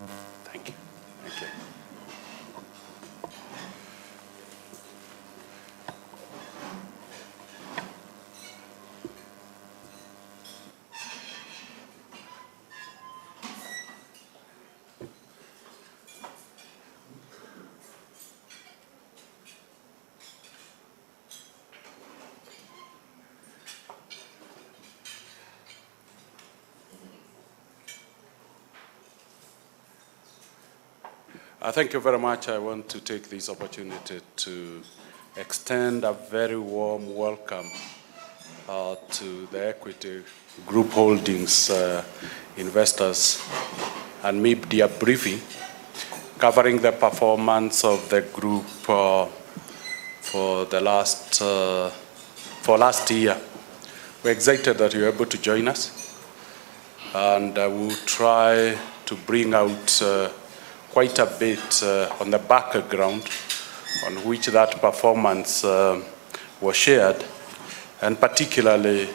Thank you. Thank you. Thank you very much. I want to take this opportunity to extend a very warm welcome to the Equity Group Holdings investors and media briefing covering the performance of the group for last year. We're excited that you're able to join us, and we'll try to bring out quite a bit on the background on which that performance was shared, and particularly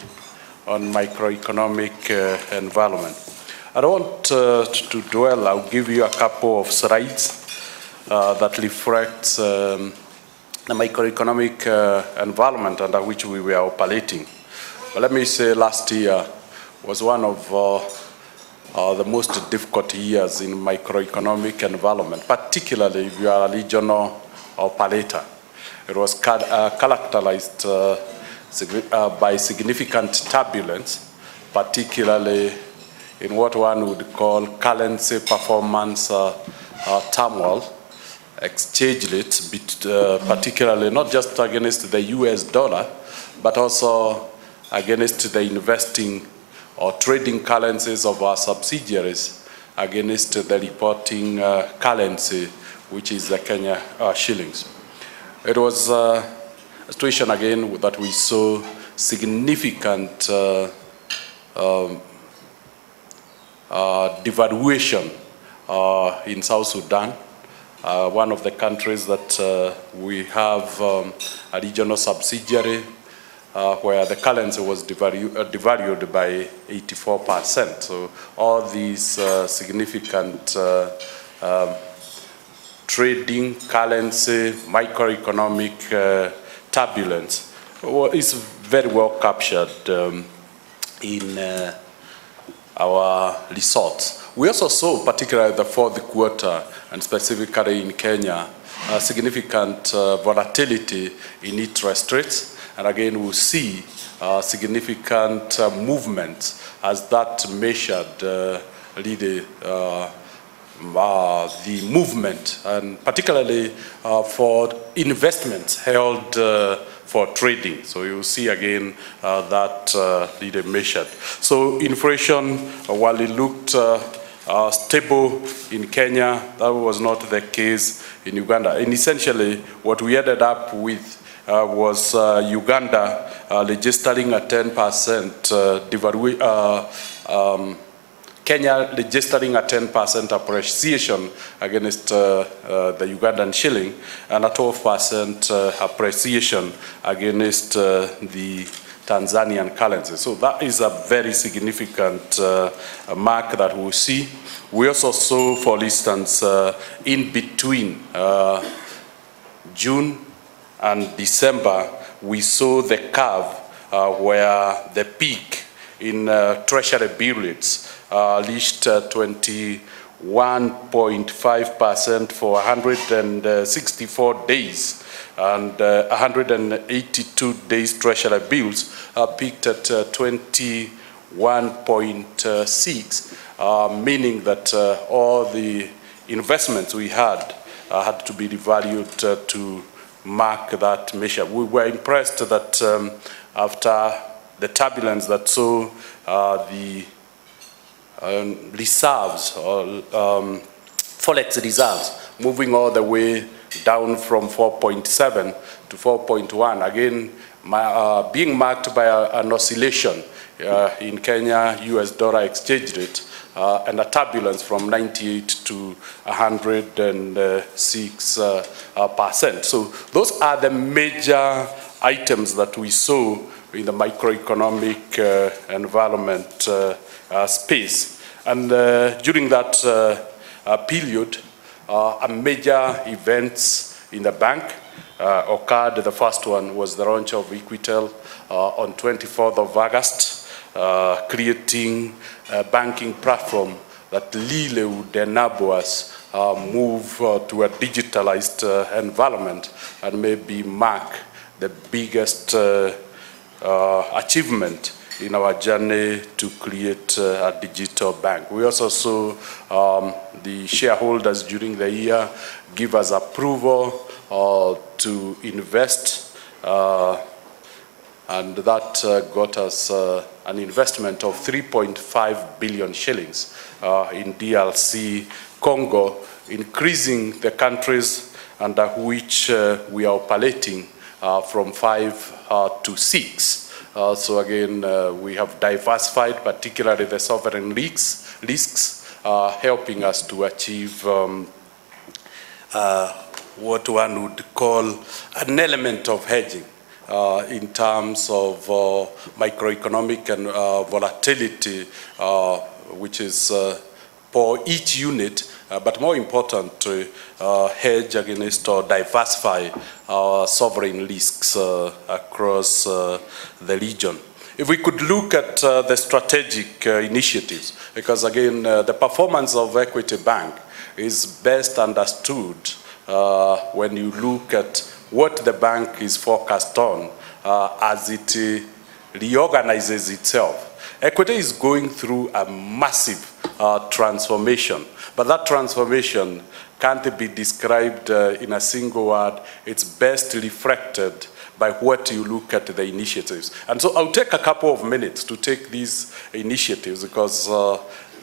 on microeconomic environment. I don't want to dwell. I'll give you a couple of slides that reflect the microeconomic environment under which we were operating. But let me say last year was one of the most difficult years in microeconomic environment, particularly if you are a regional operator. It was characterized by significant turbulence, particularly in what one would call currency performance turmoil, exchange rates, particularly not just against the US dollar, but also against the investing or trading currencies of our subsidiaries against the reporting currency, which is the Kenya shillings. It was a situation again that we saw significant devaluation in South Sudan, one of the countries that we have a regional subsidiary where the currency was devalued by 84%. So all these significant trading, currency, microeconomic turbulence is very well captured in our results. We also saw, particularly the fourth quarter, and specifically in Kenya, significant volatility in interest rates. And again, we'll see significant movement as that measured really the movement, and particularly for investments held for trading. So you'll see again that really measured. So inflation, while it looked stable in Kenya, that was not the case in Uganda. And essentially, what we ended up with was Uganda registering a 10% Kenya registering a 10% appreciation against the Ugandan shilling, and a 12% appreciation against the Tanzanian currency. So that is a very significant mark that we'll see. We also saw, for instance, in between June and December, we saw the curve where the peak in treasury bill rates reached 21.5% for 164 days, and 182 days treasury bills peaked at 21.6, meaning that all the investments we had to be revalued to mark that measure. We were impressed that after the turbulence that saw the reserves or forex reserves moving all the way down from 4.7 to 4.1, again being marked by an oscillation in Kenya US dollar exchange rate and a turbulence from 98 to 106%. So those are the major items that we saw in the microeconomic environment space. And during that period, major events in the bank occurred. The first one was the launch of Equitel on 24th of August, creating a banking platform that really would enable us move to a digitalized environment and maybe mark the biggest achievement in our journey to create a digital bank. We also saw the shareholders during the year give us approval to invest, and that got us an investment of 3.5 billion shillings in DRC Congo, increasing the countries under which we are operating from 5 to 6. So again, we have diversified, particularly the sovereign risks, helping us to achieve what one would call an element of hedging in terms of microeconomic and volatility, which is for each unit, but more important, hedge against or diversify our sovereign risks across the region. If we could look at the strategic initiatives, because again, the performance of Equity Bank is best understood when you look at what the bank is focused on as it reorganizes itself. Equity is going through a massive transformation, but that transformation can't be described in a single word. It's best reflected by what you look at the initiatives. And so I'll take a couple of minutes to take these initiatives because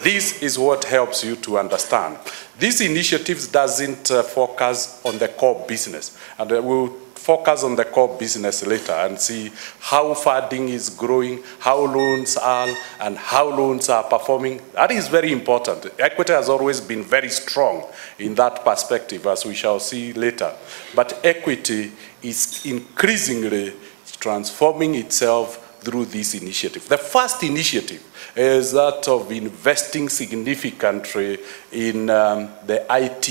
this is what helps you to understand. These initiatives doesn't focus on the core business, and we'll focus on the core business later and see how funding is growing, how loans are, and how loans are performing. That is very important. Equity has always been very strong in that perspective, as we shall see later. But Equity is increasingly transforming itself through this initiative. The first initiative is that of investing significantly in the IT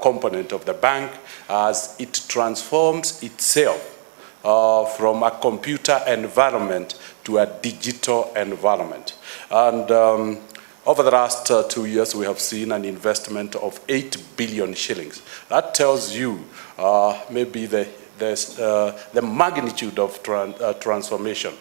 component of the bank as it transforms itself from a computer environment to a digital environment. And over the last 2 years, we have seen an investment of 8 billion shillings. That tells you maybe the magnitude of transformation.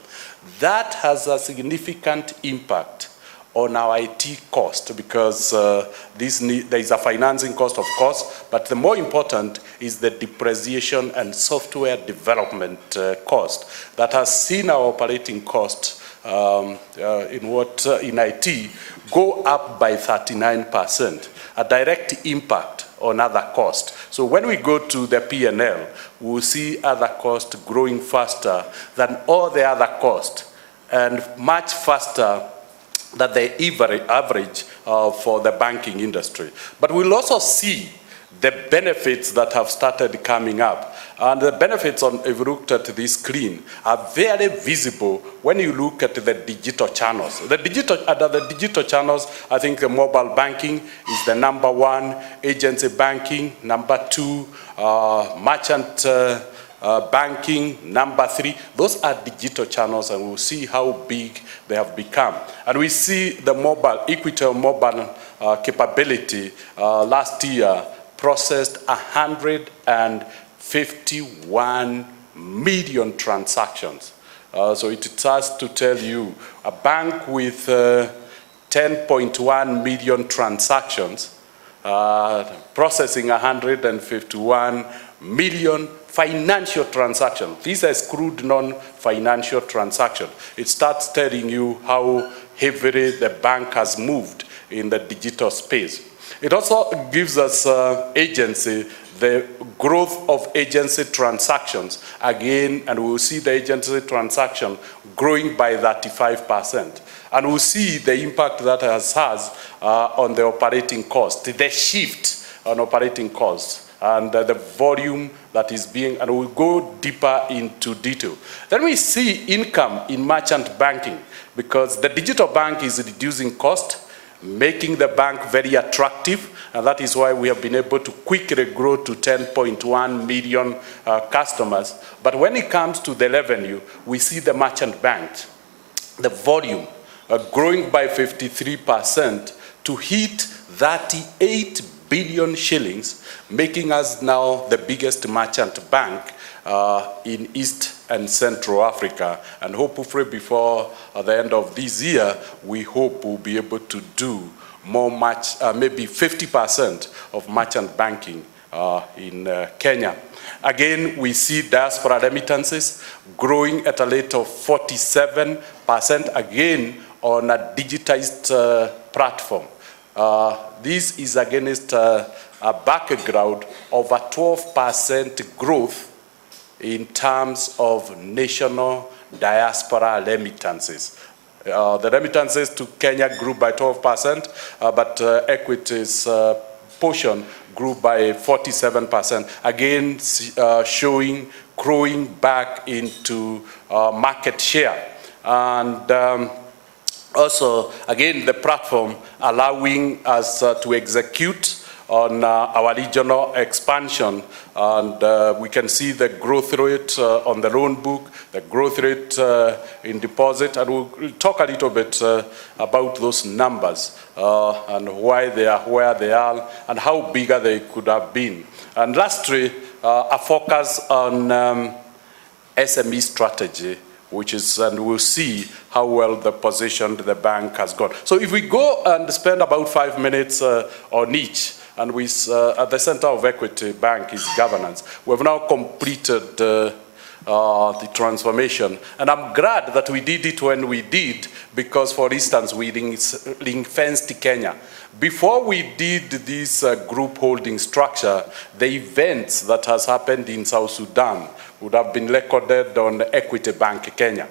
That has a significant impact on our IT cost because there is a financing cost, of course, but the more important is the depreciation and software development cost that has seen our operating cost in IT go up by 39%, a direct impact on other costs. So when we go to the P&L, we'll see other costs growing faster than all the other costs and much faster than the average for the banking industry. But we'll also see the benefits that have started coming up. And the benefits, if you looked at this screen, are very visible when you look at the digital channels. Under the digital channels, I think the mobile banking is the #1, agency banking, #2, merchant banking, #3. Those are digital channels, and we'll see how big they have become. And we see the Equitel mobile capability last year processed 151 million transactions. So it starts to tell you a bank with 10.1 million transactions processing 151 million financial transactions. These are screwed non-financial transactions. It starts telling you how heavily the bank has moved in the digital space. It also gives us agency, the growth of agency transactions again, and we'll see the agency transaction growing by 35%. And we'll see the impact that has on the operating cost, the shift on operating costs, and the volume that is being, and we'll go deeper into detail. Then we see income in merchant banking, because the digital bank is reducing cost, making the bank very attractive, and that is why we have been able to quickly grow to 10.1 million customers. But when it comes to the revenue, we see the merchant bank, the volume growing by 53% to hit 38 billion shillings, making us now the biggest merchant bank in East and Central Africa. And hopefully before the end of this year, we hope we'll be able to do more maybe 50% of merchant banking in Kenya. Again, we see diaspora remittances growing at a rate of 47%, again on a digitized platform. This is against a background of a 12% growth in terms of national diaspora remittances. The remittances to Kenya grew by 12%, but Equity's portion grew by 47%, again showing growing back into market share. And also, again, the platform allowing us to execute on our regional expansion, and we can see the growth rate on the loan book, the growth rate in deposit, and we'll talk a little bit about those numbers and why they are where they are and how bigger they could have been. And lastly, a focus on SME strategy, which is, and we'll see how well the position the bank has got. So if we go and spend about 5 minutes on each, and we, at the center of Equity Bank is governance. We've now completed the transformation. And I'm glad that we did it when we did, because, for instance, we ring-fenced Kenya. Before we did this group holding structure, the events that has happened in South Sudan would have been recorded on Equity Bank Kenya.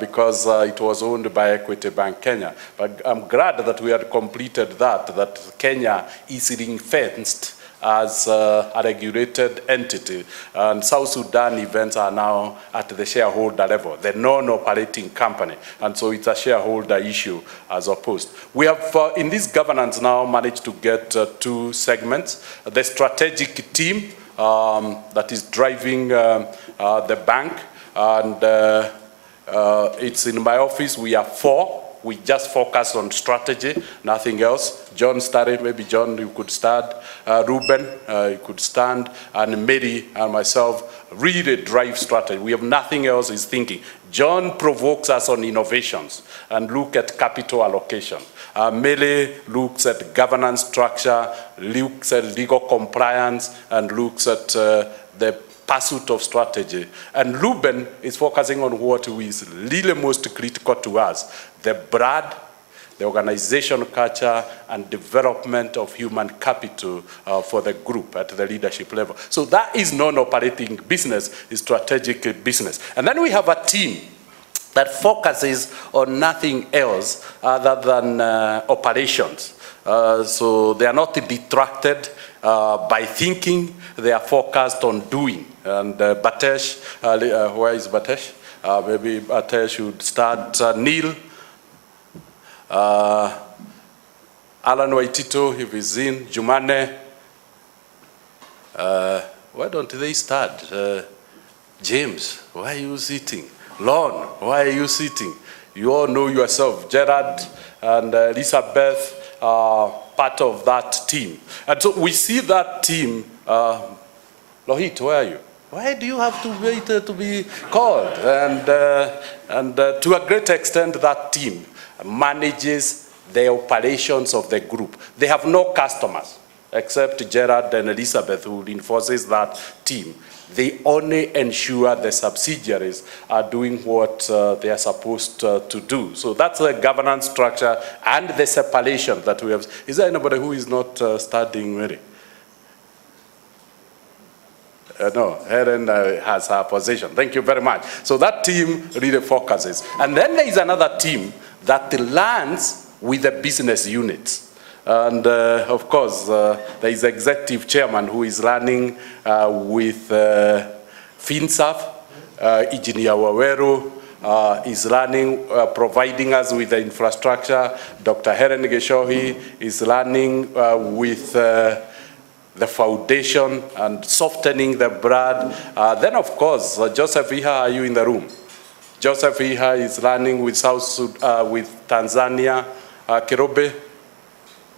Because it was owned by Equity Bank Kenya. But I'm glad that we had completed that Kenya is ring-fenced as a regulated entity. And South Sudan events are now at the shareholder level, the non-operating company. And so it's a shareholder issue as opposed. We have, in this governance now, managed to get 2 segments. The strategic team that is driving the bank, and it's in my office. We are 4. We just focus on strategy, nothing else. John started, maybe John, you could start. Ruben, you could stand. And Mary and myself really drive strategy. We have nothing else is thinking. John provokes us on innovations and look at capital allocation. Mary looks at governance structure, looks at legal compliance, and looks at the pursuit of strategy. And Ruben is focusing on what is really most critical to us: the brand, the organization culture, and development of human capital for the group at the leadership level. So that is non-operating business, is strategic business. And then we have a team that focuses on nothing else other than operations. So they are not detracted by thinking, they are focused on doing. And Batesh, where is Batesh? Maybe Batesh should start. Neil, Alan Waitito, if he's in, Jumane. Why don't they start? James, why are you sitting? Lon, why are you sitting? You all know yourself. Gerard and Elizabeth are part of that team. And so we see that team. Lohit, where are you? Why do you have to wait to be called? And to a great extent, that team manages the operations of the group. They have no customers, except Gerard and Elizabeth, who reinforces that team. They only ensure the subsidiaries are doing what they are supposed to do. So that's the governance structure and the separation that we have. Is there anybody who is not studying really? No, Helen has her position. Thank you very much. So that team really focuses. And then there is another team that learns with the business units. And of course, there is the executive chairman who is running with FinSAF, Engineer Waweru, is running, providing us with the infrastructure. Dr. Helen Geshohi is running with the foundation and softening the blood. Then, of course, Joseph Iha, are you in the room? Joseph Iha is running with with Tanzania. Kirobe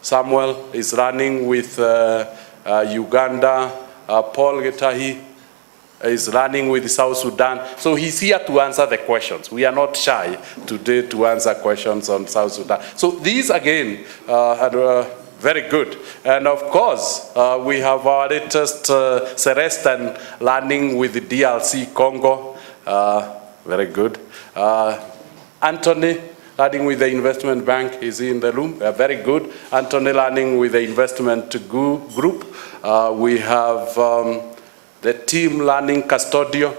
Samuel is running with Uganda. Paul Getahi is running with South Sudan. So he's here to answer the questions. We are not shy today to answer questions on South Sudan. So these, again, are very good. And of course, we have our latest Celestin running with the DRC Congo. Very good. Anthony, running with the investment bank, is in the room. Very good. Anthony running with the investment group. We have the team learning custodial.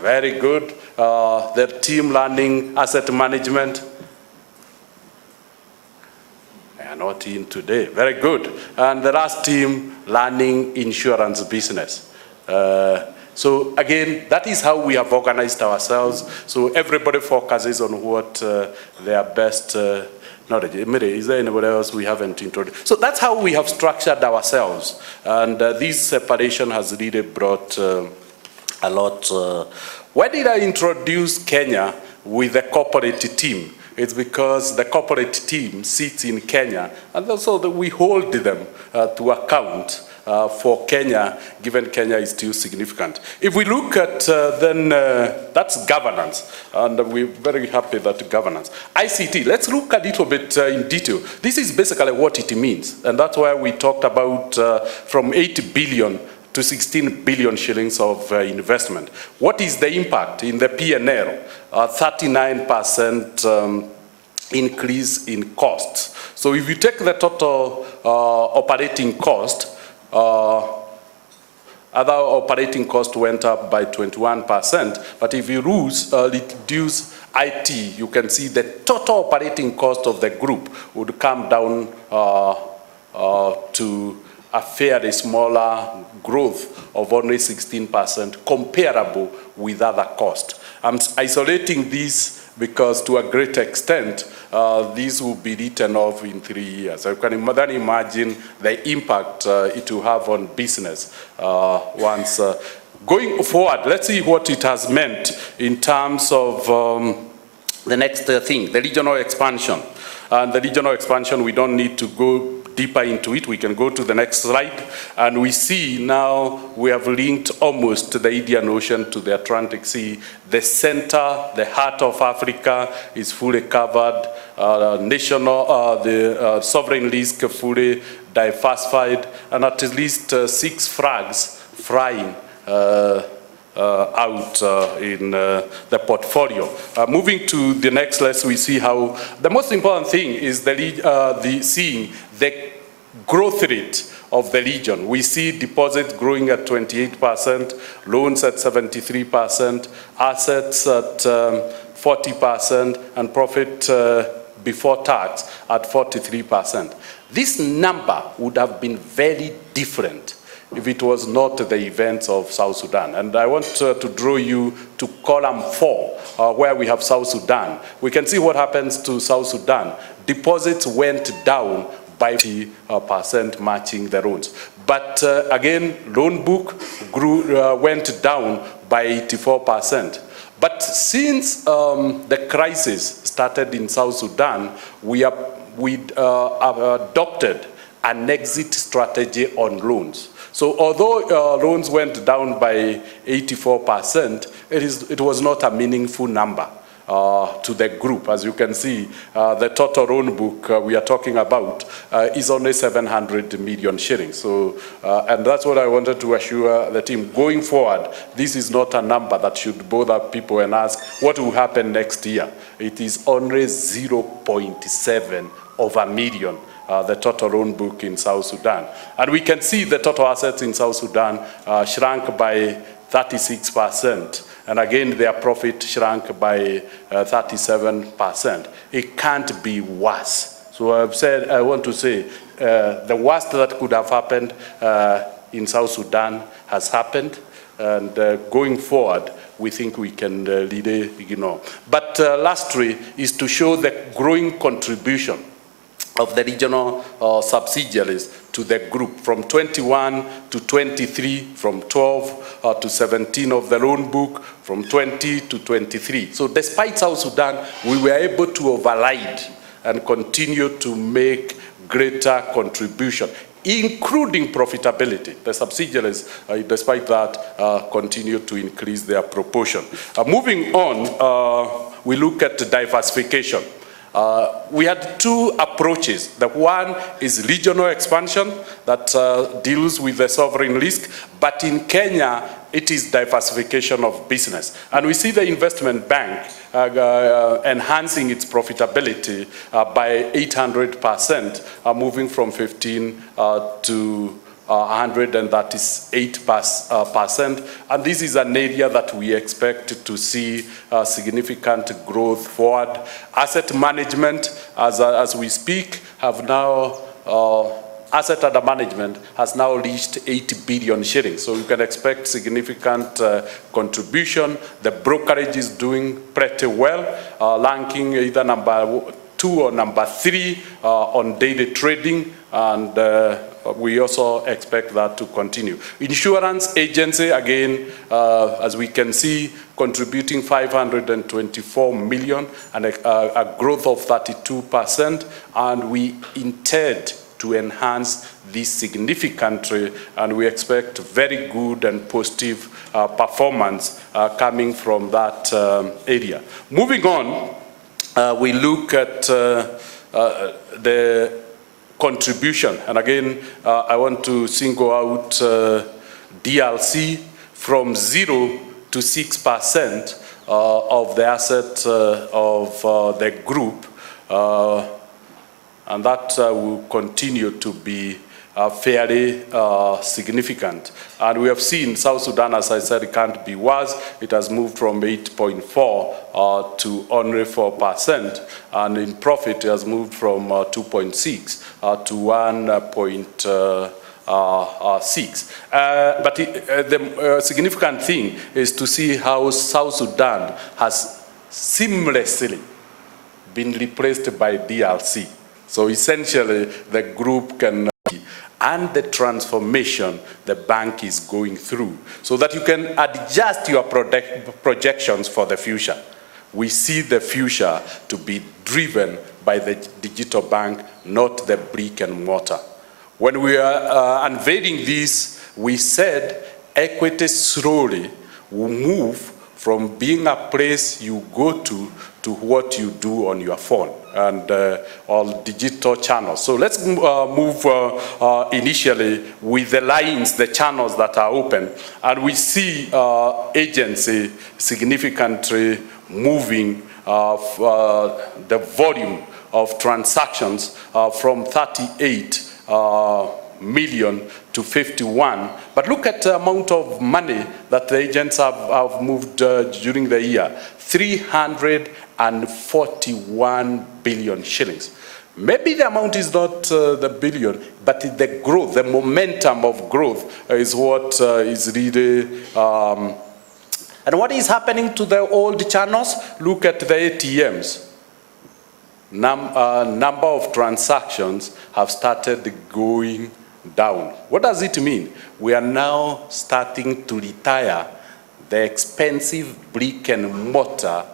Very good. The team learning asset management. They are not in today. Very good. And the last team learning insurance business. So again, that is how we have organized ourselves. So everybody focuses on what their best knowledge. Is there anybody else we haven't introduced? So that's how we have structured ourselves. And this separation has really brought a lot. Why did I introduce Kenya with the corporate team? It's because the corporate team sits in Kenya, and also that we hold them to account for Kenya, given Kenya is still significant. If we look at then that's governance, and we're very happy that governance. ICT, let's look a little bit in detail. This is basically what it means, and that's why we talked about from 8 billion to 16 billion shillings of investment. What is the impact in the P&L? 39% increase in costs. So if you take the total operating cost, other operating cost went up by 21%, but if you reduce IT, you can see the total operating cost of the group would come down to a fairly smaller growth of only 16%, comparable with other costs. I'm isolating this because to a great extent, these will be written off in 3 years. I can then imagine the impact it will have on business once. Going forward, let's see what it has meant in terms of the next thing, the regional expansion. And the regional expansion, we don't need to go deeper into it. We can go to the next slide, and we see now we have linked almost the Indian Ocean to the Atlantic Sea. The center, the heart of Africa is fully covered. The sovereign risk fully diversified, and at least 6 flags flying out in the portfolio. Moving to the next list, we see how the most important thing is seeing the growth rate of the region. We see deposits growing at 28%, loans at 73%, assets at 40%, and profit before tax at 43%. This number would have been very different if it was not the events of South Sudan. And I want to draw you to column 4, where we have South Sudan. We can see what happens to South Sudan. Deposits went down by 50%, matching the loans. But again, loan book went down by 84%. But since the crisis started in South Sudan, we adopted an exit strategy on loans. So although loans went down by 84%, it was not a meaningful number to the group. As you can see, the total loan book we are talking about is only 700 million shillings. So, and that's what I wanted to assure the team. Going forward, this is not a number that should bother people and ask what will happen next year. It is only 0.7 of a million. The total loan book in South Sudan. And we can see the total assets in South Sudan shrank by 36%. And again, their profit shrank by 37%. It can't be worse. So I've said, I want to say, the worst that could have happened in South Sudan has happened. And going forward, we think we can really ignore. But lastly is to show the growing contribution of the regional subsidiaries to the group from 21 to 23, from 12 to 17 of the loan book, from 20 to 23. So despite South Sudan, we were able to override and continue to make greater contribution, including profitability. The subsidiaries, despite that, continue to increase their proportion. Moving on, we look at diversification. We had two approaches. The one is regional expansion that deals with the sovereign risk, but in Kenya, it is diversification of business. And we see the investment bank enhancing its profitability by 800%, moving from 15 to 138%. And this is an area that we expect to see significant growth forward. Asset management, as we speak, have now asset under management has now reached 80 billion shillings. So you can expect significant contribution. The brokerage is doing pretty well, ranking either number 2 or number 3 on daily trading, and we also expect that to continue. Insurance agency, again, as we can see, contributing 524 million and a growth of 32%, and we intend to enhance this significantly, and we expect very good and positive performance coming from that area. Moving on, we look at the contribution, and again, I want to single out DRC from 0 to 6% of the assets of the group, and that will continue to be fairly significant. And we have seen South Sudan, as I said, it can't be worse. It has moved from 8.4 to only 4%, and in profit it has moved from 2.6 to 1.6. But the significant thing is to see how South Sudan has seamlessly been replaced by DRC. So essentially, the group can and the transformation the bank is going through, so that you can adjust your projections for the future. We see the future to be driven by the digital bank, not the brick and mortar. When we are unveiling this, we said Equity slowly will move from being a place you go to what you do on your phone and all digital channels. So let's move initially with the lines, the channels that are open, and we see agency significantly moving the volume of transactions from 38 million to 51. But look at the amount of money that the agents have moved during the year, 341 billion shillings. Maybe the amount is not the billion, but the growth, the momentum of growth is what is really and what is happening to the old channels? Look at the ATMs. Number of transactions have started going down. What does it mean? We are now starting to retire the expensive brick and mortar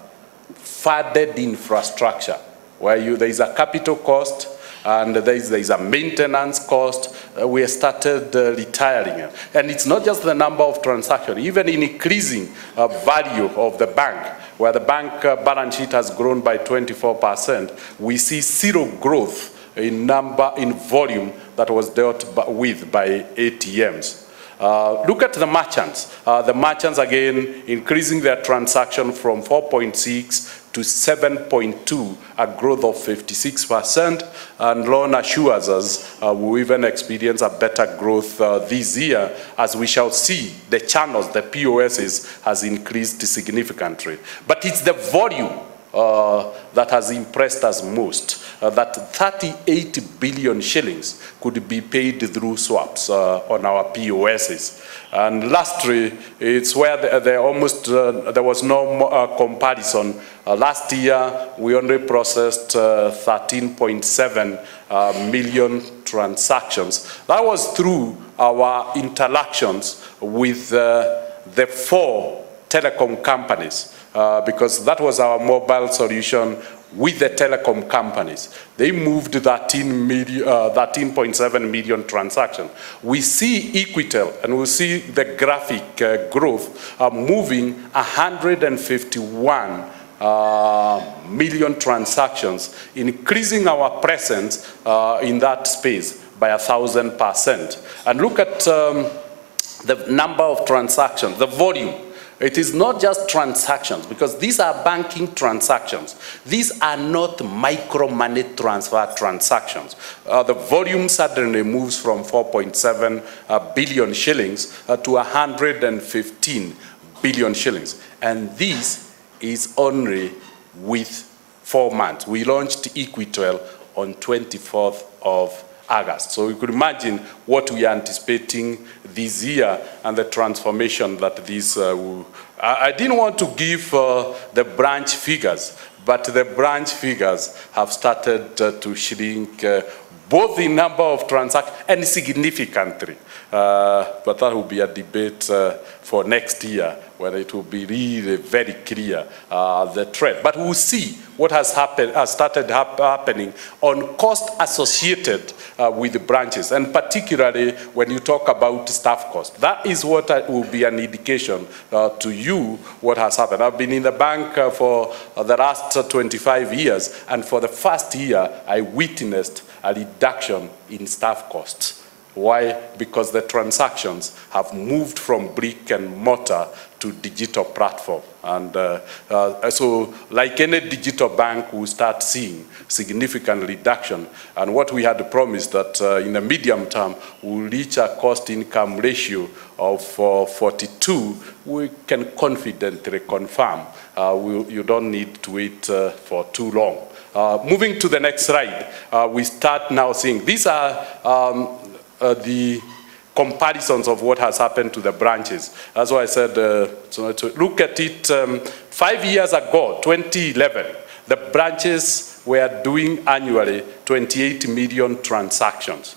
funded infrastructure, where there is a capital cost and there is a maintenance cost. We have started retiring it. And it's not just the number of transactions, even in increasing value of the bank, where the bank balance sheet has grown by 24%, we see zero growth in volume that was dealt with by ATMs. Look at the merchants. The merchants, again, increasing their transaction from 4.6 to 7.2, a growth of 56%, and loan assurers will even experience a better growth this year, as we shall see the channels, the POSs, has increased significantly. But it's the volume that has impressed us most, that 38 billion shillings could be paid through swaps on our POSs. And lastly, it's where there was no comparison. Last year, we only processed 13.7 million transactions. That was through our interactions with the 4 telecom companies, because that was our mobile solution with the telecom companies. They moved 13.7 million transactions. We see Equitel, and we see the graphic growth moving 151 million transactions, increasing our presence in that space by 1,000%. And look at the number of transactions, the volume. It is not just transactions, because these are banking transactions. These are not micro money transfer transactions. The volume suddenly moves from 4.7 billion shillings to 115 billion shillings. And this is only with 4 months. We launched Equitel on 24th of August. So you could imagine what we are anticipating this year and the transformation that this will. I didn't want to give the branch figures, but the branch figures have started to shrink, both in number of transactions and significantly. But that will be a debate for next year, where it will be really very clear the trend. But we'll see what has started happening on cost associated with the branches, and particularly when you talk about staff cost. That is what will be an indication to you what has happened. I've been in the bank for the last 25 years, and for the first year, I witnessed a reduction in staff costs. Why? Because the transactions have moved from brick and mortar to digital platform. And so like any digital bank, we'll start seeing significant reduction. And what we had promised that in the medium term, we'll reach a cost-income ratio of 42, we can confidently confirm. You don't need to wait for too long. Moving to the next slide, we start now seeing, these are the comparisons of what has happened to the branches. That's why I said, so to look at it, 5 years ago, 2011, the branches were doing annually 28 million transactions.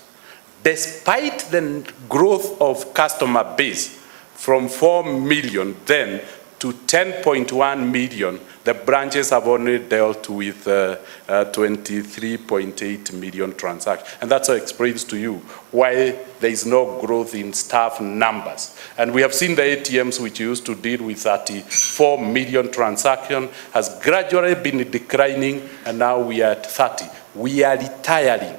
Despite the growth of customer base from 4 million then to 10.1 million, the branches have only dealt with 23.8 million transactions. And that's what explains to you why there is no growth in staff numbers. And we have seen the ATMs, which used to deal with 34 million transactions, has gradually been declining, and now we are at 30. We are retiring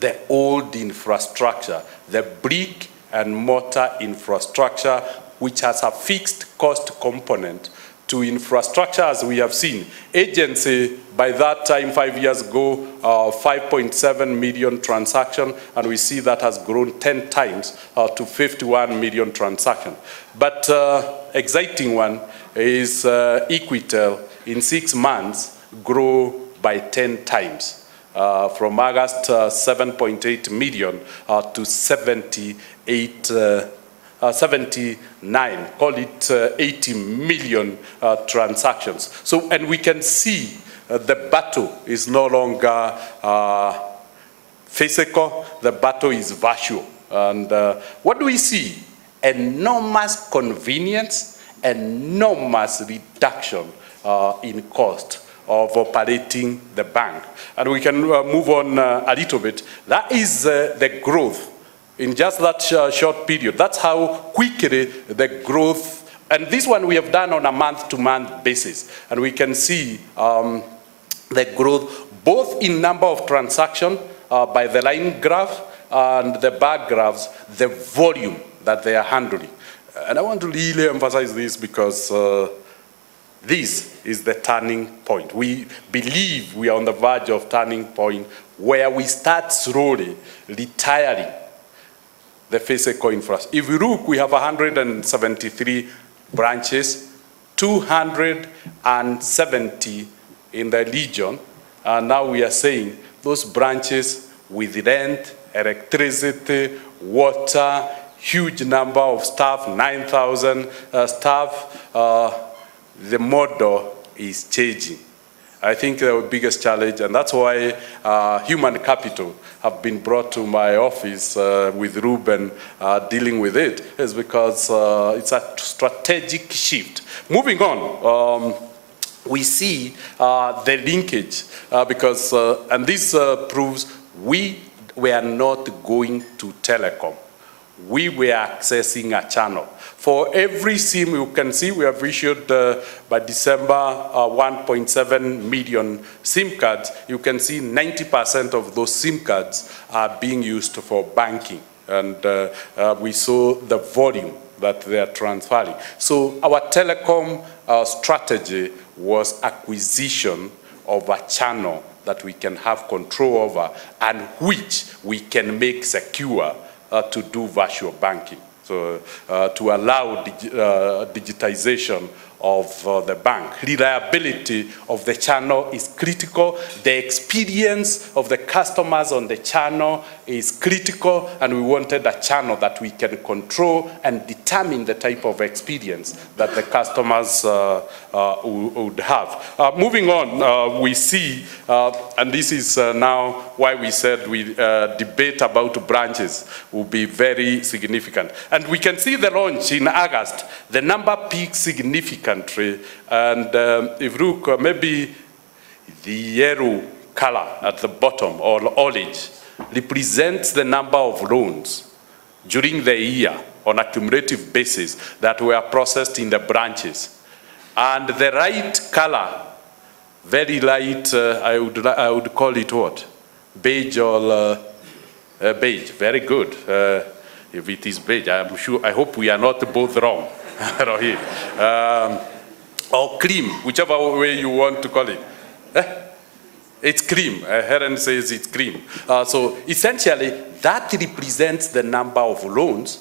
the old infrastructure, the brick and mortar infrastructure, which has a fixed cost component, to infrastructure, as we have seen. Agency, by that time, 5 years ago, 5.7 million transactions, and we see that has grown 10 times to 51 million transactions. But exciting one is Equitel, in 6 months, grew by 10 times. From August 7.8 million to 79, call it 80 million transactions. So, and we can see the battle is no longer physical, the battle is virtual. And what do we see? Enormous convenience, enormous reduction in cost of operating the bank. And we can move on a little bit. That is the growth in just that short period. That's how quickly the growth, and this one we have done on a month-to-month basis. And we can see the growth both in number of transactions by the line graph and the bar graphs, the volume that they are handling. And I want to really emphasize this because this is the turning point. We believe we are on the verge of turning point where we start slowly retiring the physical infrastructure. If you look, we have 173 branches, 270 in the region. And now we are saying those branches with rent, electricity, water, huge number of staff, 9,000 staff, the model is changing. I think the biggest challenge, and that's why human capital have been brought to my office with Ruben dealing with it, is because it's a strategic shift. Moving on, we see the linkage because, and this proves we were not going to telecom. We were accessing a channel. For every SIM, you can see we have issued by December 1.7 million SIM cards. You can see 90% of those SIM cards are being used for banking. And we saw the volume that they are transferring. So our telecom strategy was acquisition of a channel that we can have control over and which we can make secure to do virtual banking. So to allow digitization of the bank. Reliability of the channel is critical. The experience of the customers on the channel is critical, and we wanted a channel that we can control and determine the type of experience that the customers would have. Moving on, we see, and this is now why we said we debate about branches will be very significant. And we can see the launch in August. The number peaks significantly. And if you look, maybe the yellow color at the bottom, or orange, represents the number of loans during the year on a cumulative basis that were processed in the branches. And the right color, very light, I would call it what? Beige or beige, very good. If it is beige, I'm sure, I hope we are not both wrong. Or cream, whichever way you want to call it. It's cream. Helen says it's cream. So essentially, that represents the number of loans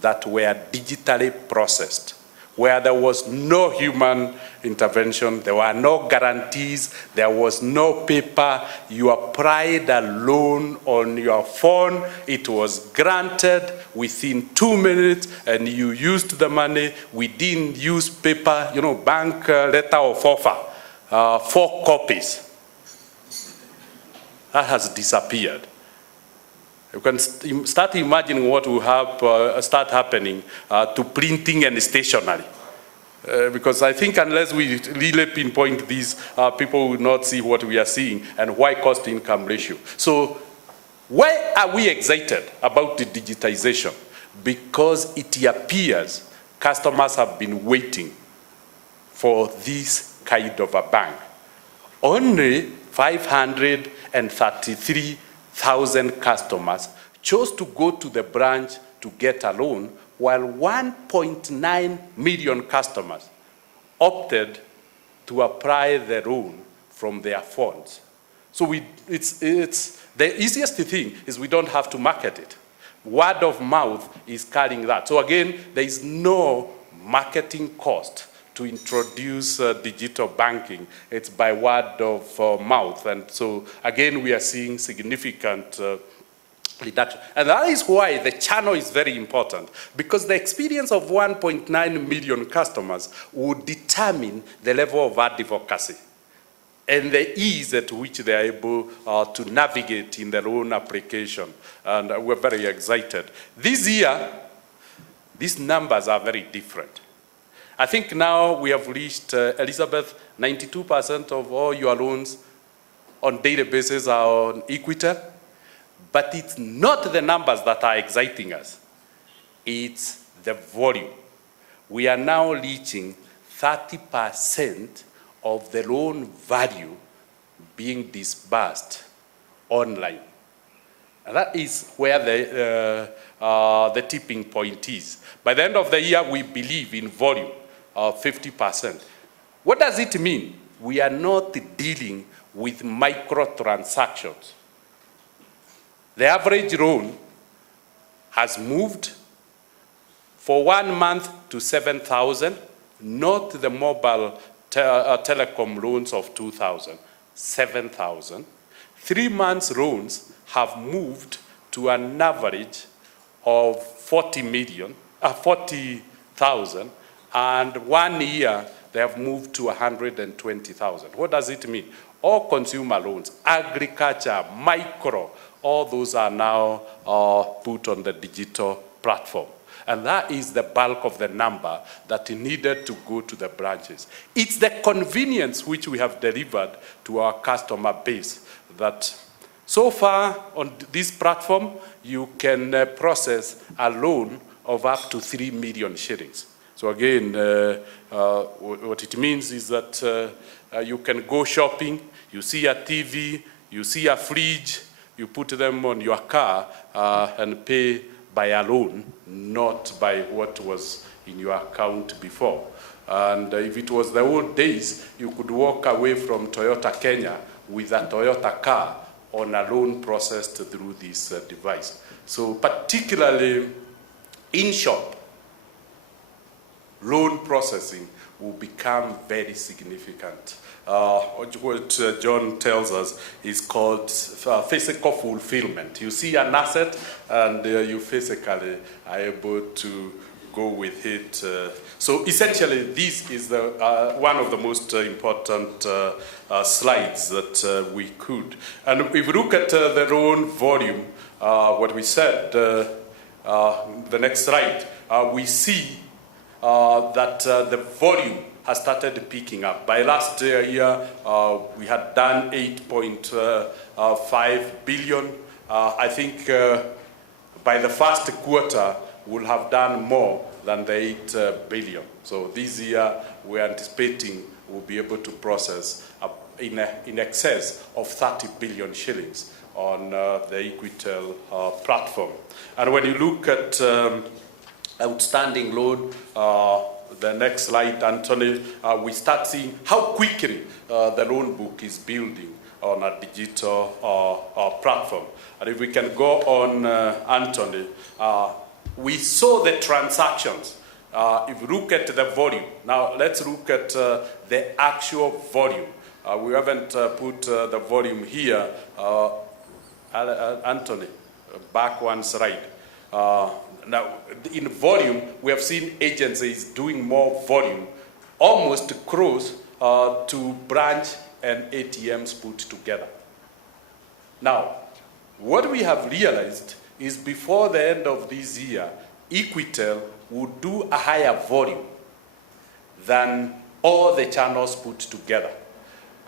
that were digitally processed, where there was no human intervention, there were no guarantees, there was no paper. You applied a loan on your phone, it was granted within 2 minutes, and you used the money. We didn't use paper, you know, bank letter of offer, 4 copies. That has disappeared. You can start imagining what will start happening to printing and stationery. Because I think unless we really pinpoint these, people will not see what we are seeing and why cost-income ratio. So why are we excited about the digitization? Because it appears customers have been waiting for this kind of a bank. Only 533,000 customers chose to go to the branch to get a loan, while 1.9 million customers opted to apply the loan from their phones. So it's the easiest thing is we don't have to market it. Word of mouth is carrying that. So again, there is no marketing cost to introduce digital banking. It's by word of mouth. And so again, we are seeing significant reduction. And that is why the channel is very important, because the experience of 1.9 million customers would determine the level of advocacy and the ease at which they are able to navigate in their own application. And we're very excited. This year, these numbers are very different. I think now we have reached, Elizabeth, 92% of all your loans on daily basis are on Equitel. But it's not the numbers that are exciting us. It's the volume. We are now reaching 30% of the loan value being disbursed online. And that is where the tipping point is. By the end of the year, we believe in volume of 50%. What does it mean? We are not dealing with microtransactions. The average loan has moved for 1 month to 7,000. not the mobile telecom loans of 2,000, 7,000. 3 months loans have moved to an average of 40,000, and 1 year they have moved to 120,000. What does it mean? All consumer loans, agriculture, micro, all those are now put on the digital platform. And that is the bulk of the number that needed to go to the branches. It's the convenience which we have delivered to our customer base that so far on this platform, you can process a loan of up to 3 million shillings. So again, what it means is that you can go shopping, you see a TV, you see a fridge, you put them on your car and pay by a loan, not by what was in your account before. And if it was the old days, you could walk away from Toyota Kenya with a Toyota car on a loan processed through this device. So particularly in-shop, loan processing will become very significant. What John tells us is called physical fulfillment. You see an asset and you physically are able to go with it. So essentially, this is one of the most important slides that we could. And if we look at the loan volume, what we said, the next slide, we see that the volume has started picking up. By last year, we had done 8.5 billion. I think by the first quarter, we'll have done more than the 8 billion. So this year, we're anticipating we'll be able to process in excess of 30 billion shillings on the Equitel platform. And when you look at outstanding loan, the next slide, Anthony, we start seeing how quickly the loan book is building on a digital platform. And if we can go on, Anthony, we saw the transactions. If you look at the volume, now let's look at the actual volume. We haven't put the volume here. Anthony, back one slide. Now, in volume, we have seen agencies doing more volume, almost close to branch and ATMs put together. Now, what we have realized is before the end of this year, Equitel would do a higher volume than all the channels put together.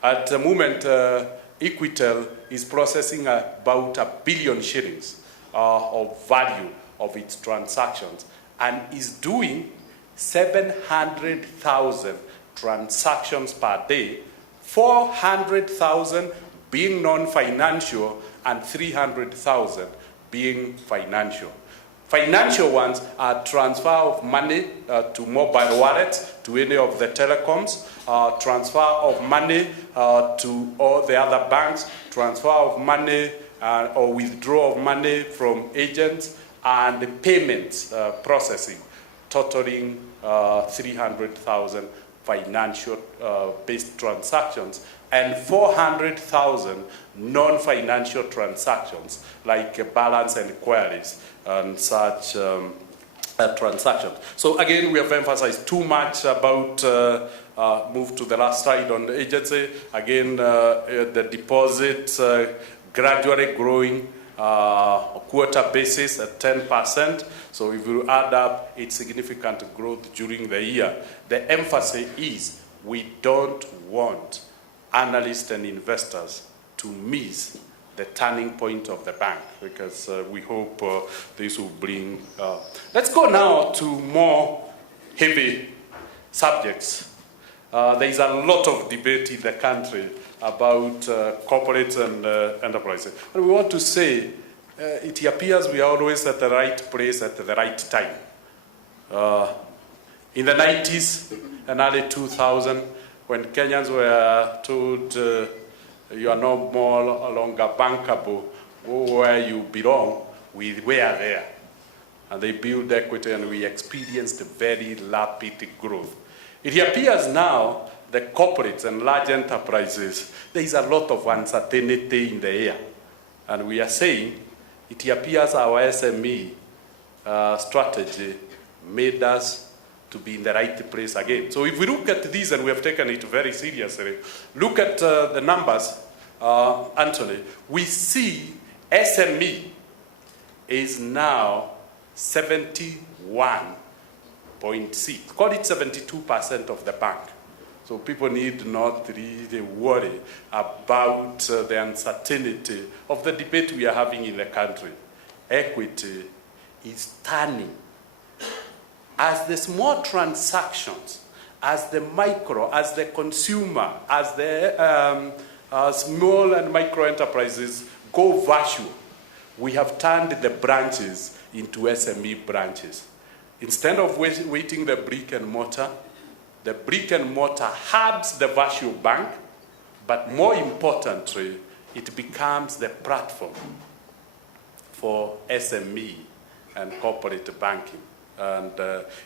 At the moment, Equitel is processing about 1 billion shillings of value of its transactions and is doing 700,000 transactions per day, 400,000 being non-financial and 300,000 being financial. Financial ones are transfer of money to mobile wallets, to any of the telecoms, transfer of money to all the other banks, transfer of money or withdrawal of money from agents, and the payments processing, totaling 300,000 financial-based transactions and 400,000 non-financial transactions like balance enquiries and such transactions. So again, we have emphasized too much about, move to the last slide on the agency. Again, the deposits gradually growing quarter basis at 10%. So if you add up, it's significant growth during the year. The emphasis is we don't want analysts and investors to miss the turning point of the bank, because we hope this will bring... Let's go now to more heavy subjects. There is a lot of debate in the country about corporates and enterprises. And we want to say, it appears we are always at the right place at the right time. In the 90s and early 2000, when Kenyans were told you are no more longer bankable, where you belong, we were there. and they build equity, and we experienced very rapid growth. It appears now the corporates and large enterprises, there is a lot of uncertainty in the air. And we are saying, it appears our SME strategy made us to be in the right place again. So if we look at this, and we have taken it very seriously, look at the numbers, Anthony, we see SME is now 71.6, call it 72% of the bank. So people need not really worry about the uncertainty of the debate we are having in the country. Equity is turning. As the small transactions, as the micro, as the consumer, as the small and micro enterprises go virtual, we have turned the branches into SME branches. Instead of waiting the brick and mortar helps the virtual bank, but more importantly, it becomes the platform for SME and corporate banking. And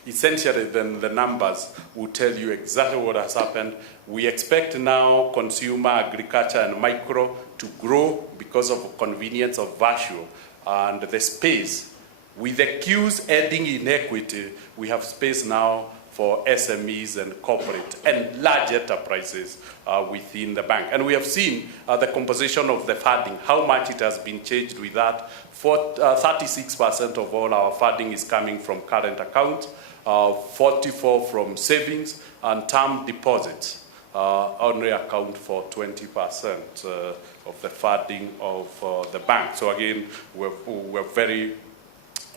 essentially, then the numbers will tell you exactly what has happened. We expect now consumer, agriculture, and micro to grow because of convenience of virtual and the space. With the queues adding in equity, we have space now for SMEs and corporate and large enterprises within the bank. And we have seen the composition of the funding, how much it has been changed with that. 36% of all our funding is coming from current accounts, 44% from savings, and term deposits only account for 20% of the funding of the bank. So again, we're very...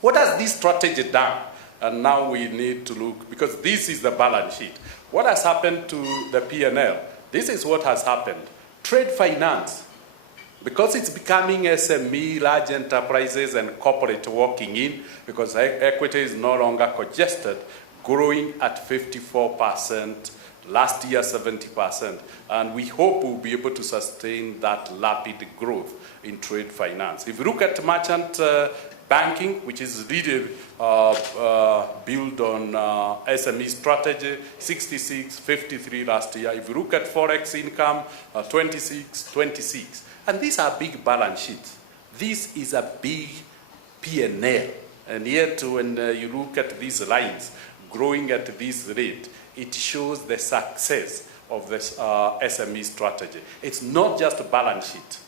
What has this strategy done? And now we need to look, because this is the balance sheet. What has happened to the P&L? This is what has happened. Trade finance, because it's becoming SME, large enterprises, and corporate walking in, because equity is no longer congested, growing at 54%, last year 70%. And we hope we'll be able to sustain that rapid growth in trade finance. If you look at merchant banking, which is really built on SME strategy, 66, 53 last year. If you look at Forex income, 26, 26. And these are big balance sheets. This is a big P&L. And yet, when you look at these lines growing at this rate, it shows the success of this SME strategy. It's not just a balance sheet.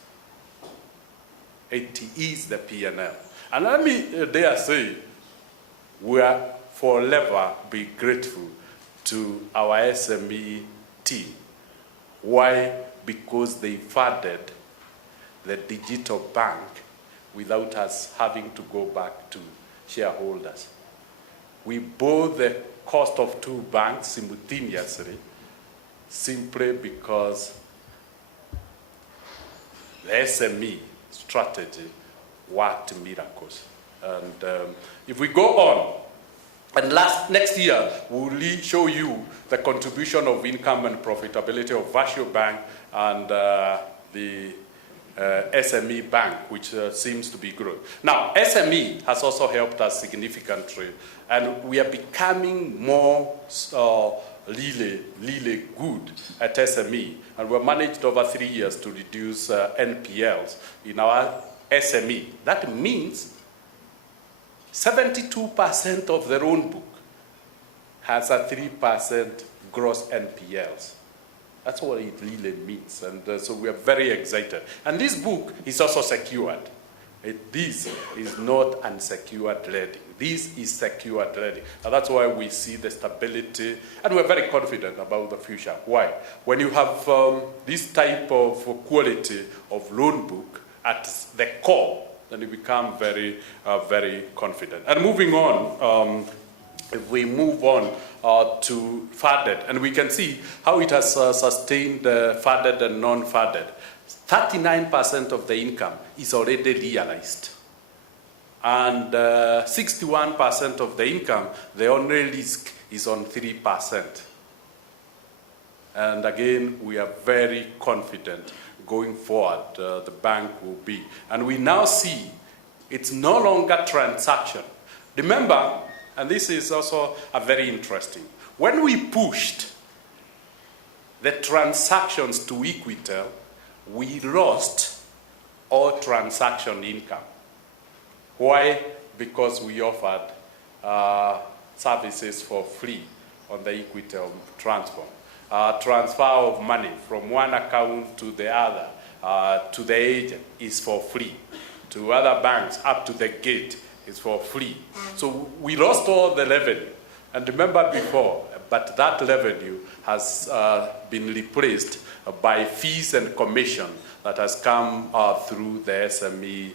It is the P&L. And let me dare say, we are forever be grateful to our SME team. Why? Because they funded the digital bank without us having to go back to shareholders. We bore the cost of two banks simultaneously, simply because the SME strategy worked miracles. And if we go on, and next year, we'll show you the contribution of income and profitability of Virtual Bank and the SME bank, which seems to be growing. Now, SME has also helped us significantly, and we are becoming more really good at SME, and we've managed over 3 years to reduce NPLs in our SME. That means 72% of the loan book has a 3% gross NPLs. That's what it really means, and so we are very excited. And this book is also secured. This is not unsecured lending. This is secured lending. And that's why we see the stability, and we're very confident about the future. Why? When you have this type of quality of loan book at the core, then you become very, very confident. And moving on, if we move on to funded, and we can see how it has sustained funded and non-funded. 39% of the income is already realized. And 61% of the income, the only risk is on 3%. And again, we are very confident going forward, the bank will be. And we now see it's no longer transaction. Remember, and this is also a very interesting, when we pushed the transactions to Equitel, we lost all transaction income. Why? Because we offered services for free on the Equitel transfer. Transfer of money from one account to the other to the agent is for free. To other banks up to the gate is for free. So we lost all the revenue. And remember before, but that revenue has been replaced by fees and commission that has come through the SME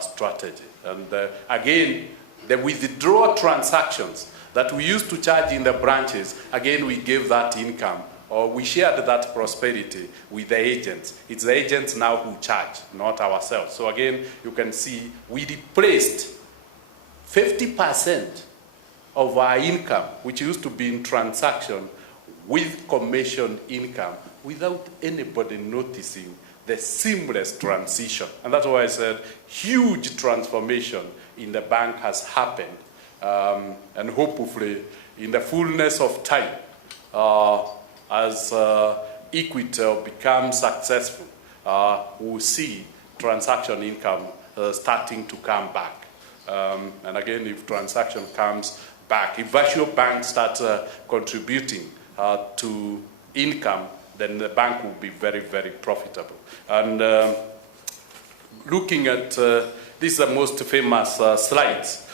strategy. And again, the withdrawal transactions that we used to charge in the branches, again, we gave that income, or we shared that prosperity with the agents. It's the agents now who charge, not ourselves. So again, you can see we replaced 50% of our income, which used to be in transaction, with commission income without anybody noticing the seamless transition. And that's why I said huge transformation in the bank has happened. And hopefully, in the fullness of time, as Equitel becomes successful, we'll see transaction income starting to come back. And again, if transaction comes back, if virtual banks start contributing to income, then the bank will be very, very profitable. And looking at, these are the most famous slides.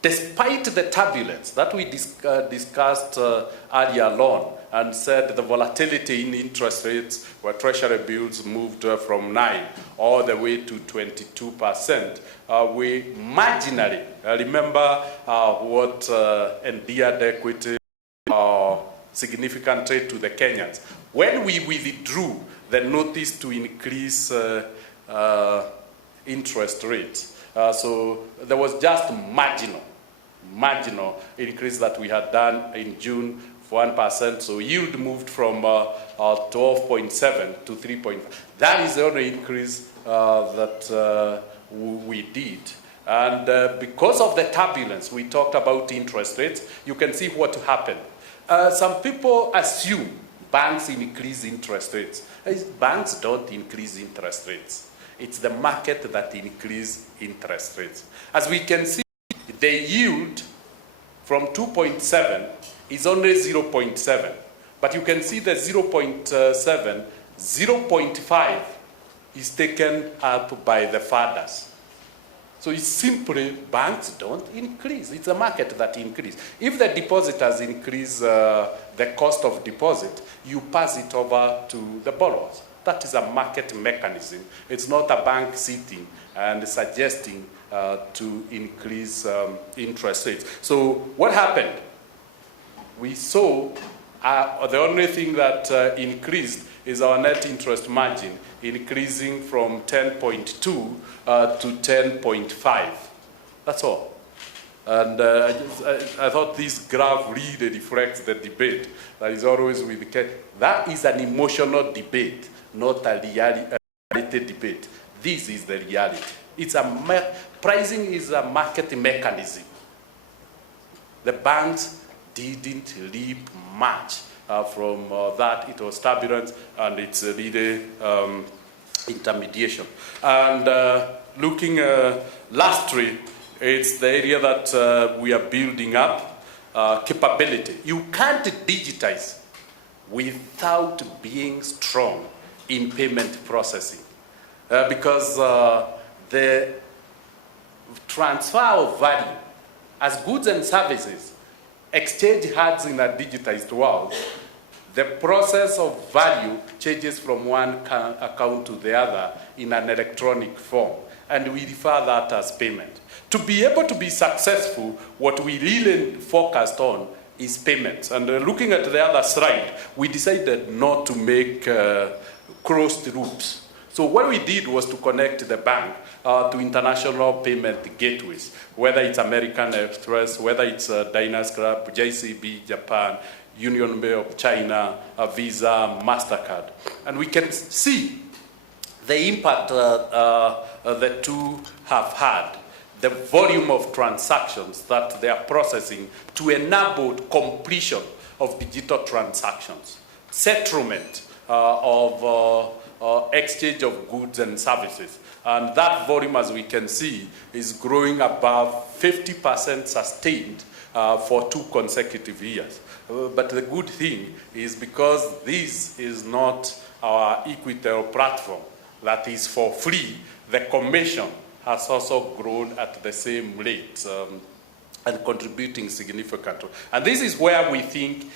Despite the turbulence that we discussed earlier on, and said the volatility in interest rates, where treasury bills moved from 9 all the way to 22%, we marginally, remember what endeared equity significant trade to the Kenyans. When we withdrew the notice to increase interest rates, so there was just marginal increase that we had done in June for 1%. So yield moved from 12.7 to 3.5. That is the only increase that we did. And because of the turbulence, we talked about interest rates. You can see what happened. Some people assume banks increase interest rates. Banks don't increase interest rates. It's the market that increases interest rates. As we can see, the yield from 2.7 is only 0.7. But you can see the 0.7, 0.5 is taken up by the fathers. So it's simply banks don't increase. It's the market that increases. If the depositors increase the cost of deposit, you pass it over to the borrowers. That is a market mechanism. It's not a bank sitting and suggesting to increase interest rates. So what happened? We saw the only thing that increased is our net interest margin, increasing from 10.2 to 10.5. That's all. And I thought this graph really reflects the debate that is always with the case. That is an emotional debate, not a reality debate. This is the reality. It's pricing is a market mechanism. The banks didn't reap much from that. It was turbulence, and it's really intermediation. And looking lastly, it's the area that we are building up capability. You can't digitize without being strong in payment processing, because the transfer of value as goods and services exchange hands in a digitized world. The process of value changes from one account to the other in an electronic form, and we refer that as payment. To be able to be successful, what we really focused on is payments. And looking at the other slide, we decided not to make closed loops. So what we did was to connect the bank to international payment gateways, whether it's American Express, whether it's Diners Club, JCB, Japan, Union Bank of China, Visa, MasterCard. And we can see the impact the two have had. the volume of transactions that they are processing to enable completion of digital transactions, settlement of exchange of goods and services. And that volume, as we can see, is growing above 50% sustained for 2 consecutive years. But the good thing is, because this is not our Equitel platform that is for free, the commission has also grown at the same rate and contributing significantly. And this is where we think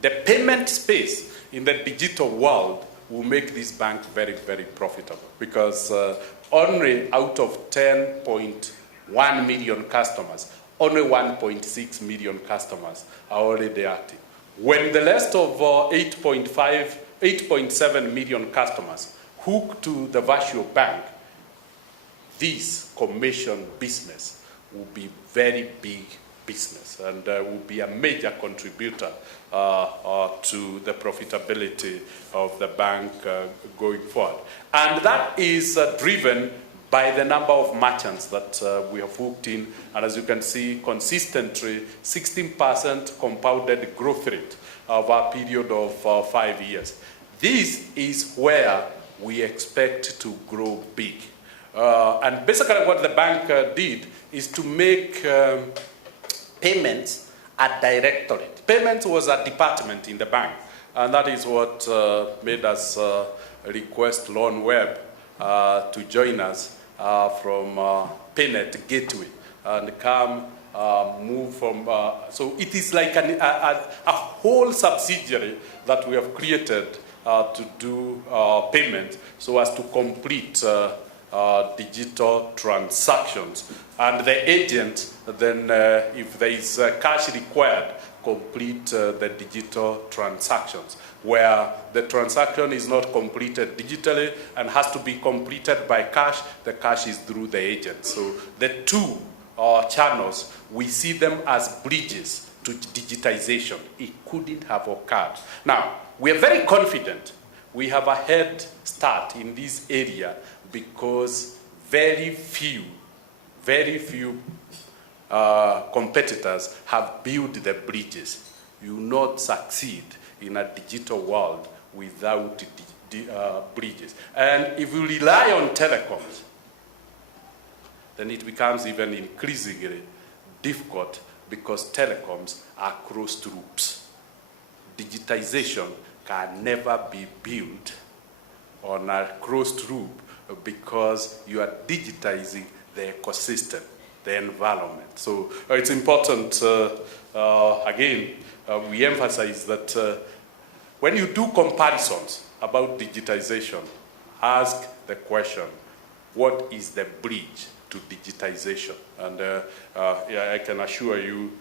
the payment space in the digital world will make this bank very, very profitable, because only out of 10.1 million customers, only 1.6 million customers are already active. When the rest of 8.7 million customers hook to the virtual bank, this commission business will be very big business and will be a major contributor to the profitability of the bank going forward. And that is driven by the number of merchants that we have hooked in. And as you can see, consistently, 16% compounded growth rate over a period of 5 years. This is where we expect to grow big. And basically what the bank did is to make payments a directorate. Payments was a department in the bank, and that is what made us request LoanWeb to join us from Paynet Gateway and come move from, so it is like a whole subsidiary that we have created to do payment so as to complete digital transactions. And the agent then, if there is cash required, complete the digital transactions. Where the transaction is not completed digitally and has to be completed by cash, the cash is through the agent. So the two channels, we see them as bridges to digitization. It couldn't have occurred. Now, we are very confident we have a head start in this area because very few competitors have built the bridges. You will not succeed in a digital world without bridges. And if you rely on telecoms, then it becomes even increasingly difficult because telecoms are closed loops. Digitization can never be built on a closed loop because you are digitizing the ecosystem, the environment. So it's important, again, we emphasize that when you do comparisons about digitization, ask the question, what is the bridge to digitization? And yeah, I can assure you.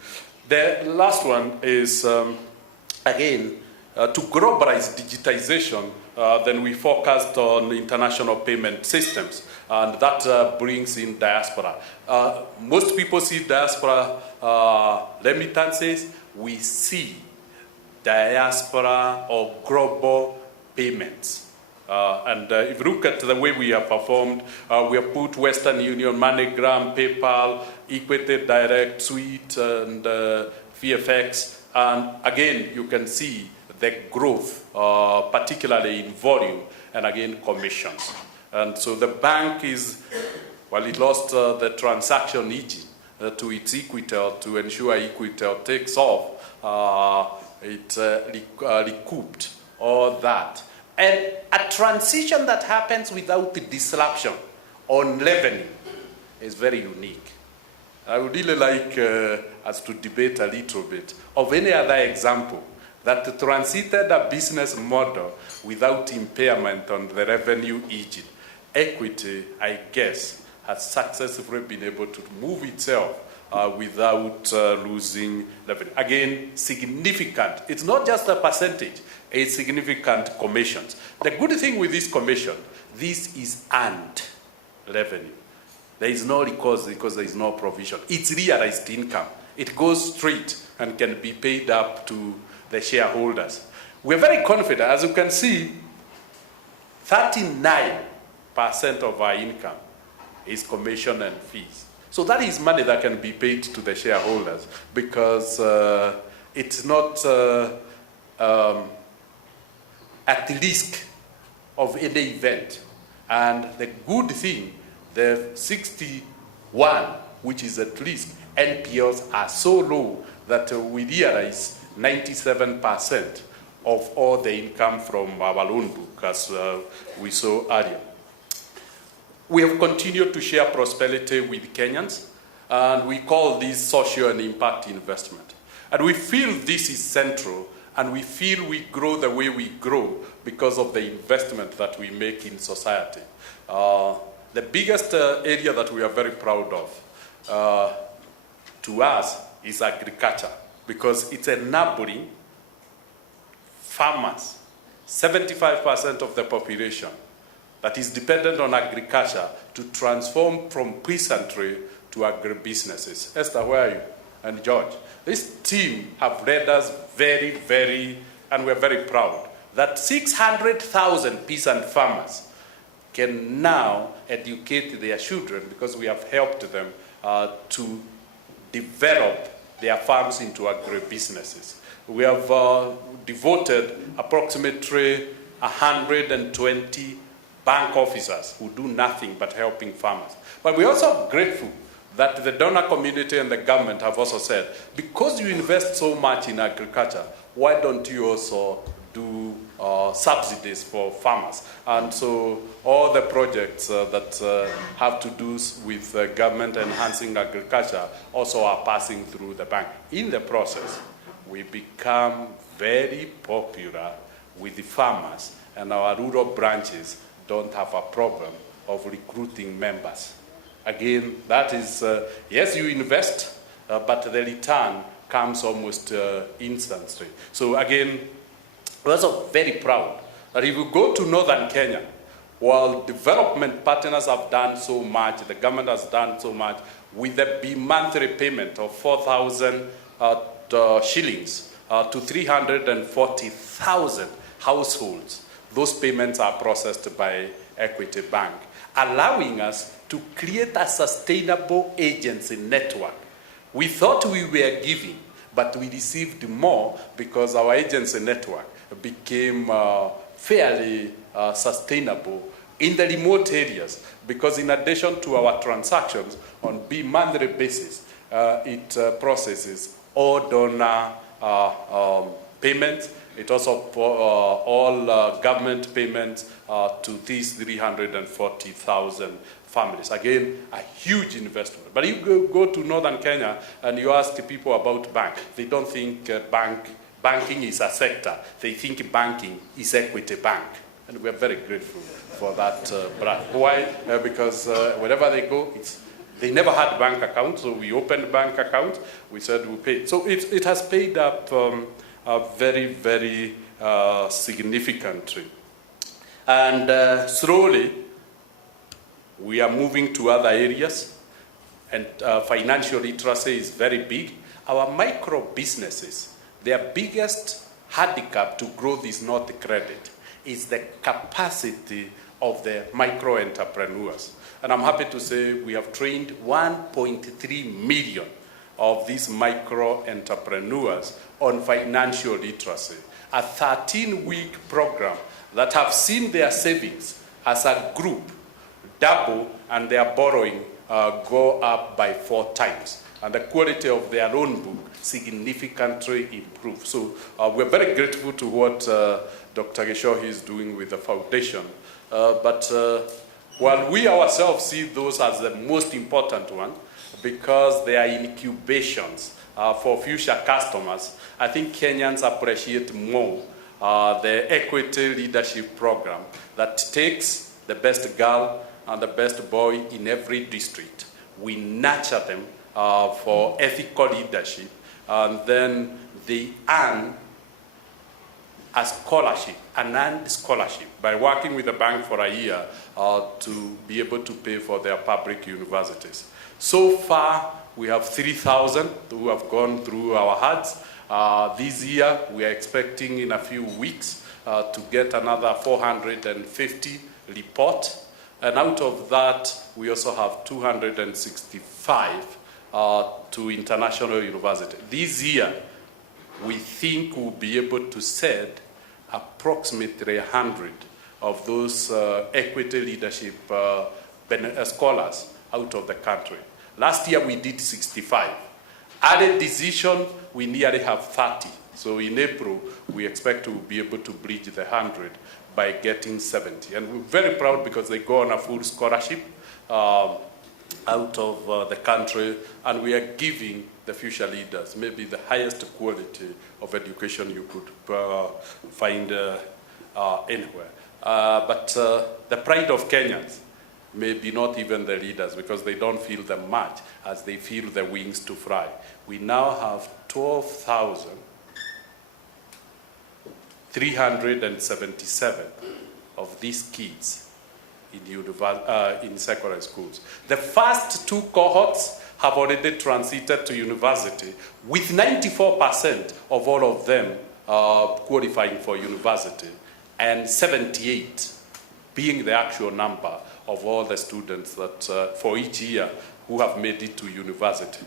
The last one is, again, to globalize digitization, then we focused on international payment systems, and that brings in diaspora. Most people see diaspora remittances. We see diaspora or global payments. And if you look at the way we have performed, we have put Western Union, MoneyGram, PayPal, Equity Direct, Suite, and VFX. And again, you can see the growth, particularly in volume, and again, commissions. And so the bank is, well, it lost the transaction engine to its Equitel to ensure Equitel takes off. It recouped all that. And a transition that happens without the disruption on revenue is very unique. I would really like us to debate a little bit of any other example that transited a business model without impairment on the revenue engine. Equity, I guess, has successfully been able to move itself without losing revenue. Again, significant. It's not just a percentage, it's significant commissions. The good thing with this commission, this is earned revenue. There is no recourse because there is no provision. It's realized income. It goes straight and can be paid up to the shareholders. We're very confident. As you can see, 39% of our income is commission and fees. So that is money that can be paid to the shareholders because it's not at risk of any event. And the good thing, the 61, which is at risk, NPLs are so low that we realize 97% of all the income from our loan book, as we saw earlier. We have continued to share prosperity with Kenyans, and we call this social and impact investment. And we feel this is central, and we feel we grow the way we grow because of the investment that we make in society. The biggest area that we are very proud of to us is agriculture, because it's enabling farmers, 75% of the population that is dependent on agriculture, to transform from peasantry to agribusinesses. Esther, where are you? And George. This team have led us and we're very proud that 600,000 peasant farmers can now educate their children because we have helped them to develop their farms into agribusinesses. We have devoted approximately 120 bank officers who do nothing but helping farmers. But we're also grateful that the donor community and the government have also said, because you invest so much in agriculture, why don't you also do subsidies for farmers? And so all the projects that have to do with government enhancing agriculture also are passing through the bank. In the process, we become very popular with the farmers, and our rural branches don't have a problem of recruiting members. Again, that is, yes, you invest, but the return comes almost instantly. So again, we're also very proud that if you go to northern Kenya, while development partners have done so much, the government has done so much, with the monthly payment of 4,000 shillings to 340,000 households, those payments are processed by Equity Bank, allowing us to create a sustainable agency network. We thought we were giving, but we received more because our agency network became fairly sustainable in the remote areas, because in addition to our transactions on monthly basis, it processes all donor payments. It also all government payments to these 340,000 families. Again, a huge investment. But you go to northern Kenya and you ask people about bank, they don't think banking is a sector. They think banking is Equity Bank. And we're very grateful for that brand. Why? Because wherever they go, they never had bank accounts, so we opened bank accounts. We said we paid. So it has paid up very, very significantly. And slowly, we are moving to other areas, and financial literacy is very big. Our micro businesses, their biggest handicap to growth is not the credit, it's the capacity of the micro entrepreneurs. And I'm happy to say we have trained 1.3 million of these micro entrepreneurs on financial literacy, a 13-week program that have seen their savings as a group double and their borrowing go up by 4 times. And the quality of their loan book significantly improved. So we're very grateful to what Dr. Gishohi is doing with the foundation. But while we ourselves see those as the most important one, because they are incubations for future customers, I think Kenyans appreciate more the Equity Leadership Program that takes the best girl and the best boy in every district. We nurture them for ethical leadership, and then they earn a scholarship, an earned scholarship, by working with the bank for a year to be able to pay for their public universities. So far, we have 3,000 who have gone through our hands. This year, we are expecting in a few weeks to get another 450 report. And out of that, we also have 265 to international university. This year, we think we'll be able to send approximately 100 of those equity leadership scholars out of the country. Last year, we did 65. Added decision, we nearly have 30. So in April, we expect to be able to bridge the 100 by getting 70. And we're very proud because they go on a full scholarship out of the country, and we are giving the future leaders maybe the highest quality of education you could find anywhere. But the pride of Kenyans may be not even the leaders, because they don't feel them much as they feel the wings to fly. We now have 12,377 of these kids in secondary schools. The first two cohorts have already transited to university, with 94% of all of them qualifying for university, and 78 being the actual number of all the students that for each year who have made it to university.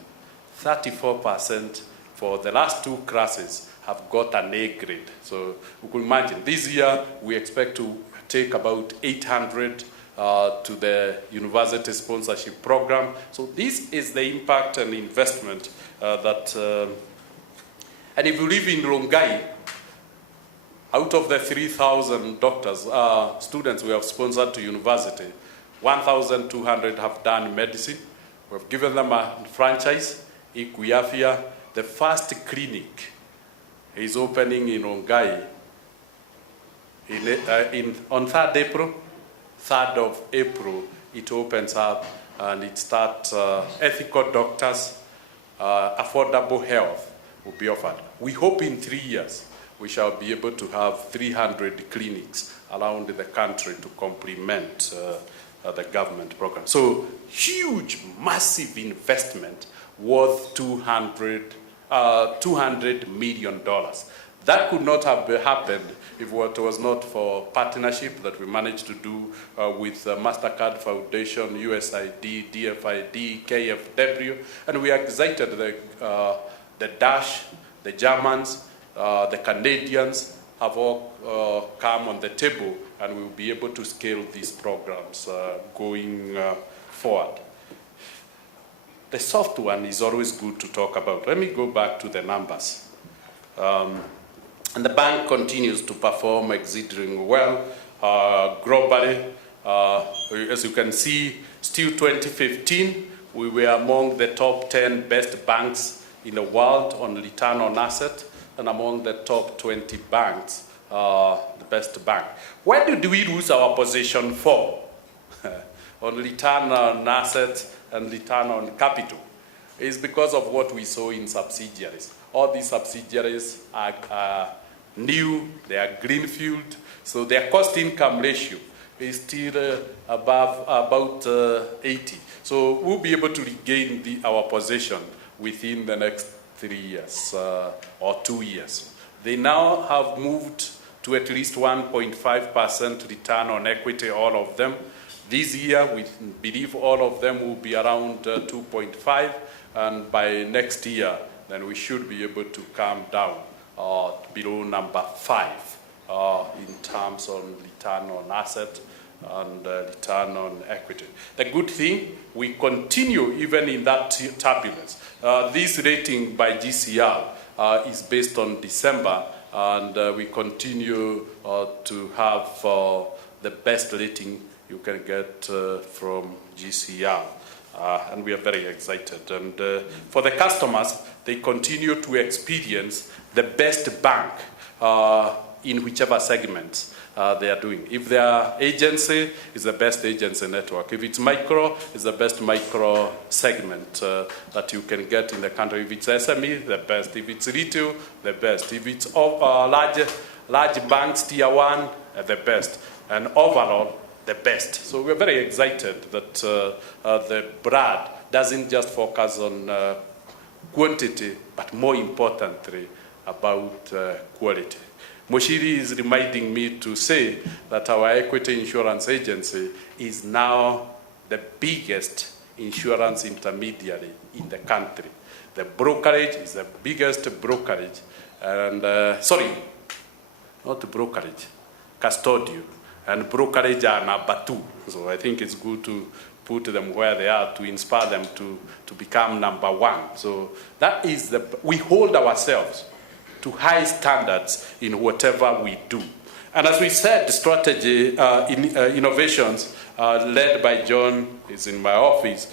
34% for the last two classes have got an A grade. So you can imagine, this year we expect to take about 800 to the university sponsorship program. So this is the impact and investment that, and if you live in Rongai, out of the 3,000 doctors, students we have sponsored to university, 1,200 have done medicine. We've given them a franchise, Ikuiafia. The first clinic is opening in Rongai on 3rd April. 3rd of April, it opens up, and it starts ethical doctors, affordable health will be offered. We hope in 3 years, we shall be able to have 300 clinics around the country to complement the government program. So huge, massive investment worth $200 million. That could not have happened if it was not for partnership that we managed to do with MasterCard Foundation, USID, DFID, KFW, and we are excited that the Dutch, the Germans, the Canadians have all come on the table, and we will be able to scale these programs going forward. The soft one is always good to talk about. Let me go back to the numbers. And the bank continues to perform exceedingly well globally. As you can see, still 2015, we were among the top 10 best banks in the world on return on asset, and among the top 20 banks, the best bank. Where did we lose our position for? On return on assets and return on capital. It's because of what we saw in subsidiaries. All these subsidiaries are new, they are greenfield, so their cost-income ratio is still about 80. So we'll be able to regain our position within the next 3 years or 2 years. They now have moved to at least 1.5% return on equity, all of them. This year, we believe all of them will be around 2.5, and by next year, then we should be able to come down below number 5 in terms of return on asset and return on equity. The good thing, we continue even in that turbulence. This rating by GCR is based on December, and we continue to have the best rating you can get from GCR. And we are very excited. And for the customers, they continue to experience the best bank in whichever segments they are doing. If they are agency, it's the best agency network. If it's micro, it's the best micro segment that you can get in the country. If it's SME, the best. If it's retail, the best. If it's large banks, tier 1, the best. And overall, the best. So we're very excited that the BRAD doesn't just focus on quantity, but more importantly, about quality. Moshiri is reminding me to say that our equity insurance agency is now the biggest insurance intermediary in the country. The brokerage is the biggest brokerage, and not brokerage, custodian, and brokerage are number 2. So I think it's good to put them where they are to inspire them to become number 1. So that is we hold ourselves to high standards in whatever we do. And as we said, strategy, innovations led by John is in my office.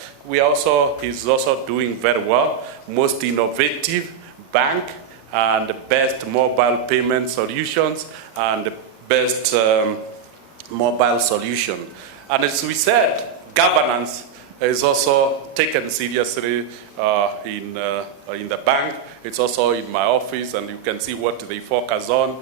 He's also doing very well. Most innovative bank and best mobile payment solutions and best mobile solution. And as we said, governance is also taken seriously in the bank. It's also in my office, and you can see what they focus on.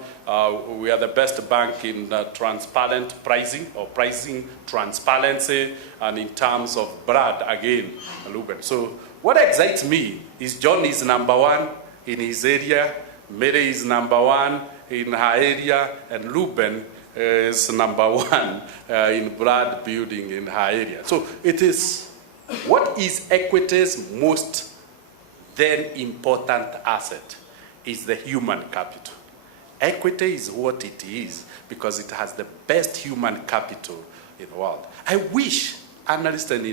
We are the best bank in transparent pricing, or pricing transparency, and in terms of brand, again, Luben. So what excites me is John is number 1 in his area, Mary is number 1 in her area, and Luben is number 1 in brand building in her area. So it is, what is Equity's most then important asset is the human capital. Equity is what it is because it has the best human capital in the world. I wish analysts and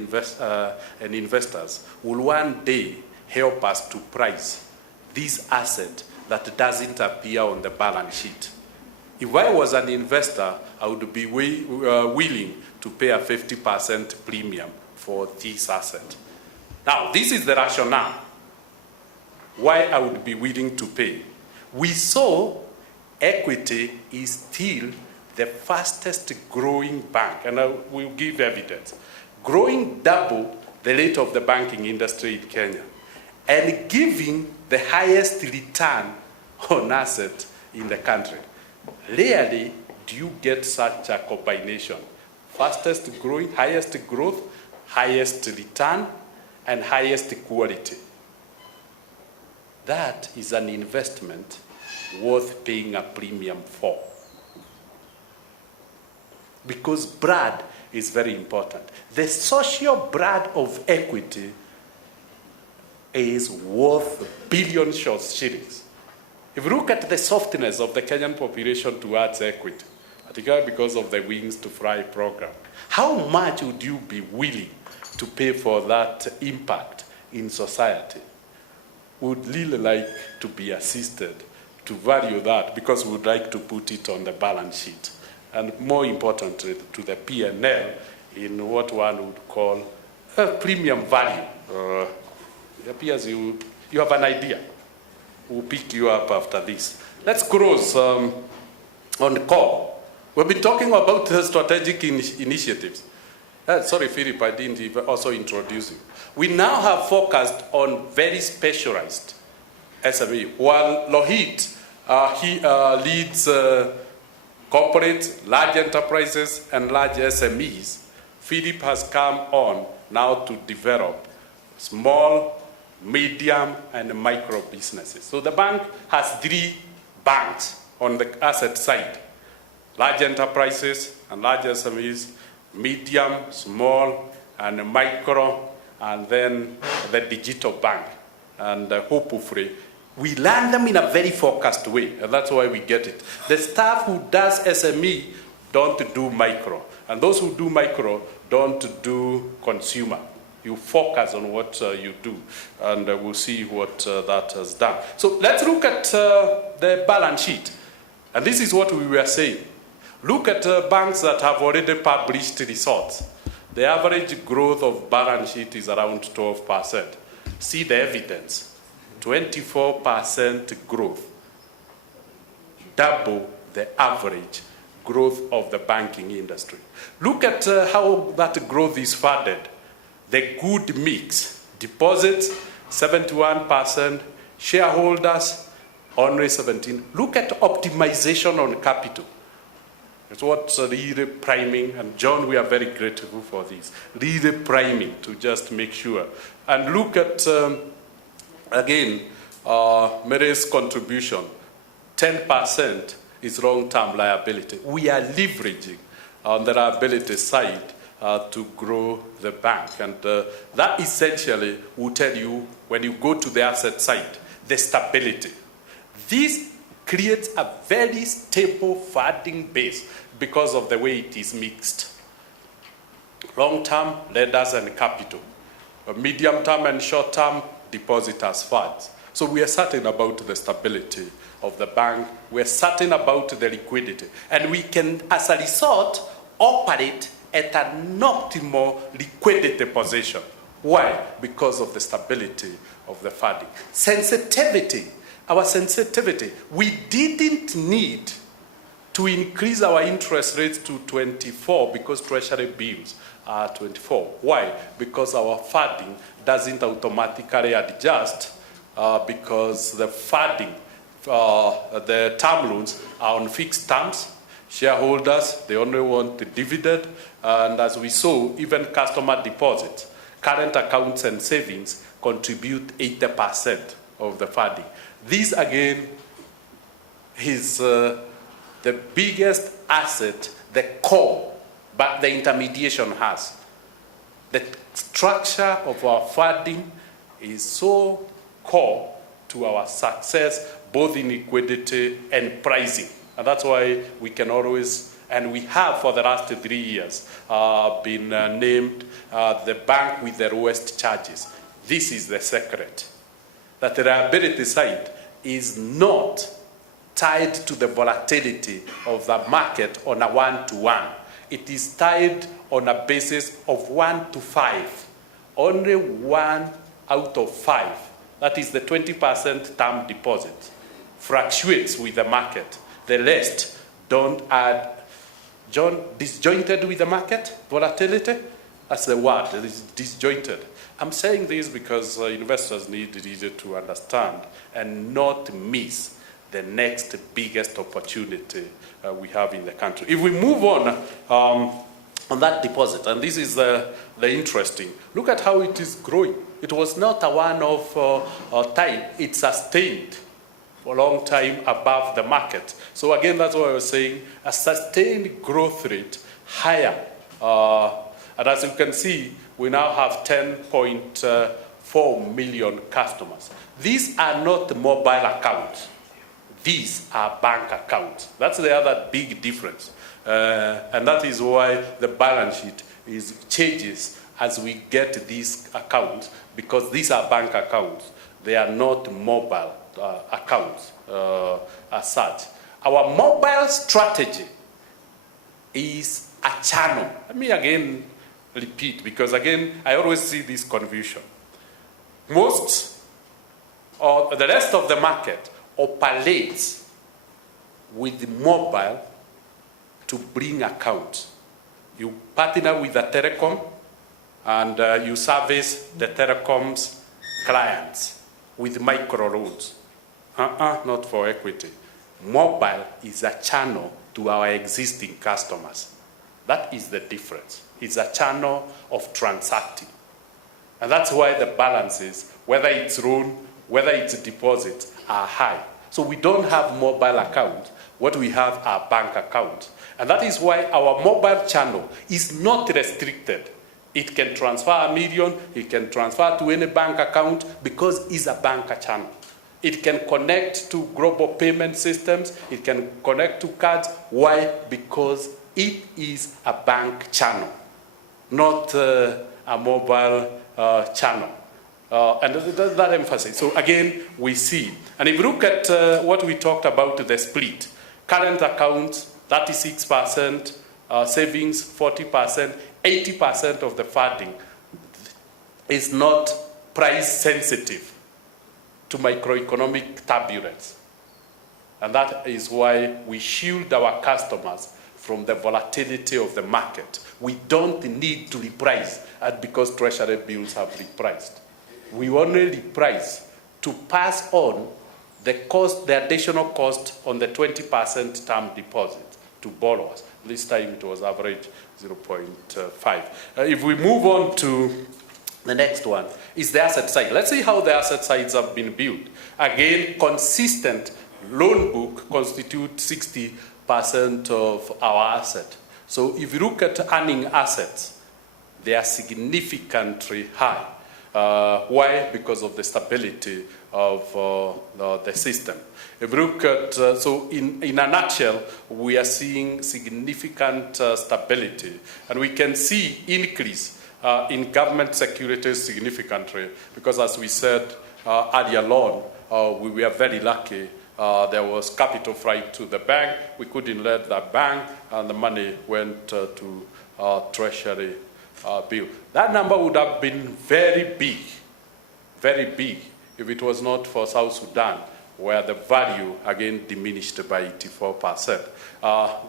investors will one day help us to price this asset that doesn't appear on the balance sheet. If I was an investor, I would be willing to pay a 50% premium for this asset. Now, this is the rationale why I would be willing to pay. We saw Equity is still the fastest growing bank, and I will give evidence. Growing double the rate of the banking industry in Kenya, and giving the highest return on asset in the country. Rarely do you get such a combination. Fastest growing, highest growth, highest return, and highest quality. That is an investment worth paying a premium for. Because brand is very important. The social brand of Equity is worth billions of shillings. If you look at the softness of the Kenyan population towards Equity, particularly because of the Wings to Fly program, how much would you be willing to pay for that impact in society? Would really like to be assisted to value that because we would like to put it on the balance sheet. And more importantly, to the P&L in what one would call a premium value. It appears you have an idea. We'll pick you up after this. Let's close on the call. We've been talking about strategic initiatives. Sorry, Philip, I didn't also introduce you. We now have focused on very specialized SME. While Lohit, he leads corporate, large enterprises, and large SMEs, Philip has come on now to develop small, medium, and micro businesses. So the bank has 3 banks on the asset side: large enterprises and large SMEs, medium, small, and micro, and then the digital bank. And hopefully, we learn them in a very focused way, and that's why we get it. The staff who does SME don't do micro, and those who do micro don't do consumer. You focus on what you do, and we'll see what that has done. So let's look at the balance sheet. And this is what we were saying. Look at banks that have already published results. The average growth of balance sheet is around 12%. See the evidence, 24% growth, double the average growth of the banking industry. Look at how that growth is funded. The good mix, deposits, 71%, shareholders, only 17%. Look at optimization on capital. It's what's really priming, and John, we are very grateful for this. Really priming to just make sure. And look at, again, Mary's contribution, 10% is long-term liability. We are leveraging on the liability side to grow the bank. And that essentially will tell you, when you go to the asset side, the stability. This creates a very stable funding base because of the way it is mixed. Long-term lenders and capital, medium-term and short-term depositors funds. So we are certain about the stability of the bank. We are certain about the liquidity. And we can, as a result, operate at an optimal liquidity position. Why? Because of the stability of the funding. Sensitivity, our sensitivity. We didn't need to increase our interest rates to 24 because treasury bills are 24. Why? Because our funding doesn't automatically adjust because the funding, the term loans are on fixed terms. Shareholders, they only want the dividend. And as we saw, even customer deposits, current accounts and savings contribute 80% of the funding. This, again, is the biggest asset, the core, but the intermediation has. The structure of our funding is so core to our success, both in liquidity and pricing. And that's why we can always, and we have for the last 3 years, been named the bank with the lowest charges. This is the secret, that the liability side is not tied to the volatility of the market on a one-to-one. It is tied on a basis of 1 to 5. Only 1 out of 5, that is the 20% term deposit, fluctuates with the market. The rest don't add, disjointed with the market, volatility. That's the word, it is disjointed. I'm saying this because investors need to understand and not miss the next biggest opportunity we have in the country. If we move on that deposit, and this is the interesting, look at how it is growing. It was not a one-off time, it sustained for a long time above the market. So again, that's what I was saying, a sustained growth rate higher. And as you can see, we now have 10.4 million customers. These are not mobile accounts. These are bank accounts. That's the other big difference. And that is why the balance sheet changes as we get these accounts, because these are bank accounts. They are not mobile accounts as such. Our mobile strategy is a channel. Let me again repeat, because again, I always see this confusion. Most, or the rest of the market, operates with mobile to bring accounts. You partner with the telecom and you service the telecom's clients with micro loans. Not for equity. Mobile is a channel to our existing customers. That is the difference. It's a channel of transacting. And that's why the balances, whether it's loan, whether it's deposit, are high. So we don't have mobile accounts. What we have are bank accounts. And that is why our mobile channel is not restricted. It can transfer $1 million, it can transfer to any bank account because it's a bank channel. It can connect to global payment systems, it can connect to cards. Why? Because it is a bank channel, not a mobile channel. And that emphasis. So again, we see. And if you look at what we talked about, the split, current accounts, 36%, savings, 40%, 80% of the funding is not price sensitive to microeconomic turbulence. And that is why we shield our customers from the volatility of the market. We don't need to reprice because treasury bills have repriced. We only reprice to pass on the cost, the additional cost on the 20% term deposit to borrowers. This time it was average 0.5. If we move on to The next one is the asset side. Let's see how the asset sides have been built. Again, consistent loan book constitutes 60% of our asset. So if you look at earning assets, they are significantly high. Why? Because of the stability of the system. If you look at, so in a nutshell, we are seeing significant stability, and we can see increase in government securities significantly, because as we said earlier on, we were very lucky. There was capital flight to the bank. We couldn't let the bank, and the money went to Treasury bill. That number would have been very big, if it was not for South Sudan, where the value again diminished by 84%.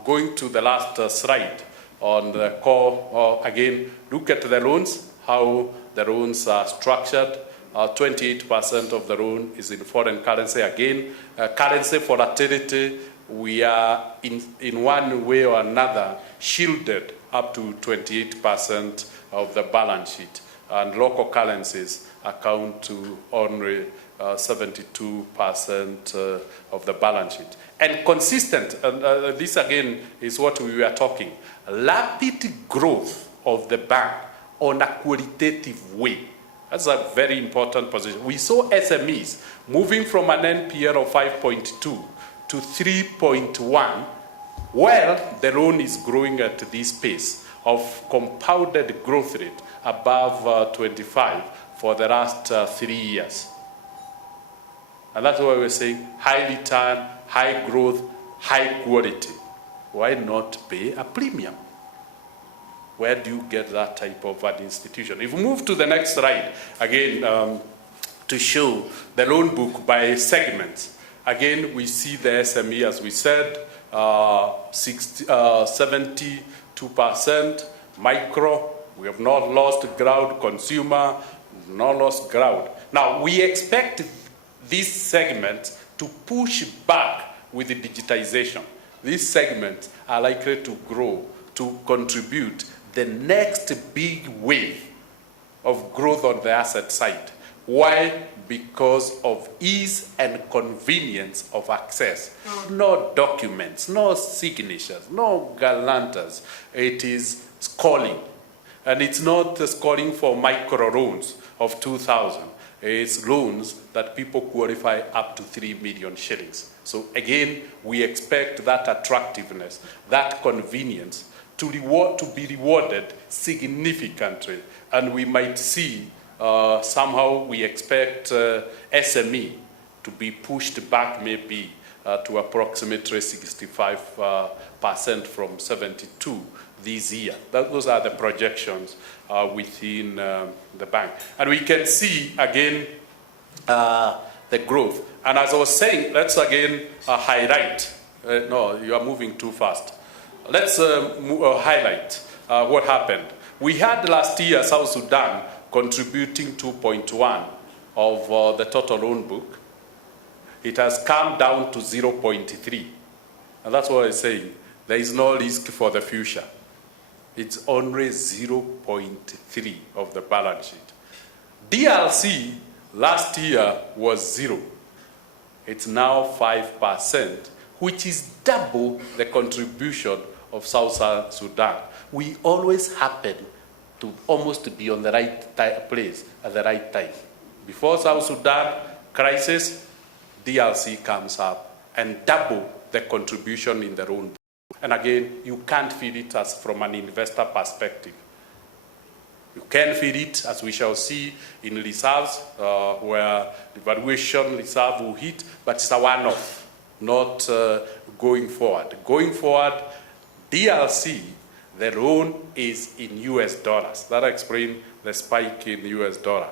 Going to the last slide on the core, again, look at the loans, how the loans are structured. 28% of the loan is in foreign currency. Again, currency volatility, we are in one way or another shielded up to 28% of the balance sheet, and local currencies account to only 72% of the balance sheet. And consistent, and this again is what we were talking, rapid growth of the bank on a qualitative way. That's a very important position. We saw SMEs moving from an NPL of 5.2 to 3.1, while the loan is growing at this pace of compounded growth rate above 25 for the last 3 years. And that's why we're saying high return, high growth, high quality. Why not pay a premium? Where do you get that type of an institution? If we move to the next slide, again, to show the loan book by segments. Again, we see the SME, as we said, 72%, micro, we have not lost ground, consumer, not lost ground. Now, we expect this segment to push back with the digitization. These segments are likely to grow, to contribute the next big wave of growth on the asset side. Why? Because of ease and convenience of access. No documents, no signatures, no guarantors. It is scoring. And it's not scoring for micro loans of 2,000. It's loans that people qualify up to 3 million shillings. So again, we expect that attractiveness, that convenience to be rewarded significantly. And we might see somehow we expect SME to be pushed back maybe to approximately 65% from 72 this year. Those are the projections within the bank. And we can see again the growth. And as I was saying, let's again highlight. No, you are moving too fast. Let's highlight what happened. We had last year South Sudan contributing 2.1 of the total loan book. It has come down to 0.3. And that's what I'm saying. There is no risk for the future. It's only 0.3 of the balance sheet. DRC last year was 0. It's now 5%, which is double the contribution of South Sudan. We always happen to almost be on the right place at the right time. Before South Sudan crisis, DRC comes up and double the contribution in their own. And again, you can't feel it as from an investor perspective. You can feel it, as we shall see, in reserves, where the valuation reserve will hit, but it's a one-off, not going forward. Going forward, DRC, the loan is in US dollars. That explains the spike in US dollar.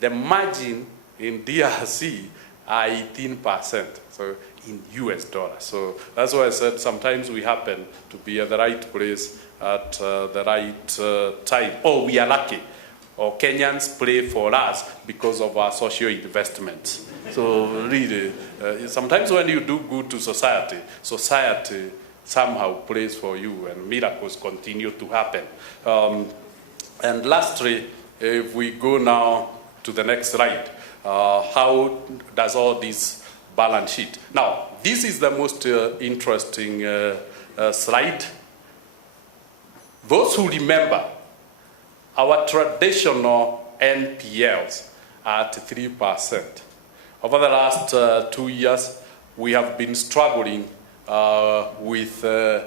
The margin in DRC are 18%, so in US dollars. So that's why I said sometimes we happen to be at the right place at the right time. Or we are lucky. Or Kenyans play for us because of our social investments. So really, sometimes when you do good to society, society somehow plays for you and miracles continue to happen. And lastly, If we go now to the next slide, how does all this balance sheet? Now, this is the most interesting slide. Those who remember, our traditional NPLs are at 3%. Over the last 2 years, we have been struggling with 2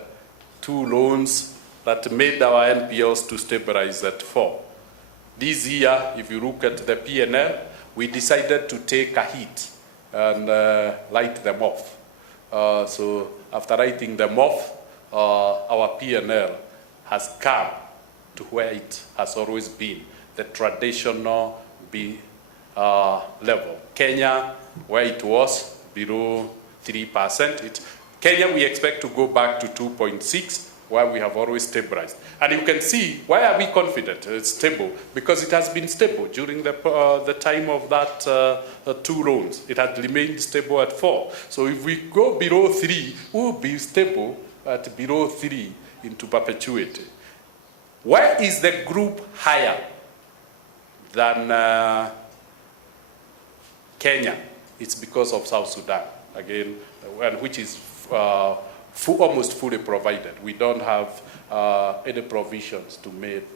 loans that made our NPLs to stabilize at 4. This year, if you look at the P&L, we decided to take a hit and write them off. So after writing them off, our P&L has come to where it has always been, the traditional level. Kenya, where it was below 3%. Kenya, we expect to go back to 2.6, where we have always stabilized. And you can see, why are we confident it's stable? Because it has been stable during the time of that 2 loans. It has remained stable at 4. So if we go below 3, we'll be stable at below 3 into perpetuity. Why is the group higher than Kenya? It's because of South Sudan, again, and which is almost fully provided. We don't have any provisions to make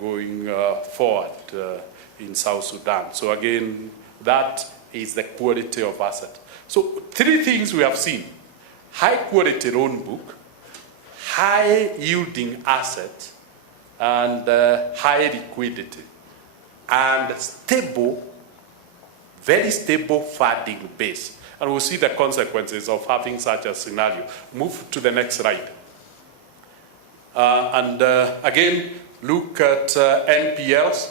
going forward in South Sudan. So again, that is the quality of asset. So 3 things we have seen: high quality loan book, high yielding asset, and high liquidity, and stable, very stable funding base. And we'll see the consequences of having such a scenario. Move to the next slide. Again, look at NPLs.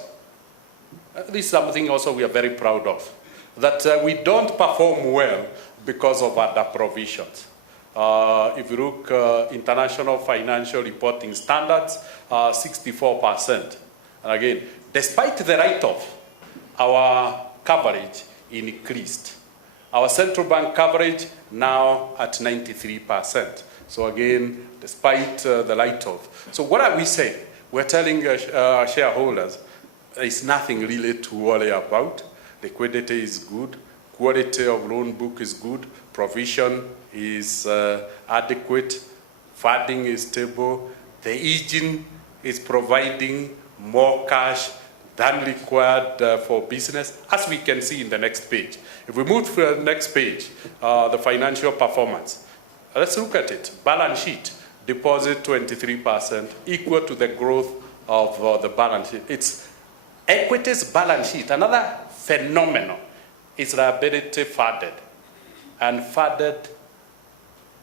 This is something also we are very proud of, that we don't perform well because of other provisions. If you look international financial reporting standards, 64%. And again, despite the write-off, our coverage increased. Our central bank coverage now at 93%. So again, despite the write-off. So what are we saying? We're telling our shareholders there's nothing really to worry about. Liquidity is good. Quality of loan book is good. Provision is adequate. Funding is stable. The agent is providing more cash than required for business, as we can see in the next page. If we move to the next page, the financial performance. Let's look at it. Balance sheet, deposit 23%, equal to the growth of the balance sheet. It's equities balance sheet. Another phenomenon is liability funded, and funded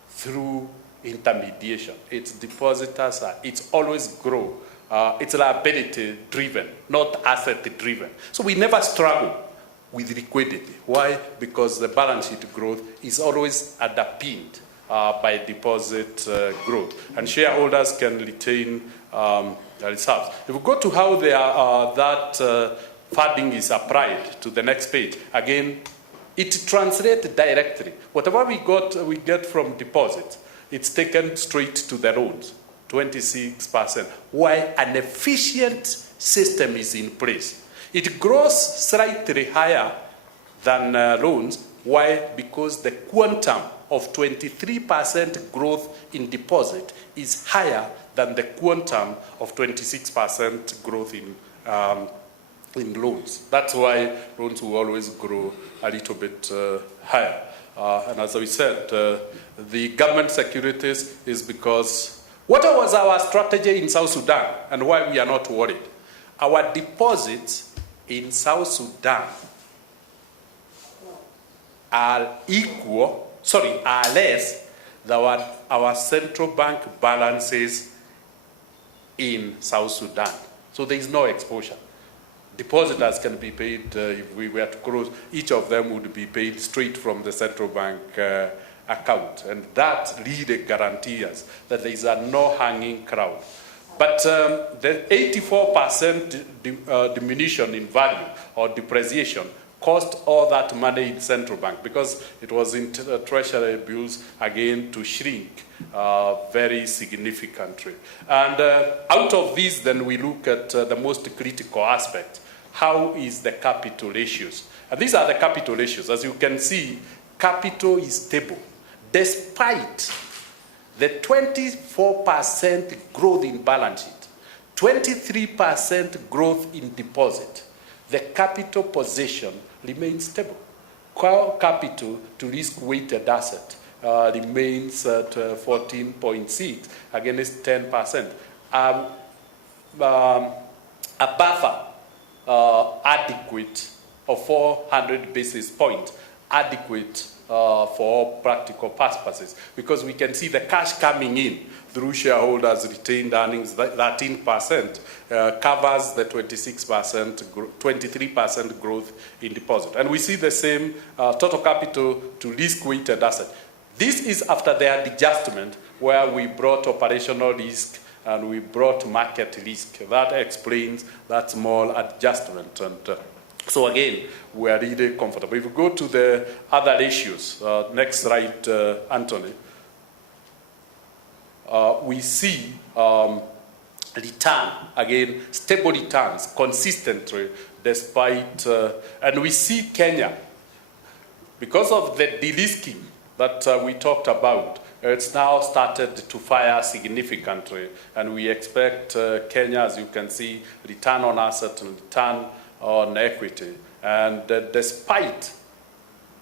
through intermediation. Its depositors it's always grow. It's liability driven, not asset driven. So we never struggle with liquidity. Why? Because the balance sheet growth is always underpinned by deposit growth, and shareholders can retain reserves. If we go to how they are, that funding is applied to the next page, again, it translates directly. Whatever we get from deposits, it's taken straight to the loans. 26%. Why? An efficient system is in place. It grows slightly higher than loans. Why? Because the quantum of 23% growth in deposit is higher than the quantum of 26% growth in loans. That's why loans will always grow a little bit higher. And as we said, the government securities is because what was our strategy in South Sudan and why we are not worried? Our deposits in South Sudan are less than our central bank balances in South Sudan. So there is no exposure. Depositors can be paid, if we were to close, each of them would be paid straight from the central bank account. And that really guarantees that there is no hanging crowd. But the 84% diminution in value or depreciation cost all that money in central bank because it was in treasury bills again to shrink very significantly. And out of this, then we look at the most critical aspect. How is the capital ratios? And these are the capital ratios. As you can see, capital is stable despite the 24% growth in balance sheet, 23% growth in deposit. The capital position remains stable. Core capital to risk-weighted asset remains at 14.6 against 10%. A buffer adequate of 400 basis points, adequate for all practical purposes, because we can see the cash coming in through shareholders' retained earnings, 13% covers the 23% growth in deposit. And we see the same total capital to risk-weighted asset. This is after the adjustment where we brought operational risk and we brought market risk. That explains that small adjustment. And so again, we are really comfortable. If we go to the other ratios, next slide, Anthony, we see return, again, stable returns consistently despite, and we see Kenya, because of the de-risking that we talked about, it's now started to fire significantly, and we expect Kenya, as you can see, return on asset and return on equity. And despite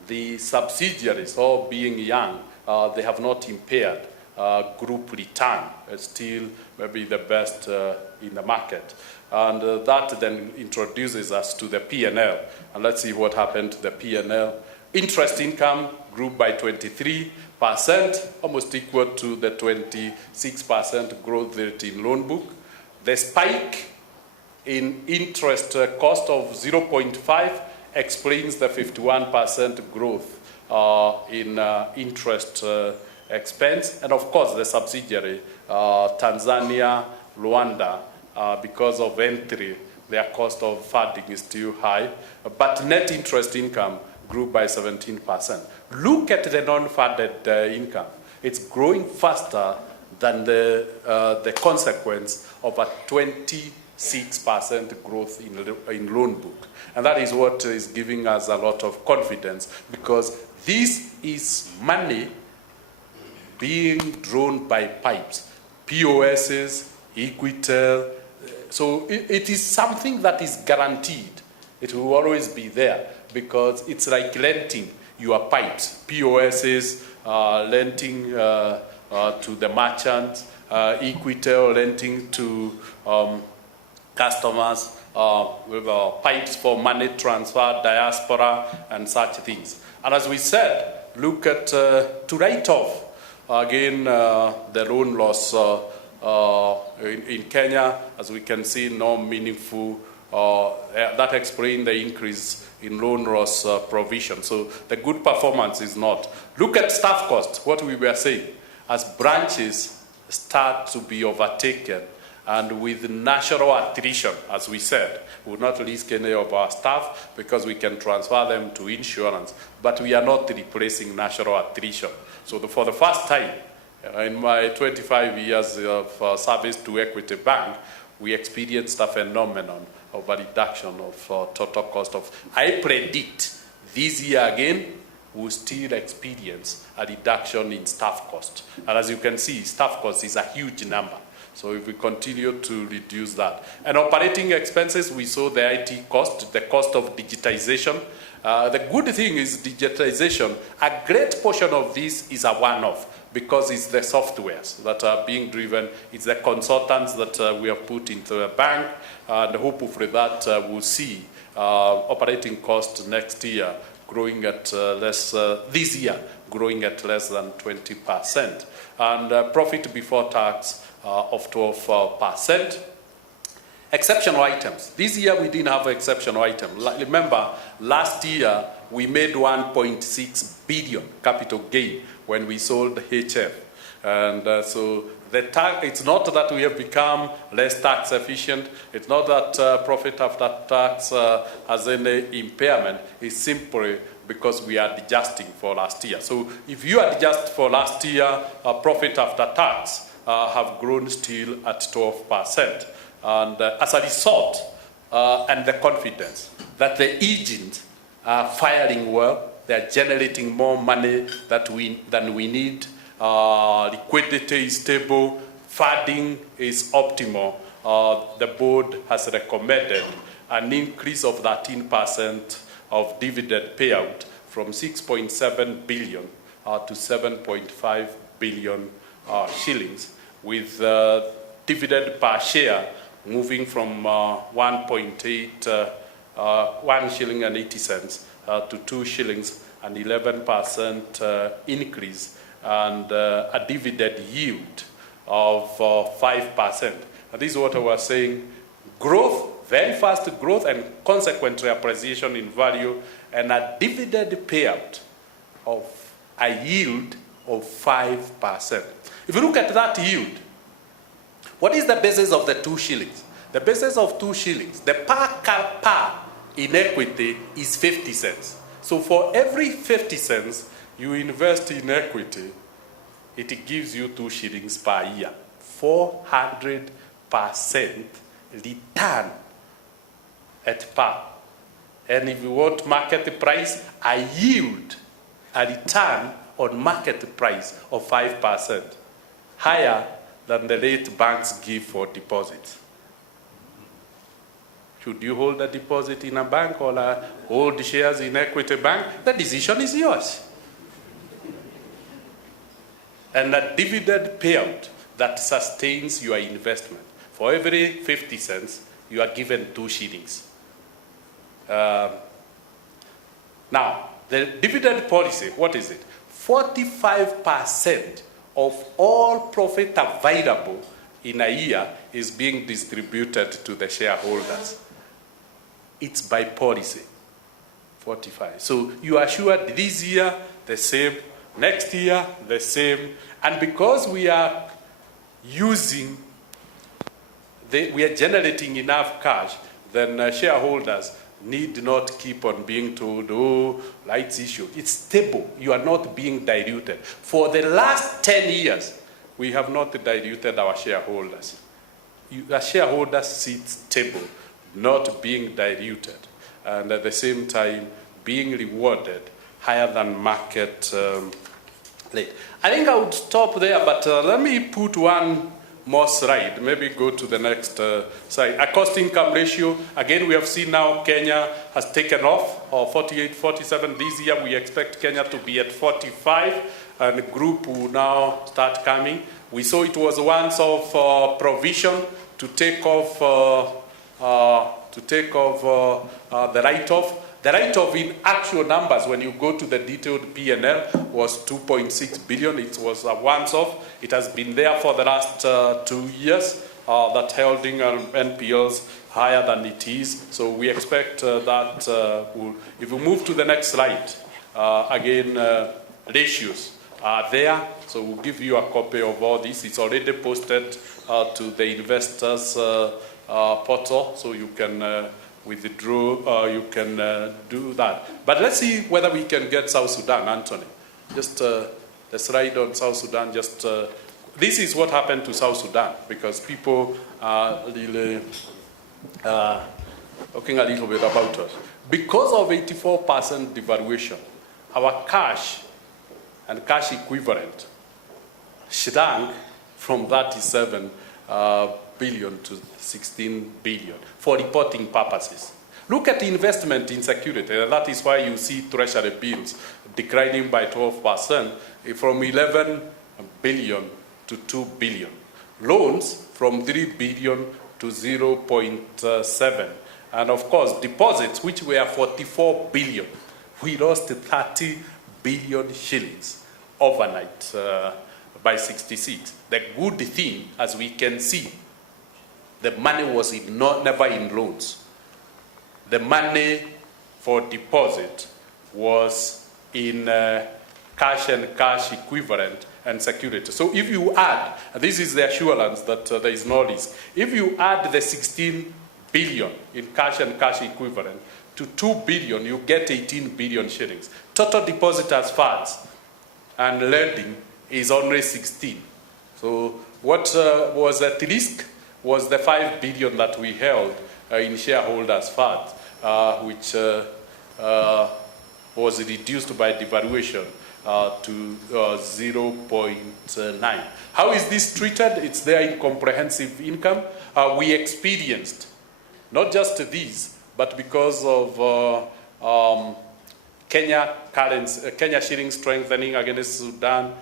the subsidiaries all being young, they have not impaired group return. It's still maybe the best in the market. And that then introduces us to the P&L. And let's see what happened to the P&L. Interest income grew by 23%, almost equal to the 26% growth rate in loan book. The spike in interest cost of 0.5 explains the 51% growth in interest expense. And of course, the subsidiary, Tanzania, Rwanda, because of entry, their cost of funding is still high. But net interest income grew by 17%. Look at the non-funded income. It's growing faster than the consequence of a 26% growth in loan book. And that is what is giving us a lot of confidence, because this is money being drawn by pipes, POSs, Equitel. So it is something that is guaranteed. It will always be there, because it's like renting your pipes, POSs, renting to the merchants, Equitel renting to customers, with pipes for money transfer, diaspora, and such things. And as we said, look at to write off, again, the loan loss in Kenya, as we can see, no meaningful, that explains the increase in loan loss provision. So the good performance is not. Look at staff costs, what we were saying. As branches start to be overtaken, and with natural attrition, as we said, we will not risk any of our staff because we can transfer them to insurance, but we are not replacing natural attrition. So for the first time in my 25 years of service to Equity Bank, we experienced a phenomenon of a reduction of total cost of. I predict this year again, we'll still experience a reduction in staff cost. And as you can see, staff cost is a huge number. So if we continue to reduce that. And operating expenses, we saw the IT cost, the cost of digitization. The good thing is digitization, a great portion of this is a one-off, because it's the softwares that are being driven, it's the consultants that we have put into the bank, and hopefully that we'll see operating cost next year growing at less, this year growing at less than 20%. And profit before tax of 12%. Exceptional items. This year we didn't have exceptional item. Remember, last year we made 1.6 billion capital gain when we sold HF. And so it's not that we have become less tax efficient. It's not that profit after tax has any impairment. It's simply because we are adjusting for last year. So if you adjust for last year, profit after tax have grown still at 12%. And as a result, and the confidence that the agents are firing well, they are generating more money than we need. Liquidity is stable, funding is optimal. The board has recommended an increase of 13% of dividend payout from 6.7 billion to 7.5 billion shillings, with dividend per share moving from 1 shilling and 80 cents to 2 shillings and 11% increase, and a dividend yield of 5%. And this is what I was saying: growth, very fast growth, and consequent appreciation in value, and a dividend payout of a yield of 5%. If you look at that yield, what is the basis of the 2 shillings? The basis of 2 shillings, the per in equity is 50 cents. So for every 50 cents you invest in equity, it gives you 2 shillings per year. 400% return at par. And if you want market price, a yield, a return on market price of 5%, higher than the rate banks give for deposits. Should you hold a deposit in a bank or hold shares in Equity Bank? The decision is yours. And a dividend payout that sustains your investment. For every 50 cents, you are given 2 shillings. Now, the dividend policy, what is it? 45% of all profit available in a year is being distributed to the shareholders. It's by policy, 45. So you are sure this year the same, next year the same, and because we are generating enough cash, then shareholders need not keep on being told, oh, rights issue. It's stable. You are not being diluted. For the last 10 years, we have not diluted our shareholders. The shareholders sit stable, not being diluted, and at the same time being rewarded higher than market rate. I think I would stop there, but let me put one more slide. Maybe go to the next slide. A cost-income ratio. Again, we have seen now Kenya has taken off, 48, 47. This year we expect Kenya to be at 45, and the group will now start coming. We saw it was once of provision to take off the write-off. The write-off in actual numbers, when you go to the detailed P&L, was 2.6 billion. It was a once-off. It has been there for the last 2 years, that holding NPLs higher than it is. So we expect that if we move to the next slide, again, ratios are there. So we'll give you a copy of all this. It's already posted to the investors portal, so you can withdraw, you can do that. But let's see whether we can get South Sudan, Anthony. Just the slide on South Sudan, this is what happened to South Sudan, because people are really talking a little bit about us. Because of 84% devaluation, our cash and cash equivalent shrank from 37 billion to 16 billion for reporting purposes. Look at the investment in security, and that is why you see treasury bills declining by 12% from 11 billion to 2 billion. Loans from 3 billion to 0.7. And of course, deposits, which were 44 billion, we lost 30 billion shillings overnight by 66. The good thing, as we can see, the money was never in loans. The money for deposit was in cash and cash equivalent, and security. So if you add, this is the assurance that there is no risk. If you add the 16 billion in cash and cash equivalent to 2 billion, you get 18 billion shillings. Total depositors' funds and lending is only 16. So what was at risk was the 5 billion that we held in shareholders' funds, which was reduced by devaluation to 0.9. How is this treated? It's there in comprehensive income. We experienced not just these, but because of Kenya shilling strengthening against Sudan,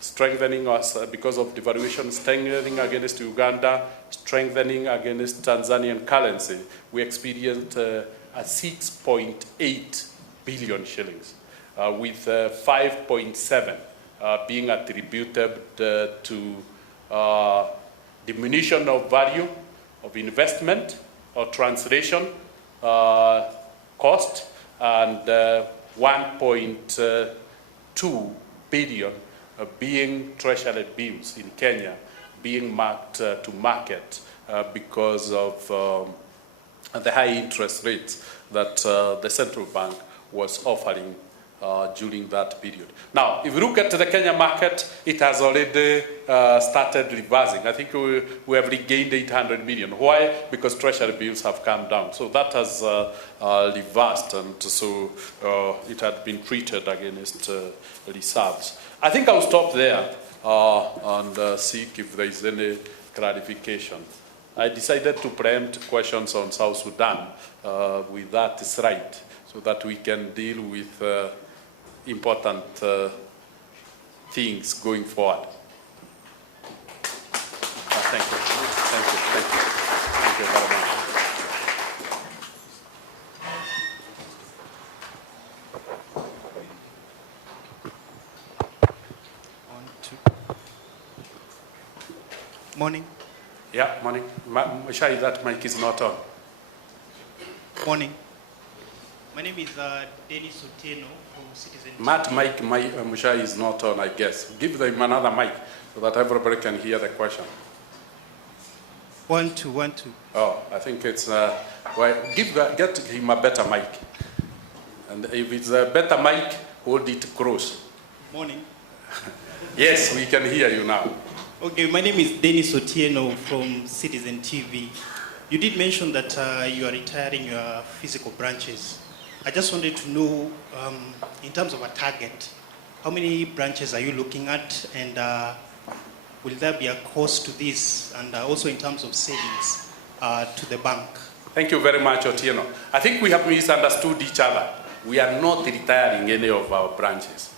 strengthening us because of devaluation, strengthening against Uganda, strengthening against Tanzanian currency, we experienced a 6.8 billion shillings, with 5.7 being attributed to diminution of value of investment or translation cost, and 1.2 billion being treasury bills in Kenya being marked to market because of the high interest rates that the central bank was offering during that period. Now, if you look at the Kenya market, it has already started reversing. I think we have regained 800 million. Why? Because treasury bills have come down. So that has reversed, and so it had been treated against reserves. I think I'll stop there and seek if there is any clarification. I decided to preempt questions on South Sudan with that slide so that we can deal with important things going forward. Thank you. Thank you. Thank you. Thank you very much. Morning. Yeah, morning. Shai, that mic is not on. Morning. My name is Dennis Otieno from Citizen Matt, mic, Mushai is not on, I guess. Give them another mic so that everybody can hear the question. 1, 2, 1, 2. Oh, I think it's, get him a better mic. And if it's a better mic, hold it close. Morning. Yes, we can hear you now. Okay, my name is Dennis Otieno from Citizen TV. You did mention that you are retiring your physical branches. I just wanted to know, in terms of a target, how many branches are you looking at, and will there be a cost to this, and also in terms of savings to the bank? Thank you very much, Otieno. I think we have misunderstood each other. We are not retiring any of our branches.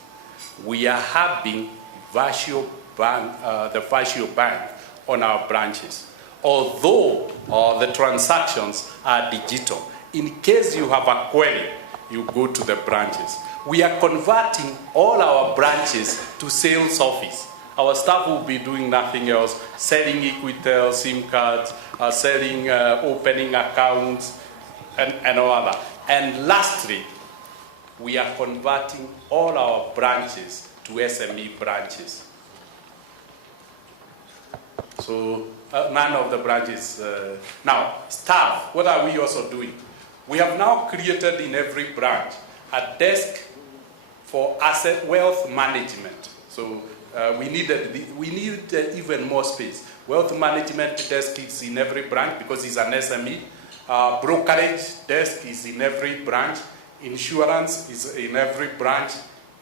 We are having the virtual bank on our branches. Although the transactions are digital, in case you have a query, you go to the branches. We are converting all our branches to sales office. Our staff will be doing nothing else, selling Equitel, SIM cards, selling, opening accounts, and all that. And lastly, we are converting all our branches to SME branches. So none of the branches. Now, staff, what are we also doing? We have now created in every branch a desk for asset wealth management. So we need even more space. Wealth management desk is in every branch because it's an SME. Brokerage desk is in every branch. Insurance is in every branch.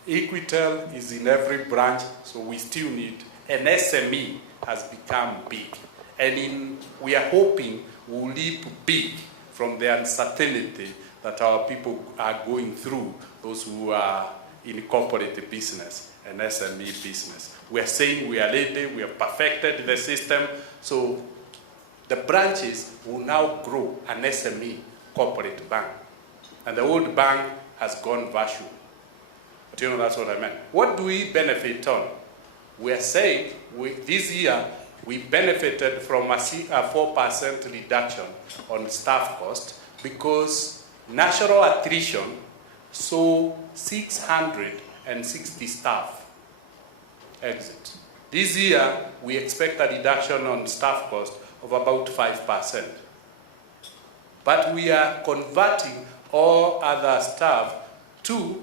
Equitel is in every branch. So we still need an SME has become big. And we are hoping we'll leap big from the uncertainty that our people are going through, those who are in corporate business and SME business. We are saying we are ready, we have perfected the system, so the branches will now grow an SME corporate bank. And the old bank has gone virtual. But you know, that's what I meant. What do we benefit on? We are saying this year we benefited from a 4% reduction on staff cost because natural attrition saw 660 staff exit. This year, we expect a reduction on staff cost of about 5%. But we are converting all other staff to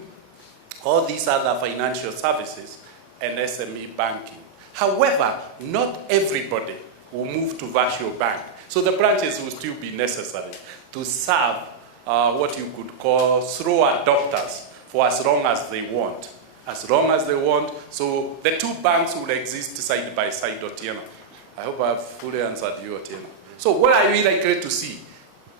all these other financial services and SME banking. However, not everybody will move to virtual bank. So the branches will still be necessary to serve what you could call slow adopters for as long as they want. As long as they want. So the two banks will exist side by side, Otieno. I hope I've fully answered you, Otieno. So what are we likely to see?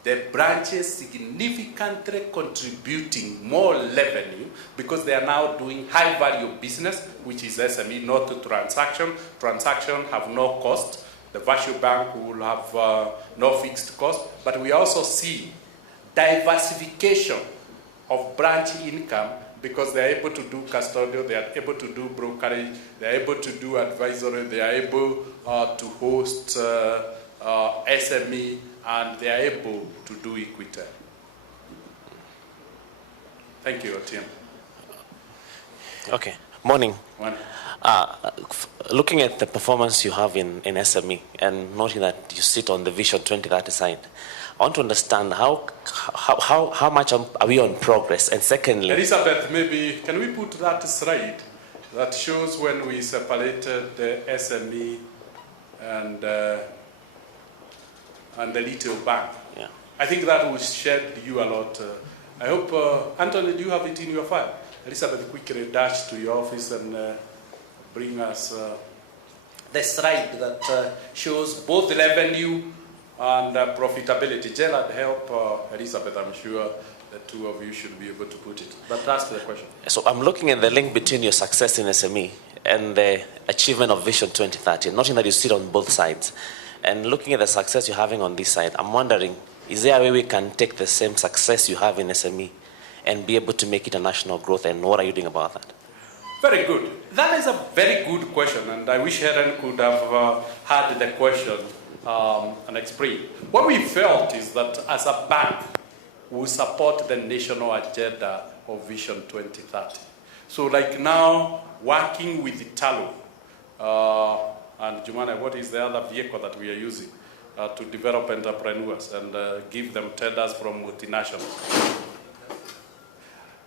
The branches significantly contributing more revenue because they are now doing high value business, which is SME, not transaction. Transaction have no cost. The virtual bank will have no fixed cost. But we also see diversification of branch income because they are able to do custodial, they are able to do brokerage, they are able to do advisory, they are able to host SME, and they are able to do Equity. Thank you, Otieno. Okay. Morning. Morning. Looking at the performance you have in SME and noting that you sit on the Vision 2030 side, I want to understand how much are we on progress? And secondly, Elizabeth, maybe can we put that slide that shows when we separated the SME and the retail bank? Yeah. I think that will shed you a lot. I hope, Anthony, do you have it in your file? Elizabeth, quickly dash to your office and bring us the slide that shows both the revenue and profitability. Gerald, help Elizabeth. I'm sure the two of you should be able to put it. But that's the question. So I'm looking at the link between your success in SME and the achievement of Vision 2030, noting that you sit on both sides. And looking at the success you're having on this side, I'm wondering, is there a way we can take the same success you have in SME and be able to make it a national growth? And what are you doing about that? Very good. That is a very good question, and I wish Helen could have had the question and explain. What we felt is that as a bank, we support the national agenda of Vision 2030. So like now, working with Italo, and Jumana, what is the other vehicle that we are using to develop entrepreneurs and give them tenders from multinationals?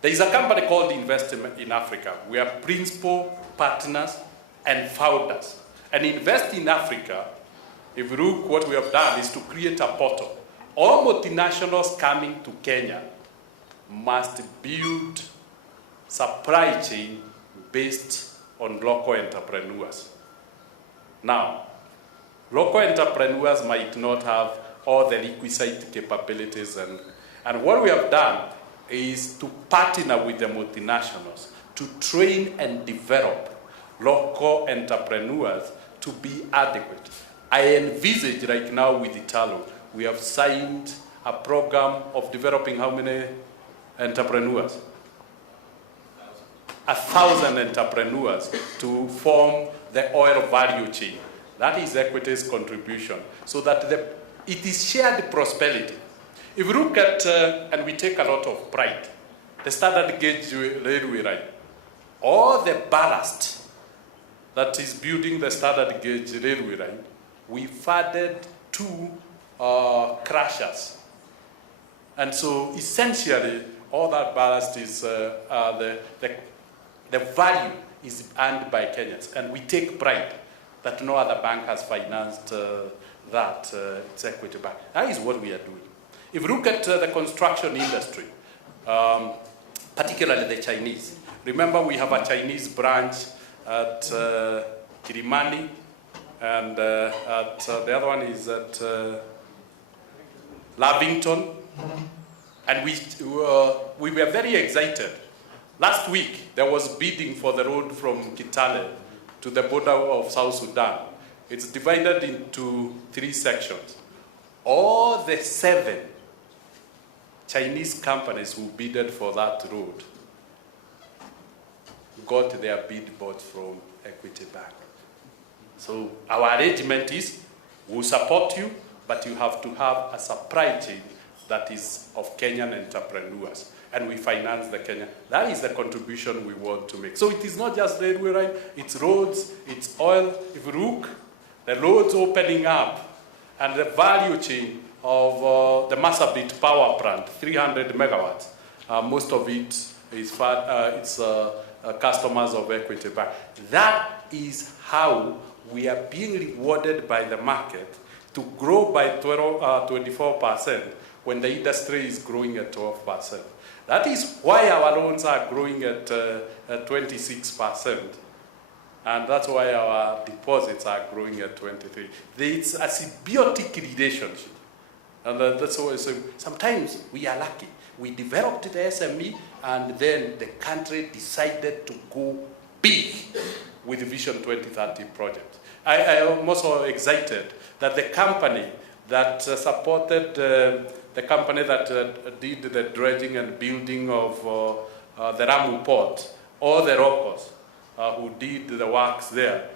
There is a company called Investment in Africa. We are principal partners and founders. And Invest in Africa, if you look, what we have done is to create a portal. All multinationals coming to Kenya must build supply chain based on local entrepreneurs. Now, local entrepreneurs might not have all the requisite capabilities, and what we have done is to partner with the multinationals to train and develop local entrepreneurs to be adequate. I envisage right now with Italo, we have signed a program of developing how many entrepreneurs? 1,000 entrepreneurs to form the oil value chain. That is Equity's contribution, so that it is shared prosperity. If you look at, and we take a lot of pride, the standard gauge railway line, all the ballast that is building the standard gauge railway line, we funded 2 crushers. And so essentially, all that ballast is, the value is earned by Kenyans. And we take pride that no other bank has financed that, it's Equity Bank. That is what we are doing. If you look at the construction industry, particularly the Chinese, remember we have a Chinese branch at Kilimani, and the other one is at Lavington, and we were very excited. Last week, there was bidding for the road from Kitale to the border of South Sudan. It's divided into 3 sections. All the 7 Chinese companies who bidded for that road got their bid bought from Equity Bank. So our arrangement is, we'll support you, but you have to have a supply chain that is of Kenyan entrepreneurs. and we finance the Kenya. That is the contribution we want to make. So it is not just railway line, it's roads, it's oil. If you look, the roads opening up and the value chain of the Marsabit power plant, 300 megawatts, most of it is customers of Equity Bank. That is how we are being rewarded by the market to grow by 24% when the industry is growing at 12%. That is why our loans are growing at 26%. And that's why our deposits are growing at 23%. It's a symbiotic relationship. And that's why sometimes we are lucky. We developed the SME, and then the country decided to go big with the Vision 2030 project. I am also excited that the company that supported the company that did the dredging and building of the Ramu port, all the locals who did the works there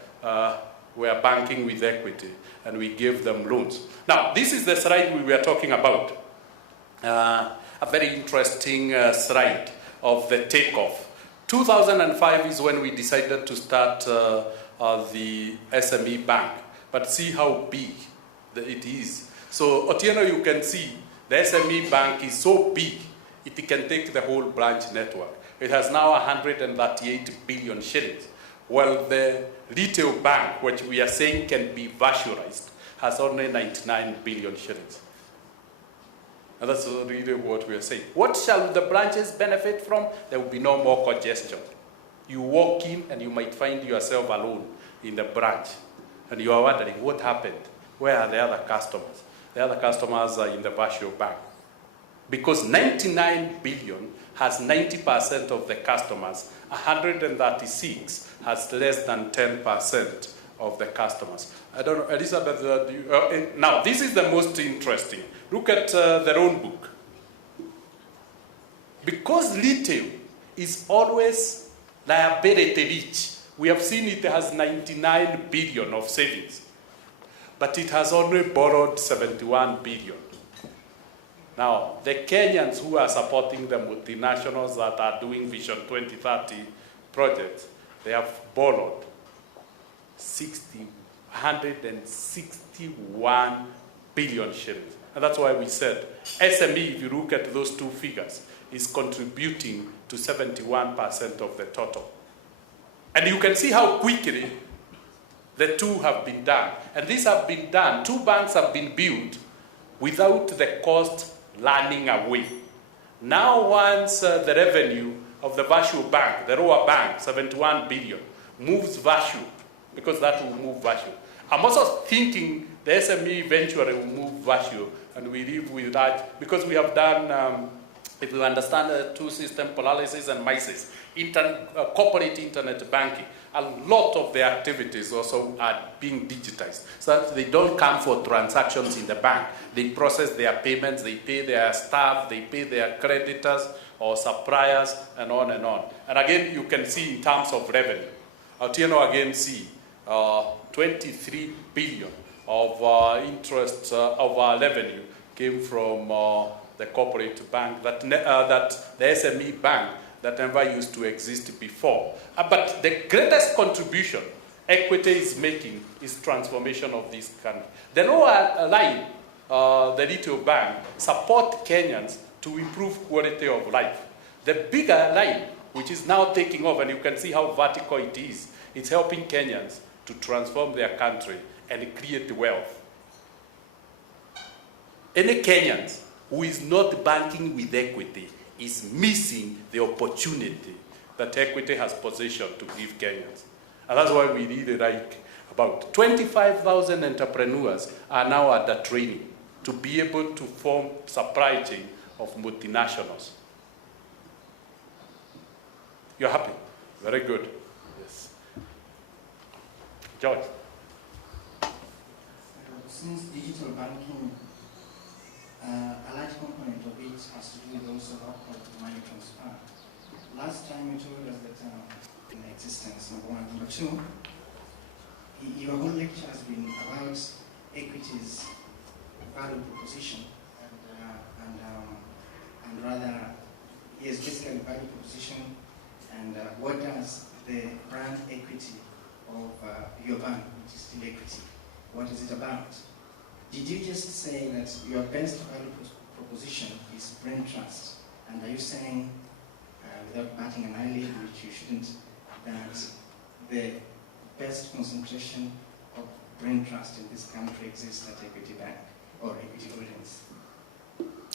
were banking with Equity, and we gave them loans. Now, this is the slide we were talking about. A very interesting slide of the takeoff. 2005 is when we decided to start the SME bank, but see how big it is. So Otieno, you can see the SME bank is so big, it can take the whole branch network. It has now 138 billion shillings, while the retail bank, which we are saying can be virtualized, has only 99 billion shillings. And that's really what we are saying. What shall the branches benefit from? There will be no more congestion. You walk in and you might find yourself alone in the branch. And you are wondering, what happened? Where are the other customers? The other customers are in the virtual bank. Because 99 billion has 90% of the customers, 136 has less than 10% of the customers. I don't know, Elizabeth, now this is the most interesting. Look at the loan book. Because retail is always liability rich, we have seen it has 99 billion of savings, but it has only borrowed 71 billion. Now, the Kenyans who are supporting the multinationals that are doing Vision 2030 projects, they have borrowed 161 billion shillings. And that's why we said SME, if you look at those two figures, is contributing to 71% of the total. And you can see how quickly the two have been done. And these have been done, two banks have been built without the cost running away. Now once the revenue of the virtual bank, the lower bank, 71 billion, moves virtual, because that will move virtual. I'm also thinking the SME eventually will move virtual, and we live with that, because we have done, if you understand the two-system paralysis and MISIS, corporate internet banking, a lot of the activities also are being digitized, so that they don't come for transactions in the bank. They process their payments, they pay their staff, they pay their creditors or suppliers, and on and on. And again, you can see in terms of revenue. Otieno again see 23 billion of interest of our revenue came from the corporate bank, that the SME bank that never used to exist before. But the greatest contribution Equity is making is transformation of this country. The lower line, the retail bank, support Kenyans to improve quality of life. The bigger line, which is now taking off, and you can see how vertical it is, it's helping Kenyans to transform their country and create wealth. Any Kenyans who is not banking with Equity is missing the opportunity that Equity has positioned to give Kenyans. And that's why we really like about 25,000 entrepreneurs are now at the training to be able to form supply chain of multinationals. You're happy? Very good. Yes. George. Since digital banking, a large component of it has to do with also output money transfer. Last time you told us that in existence, number one. Number two, your whole lecture has been about Equity's value proposition and rather yes, basically value proposition, and what does the brand equity of your bank, which is still equity, what is it about? Did you just say that your best value proposition is brand trust? And are you saying, without batting an eyelid, which you shouldn't, that the best concentration of brand trust in this country exists at Equity Bank or Equity Holdings?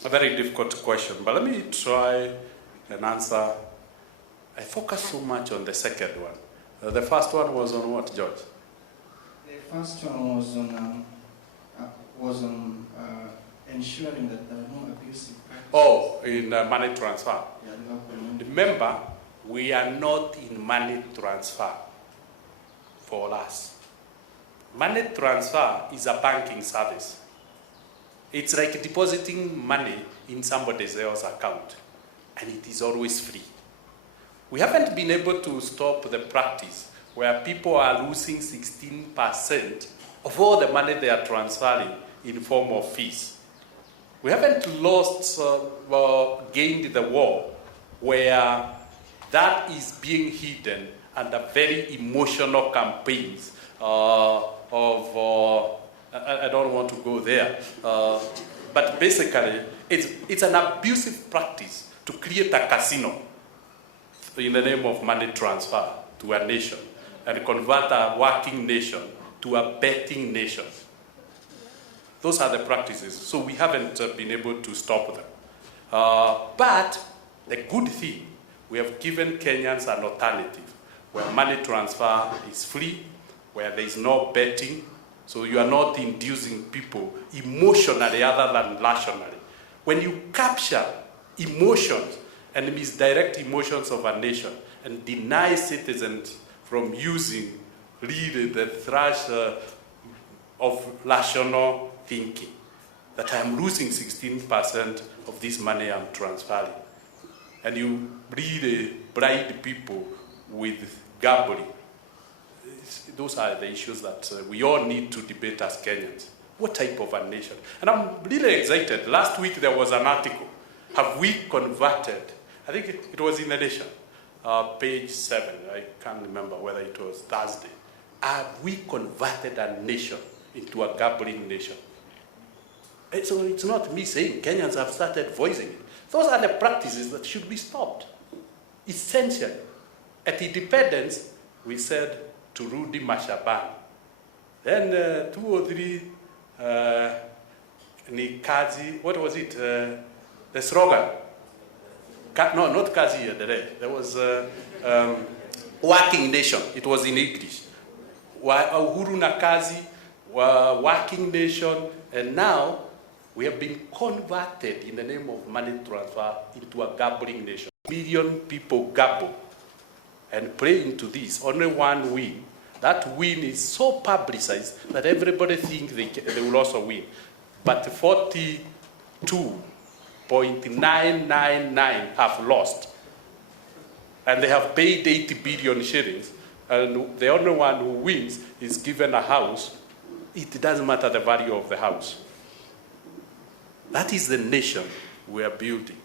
A very difficult question, but let me try and answer. I focus so much on the second one. The first one was on what, George? The first one was on ensuring that there are no abusive practices. Oh, in money transfer. Yeah, local. Remember, we are not in money transfer for us. Money transfer is a banking service. It's like depositing money in somebody else's account, and it is always free. We haven't been able to stop the practice where people are losing 16% of all the money they are transferring in form of fees. We haven't gained the war where that is being hidden under very emotional campaigns I don't want to go there, but basically it's an abusive practice to create a casino in the name of money transfer to a nation and convert a working nation to a betting nation. Those are the practices, so we haven't been able to stop them. But the good thing, we have given Kenyans an alternative where money transfer is free, where there is no betting, so you are not inducing people emotionally other than rationally. When you capture emotions and misdirect emotions of a nation and deny citizens from using really the thrash of rational thinking, that I am losing 16% of this money I'm transferring, and you really bribe people with gambling, those are the issues that we all need to debate as Kenyans. What type of a nation? And I'm really excited. Last week there was an article. Have we converted? I think it was in the Nation, page 7. I can't remember whether it was Thursday. Have we converted a nation into a gambling nation? So it's not me saying, Kenyans have started voicing it. Those are the practices that should be stopped. Essentially, at independence, we said to Rudy Mashaban. Then 2 or 3, ni kazi, what was it? The slogan. No, not kazi, there was working nation. It was in English. Uhuru na kazi, working nation, and now we have been converted in the name of money transfer into a gambling nation. Million people gamble and play into this. Only one win. That win is so publicized that everybody thinks they will also win. But 42.999 have lost. And they have paid 80 billion shillings. And the only one who wins is given a house. It doesn't matter the value of the house. That is the nation we are building.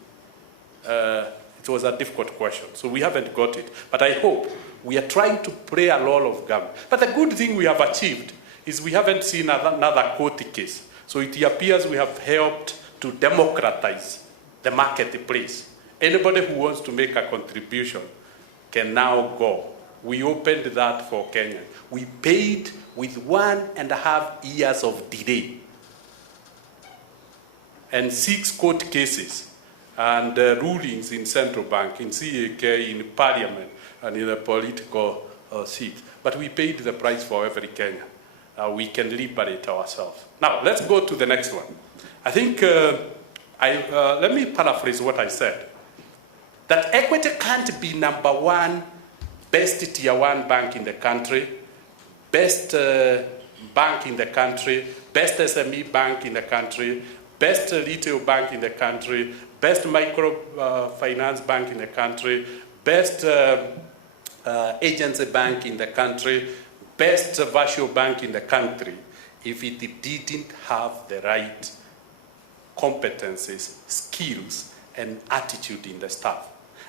It was a difficult question, so we haven't got it. But I hope we are trying to play a role of government. But the good thing we have achieved is we haven't seen another court case. So it appears we have helped to democratize the marketplace. Anybody who wants to make a contribution can now go. We opened that for Kenya. We paid with 1.5 years of delay and 6 court cases and rulings in central bank, in CAK, in parliament, and in the political seat. But we paid the price for every Kenyan. We can liberate ourselves. Now, let's go to the next one. I think, let me paraphrase what I said. That Equity can't be number 1 best tier 1 bank in the country, best bank in the country, best SME bank in the country, best retail bank in the country, best microfinance bank in the country, best agency bank in the country, best virtual bank in the country, if it didn't have the right competencies, skills, and attitude in the staff.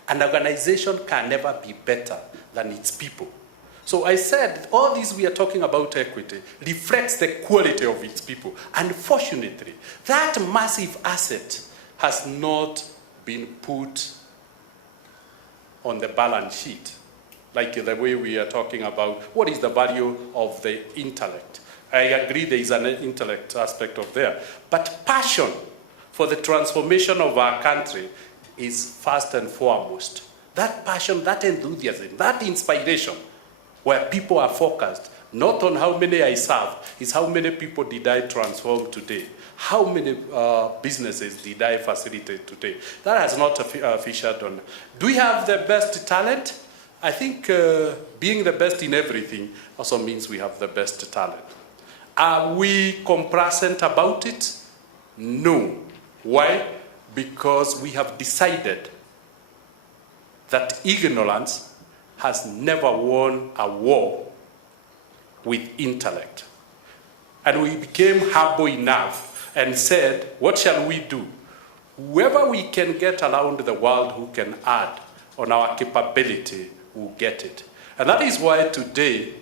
An organization can never be better than its people. So I said, all this we are talking about equity reflects the quality of its people. Unfortunately, that massive asset has not been put on the balance sheet, like the way we are talking about what is the value of the intellect. I agree there is an intellect aspect of there, but passion for the transformation of our country is first and foremost. That passion, that enthusiasm, that inspiration, where people are focused not on how many I serve, is how many people did I transform today? How many businesses did I facilitate today? That has not featured on. Do we have the best talent? I think being the best in everything also means we have the best talent. Are we complacent about it? No. Why? Because we have decided that ignorance has never won a war with intellect. And we became humble enough and said, what shall we do? Whoever we can get around the world who can add on our capability will get it. And that is why today,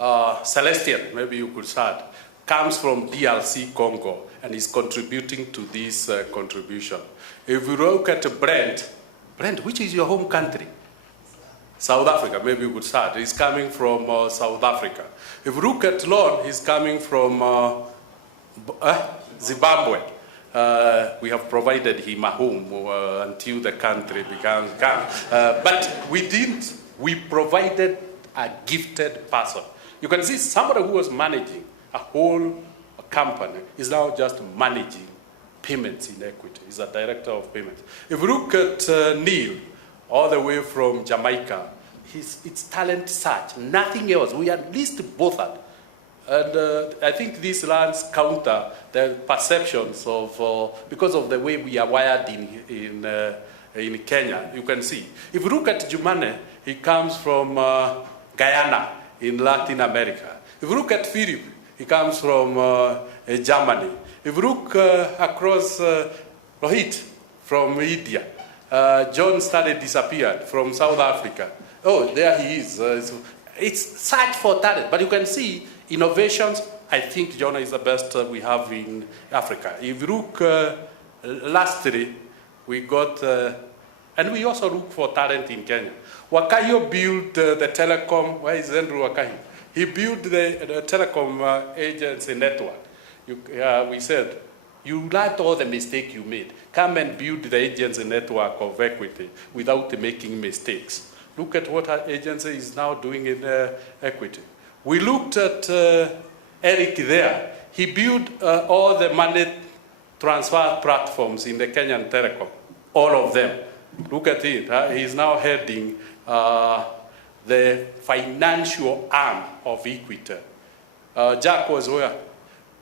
Celestian, maybe you could start, comes from DRC Congo and is contributing to this contribution. If you look at Brent, which is your home country? South Africa, maybe you could start. He's coming from South Africa. If you look at Lon, he's coming from Zimbabwe. We have provided him a home until the country began. But we didn't. We provided a gifted person. You can see somebody who was managing a whole company is now just managing payments in equity. He's a director of payments. If you look at Neil, all the way from Jamaica, it's talent search, nothing else. We are at least bothered. And I think this lands counter the perceptions of, because of the way we are wired in Kenya. You can see. If you look at Jumane, he comes from Guyana in Latin America. If you look at Philip, he comes from Germany. If you look across Rohit from India, John Study disappeared from South Africa. Oh, there he is. It's search for talent. But you can see innovations. I think John is the best we have in Africa. If you look lastly, we got, and we also look for talent in Kenya. Wakayo built the telecom. Where is Andrew Wakayo? He built the telecom agency network. We said, you learned all the mistakes you made. Come and build the agency network of equity without making mistakes. Look at what our agency is now doing in equity. We looked at Eric there. He built all the money transfer platforms in the Kenyan telecom, all of them. Look at it. He's now heading the financial arm of Equity. Jack was where?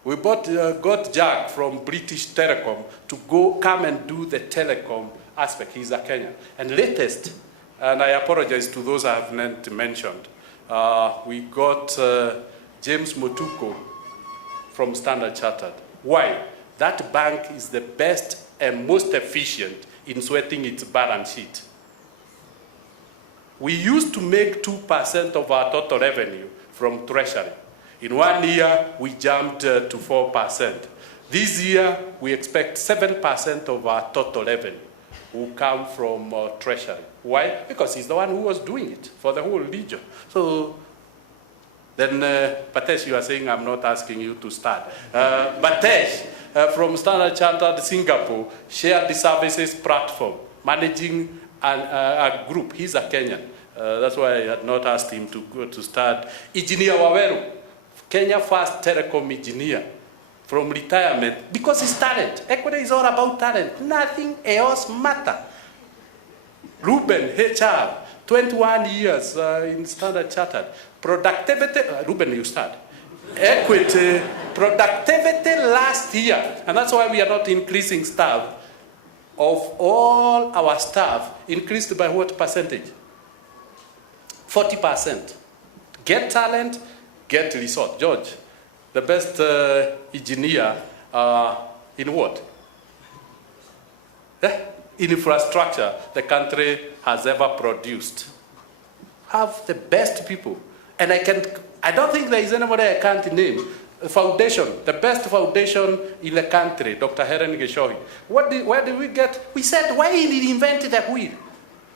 We got Jack from British Telecom to come and do the telecom aspect. He's a Kenyan. And latest, and I apologize to those I have not mentioned, we got James Motuko from Standard Chartered. Why? That bank is the best and most efficient in sweating its balance sheet. We used to make 2% of our total revenue from treasury. In 1 year, we jumped to 4%. This year, we expect 7% of our total revenue will come from treasury. Why? Because he's the one who was doing it for the whole region. So then, Patesh, you are saying I'm not asking you to start. Patesh, from Standard Chartered Singapore, shared the services platform, managing a group. He's a Kenyan. That's why I had not asked him to start. Engineer Waweru, Kenya first telecom engineer from retirement, because it's talent. Equity is all about talent. Nothing else matters. Ruben, HR, 21 years in Standard Chartered. Productivity, Ruben, you start. Equity, productivity last year, and that's why we are not increasing staff. Of all our staff, increased by what percentage? 40%. Get talent, get resource. George, the best engineer in what? infrastructure the country has ever produced. Have the best people. And I don't think there is anybody I can't name. Foundation, the best foundation in the country, Dr. Helen Geshohi. Where did we get? We said, why did he invent the wheel?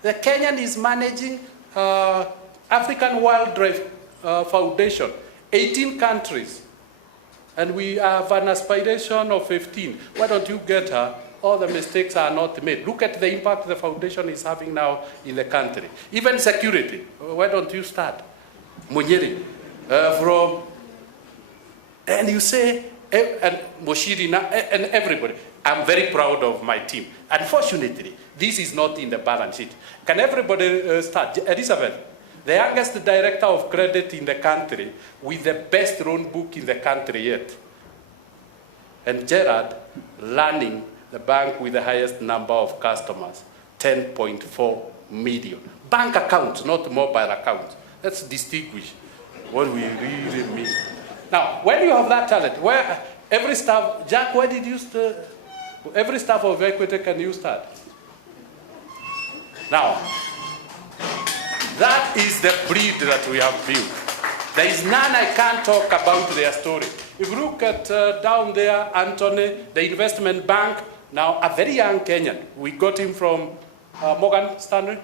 The Kenyan is managing African Wildlife Foundation, 18 countries. And we have an aspiration of 15. Why don't you get her? All the mistakes are not made. Look at the impact the foundation is having now in the country. Even security. Why don't you start? Munyeri, and you say, and Moshiri, and everybody. I'm very proud of my team. Unfortunately, this is not in the balance sheet. Can everybody start? Elizabeth, the youngest director of credit in the country with the best loan book in the country yet. And Gerard, learning the bank with the highest number of customers, 10.4 million. Bank accounts, not mobile accounts. Let's distinguish what we really mean. Now, when you have that talent, where every staff, Jack, where did you start? Every staff of Equity can you start? Now, that is the breed that we have built. There is none I can't talk about their story. If you look at down there, Anthony, the investment bank, now a very young Kenyan. We got him from Morgan Stanley,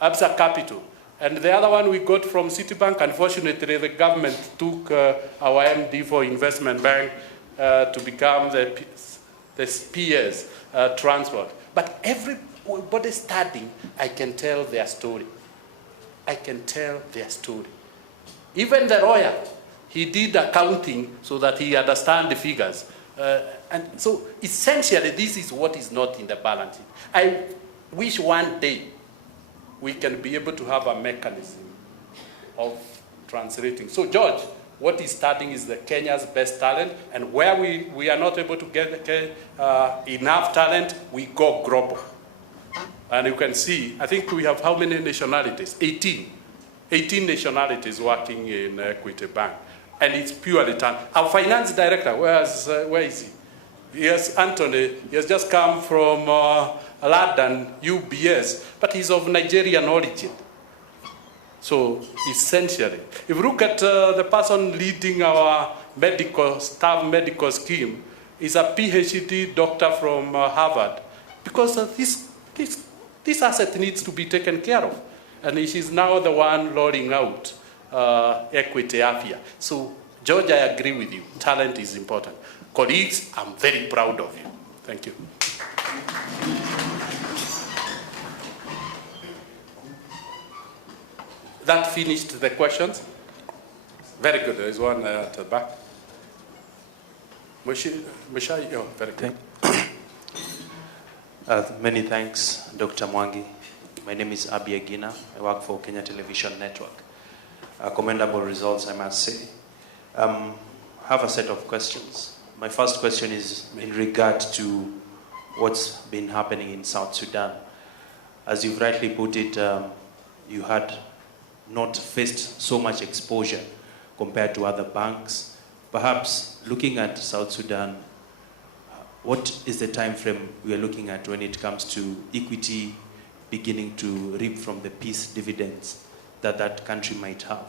Absa Capital. And the other one we got from Citibank. Unfortunately, the government took our MD for investment bank to become the PS transport. But everybody studying, I can tell their story. I can tell their story. Even the lawyer, he did accounting so that he understands the figures. And so essentially, this is what is not in the balance sheet. I wish one day we can be able to have a mechanism of translating. So George, what is starting is the Kenya's best talent, and where we are not able to get enough talent, we go global. And you can see, I think we have how many nationalities? 18. 18 nationalities working in Equity Bank. And it's purely talent. Our finance director, where is he? Yes, Anthony, he has just come from London, UBS, but he's of Nigerian origin. So essentially, if you look at the person leading our staff medical scheme, is a PhD doctor from Harvard, because this asset needs to be taken care of. And she's now the one rolling out Equity Afia. So George, I agree with you. Talent is important. Colleagues, I'm very proud of you. Thank you. That finished the questions. Very good. There is one at the back. Mishai, oh, very good. Many thanks, Dr. Mwangi. My name is Abi Agina. I work for Kenya Television Network. Commendable results, I must say. I have a set of questions. My first question is in regard to what's been happening in South Sudan. As you've rightly put it, you had not faced so much exposure compared to other banks. Perhaps looking at South Sudan, what is the time frame we are looking at when it comes to Equity beginning to reap from the peace dividends that country might have?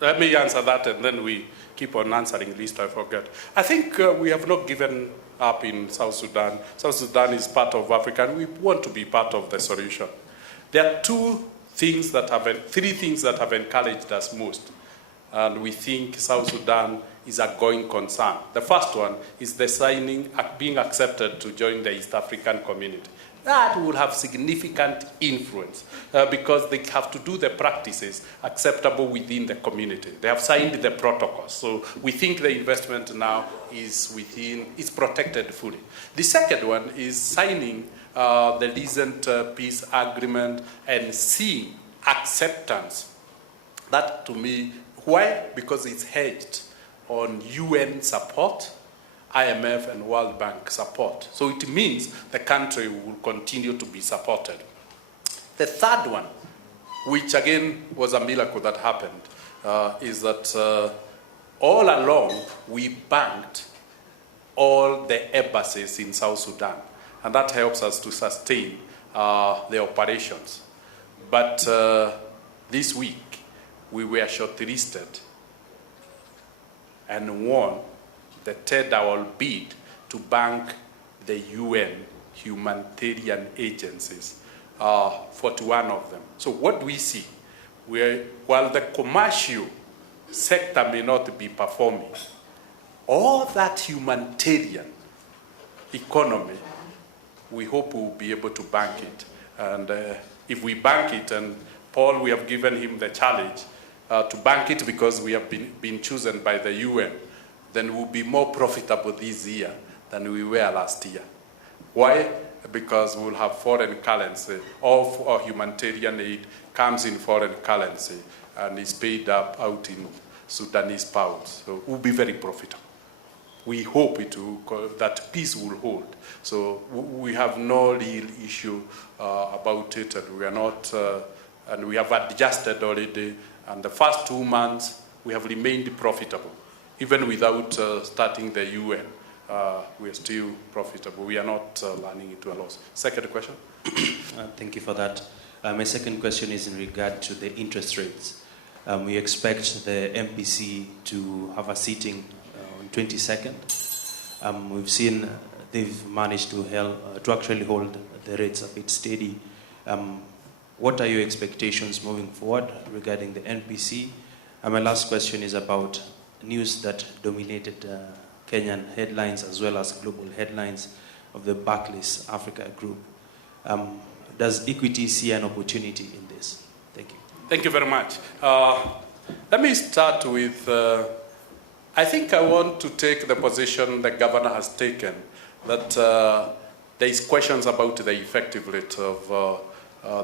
Let me answer that, and then we keep on answering, lest I forget. I think we have not given up in South Sudan. South Sudan is part of Africa, and we want to be part of the solution. There are three things that have encouraged us most, and we think South Sudan is a going concern. The first one is the being accepted to join the East African community. That will have significant influence because they have to do the practices acceptable within the community. They have signed the protocols. So we think the investment now is protected fully. The second one is signing the recent peace agreement and seeing acceptance. That to me, why? Because it's hedged on UN support, IMF and World Bank support. So it means the country will continue to be supported. The third one, which again was a miracle that happened, is that all along we banked all the embassies in South Sudan. And that helps us to sustain the operations. But this week, we were shortlisted and won the third bid to bank the UN humanitarian agencies, 41 of them. So what do we see? While the commercial sector may not be performing, all that humanitarian economy, we hope we'll be able to bank it. And if we bank it, and Paul, we have given him the challenge to bank it because we have been chosen by the UN, then we'll be more profitable this year than we were last year. Why? Because we'll have foreign currency. All our humanitarian aid comes in foreign currency and is paid out in Sudanese pounds. So we'll be very profitable. We hope that peace will hold. So we have no real issue about it, and we are not, and we have adjusted already. And the first 2 months, we have remained profitable. Even without starting the UN, we are still profitable. We are not running into a loss. Second question? Thank you for that. My second question is in regard to the interest rates. We expect the MPC to have a sitting on 22nd. We've seen they've managed to actually hold the rates a bit steady. What are your expectations moving forward regarding the NPC? And my last question is about news that dominated Kenyan headlines as well as global headlines of the Barclays Africa Group. Does Equity see an opportunity in this? Thank you. Thank you very much. Let me start with, I think I want to take the position the governor has taken, that there is questions about the effective rate of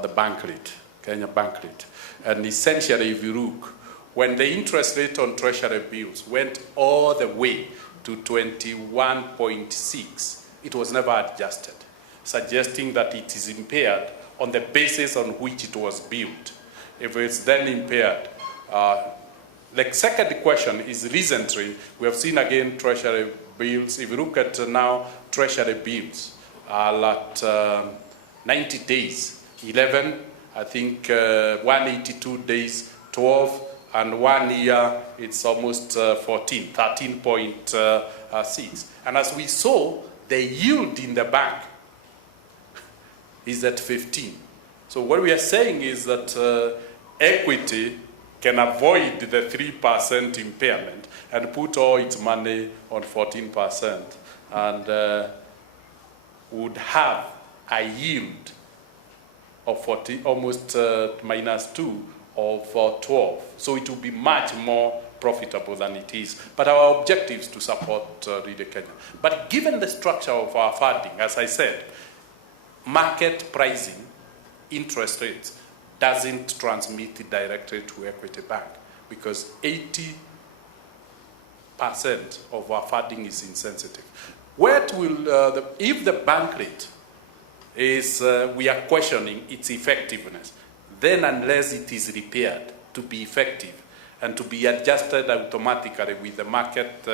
the bank rate, Kenya bank rate. And essentially, if you look, when the interest rate on treasury bills went all the way to 21.6, it was never adjusted, suggesting that it is impaired on the basis on which it was built. If it's then impaired, the second question is recently, we have seen again treasury bills. If you look at now, treasury bills are at 90 days, 11, I think 182 days, 12, and 1 year, it's almost 14, 13.6. And as we saw, the yield in the bank is at 15. So what we are saying is that Equity can avoid the 3% impairment and put all its money on 14% and would have a yield of 40, almost -2 of 12. So it will be much more profitable than it is. But our objective is to support Read Kenya. But given the structure of our funding, as I said, market pricing, interest rates, doesn't transmit directly to Equity Bank because 80% of our funding is insensitive. What will, if the bank rate is, we are questioning its effectiveness, then unless it is repaired to be effective and to be adjusted automatically with the market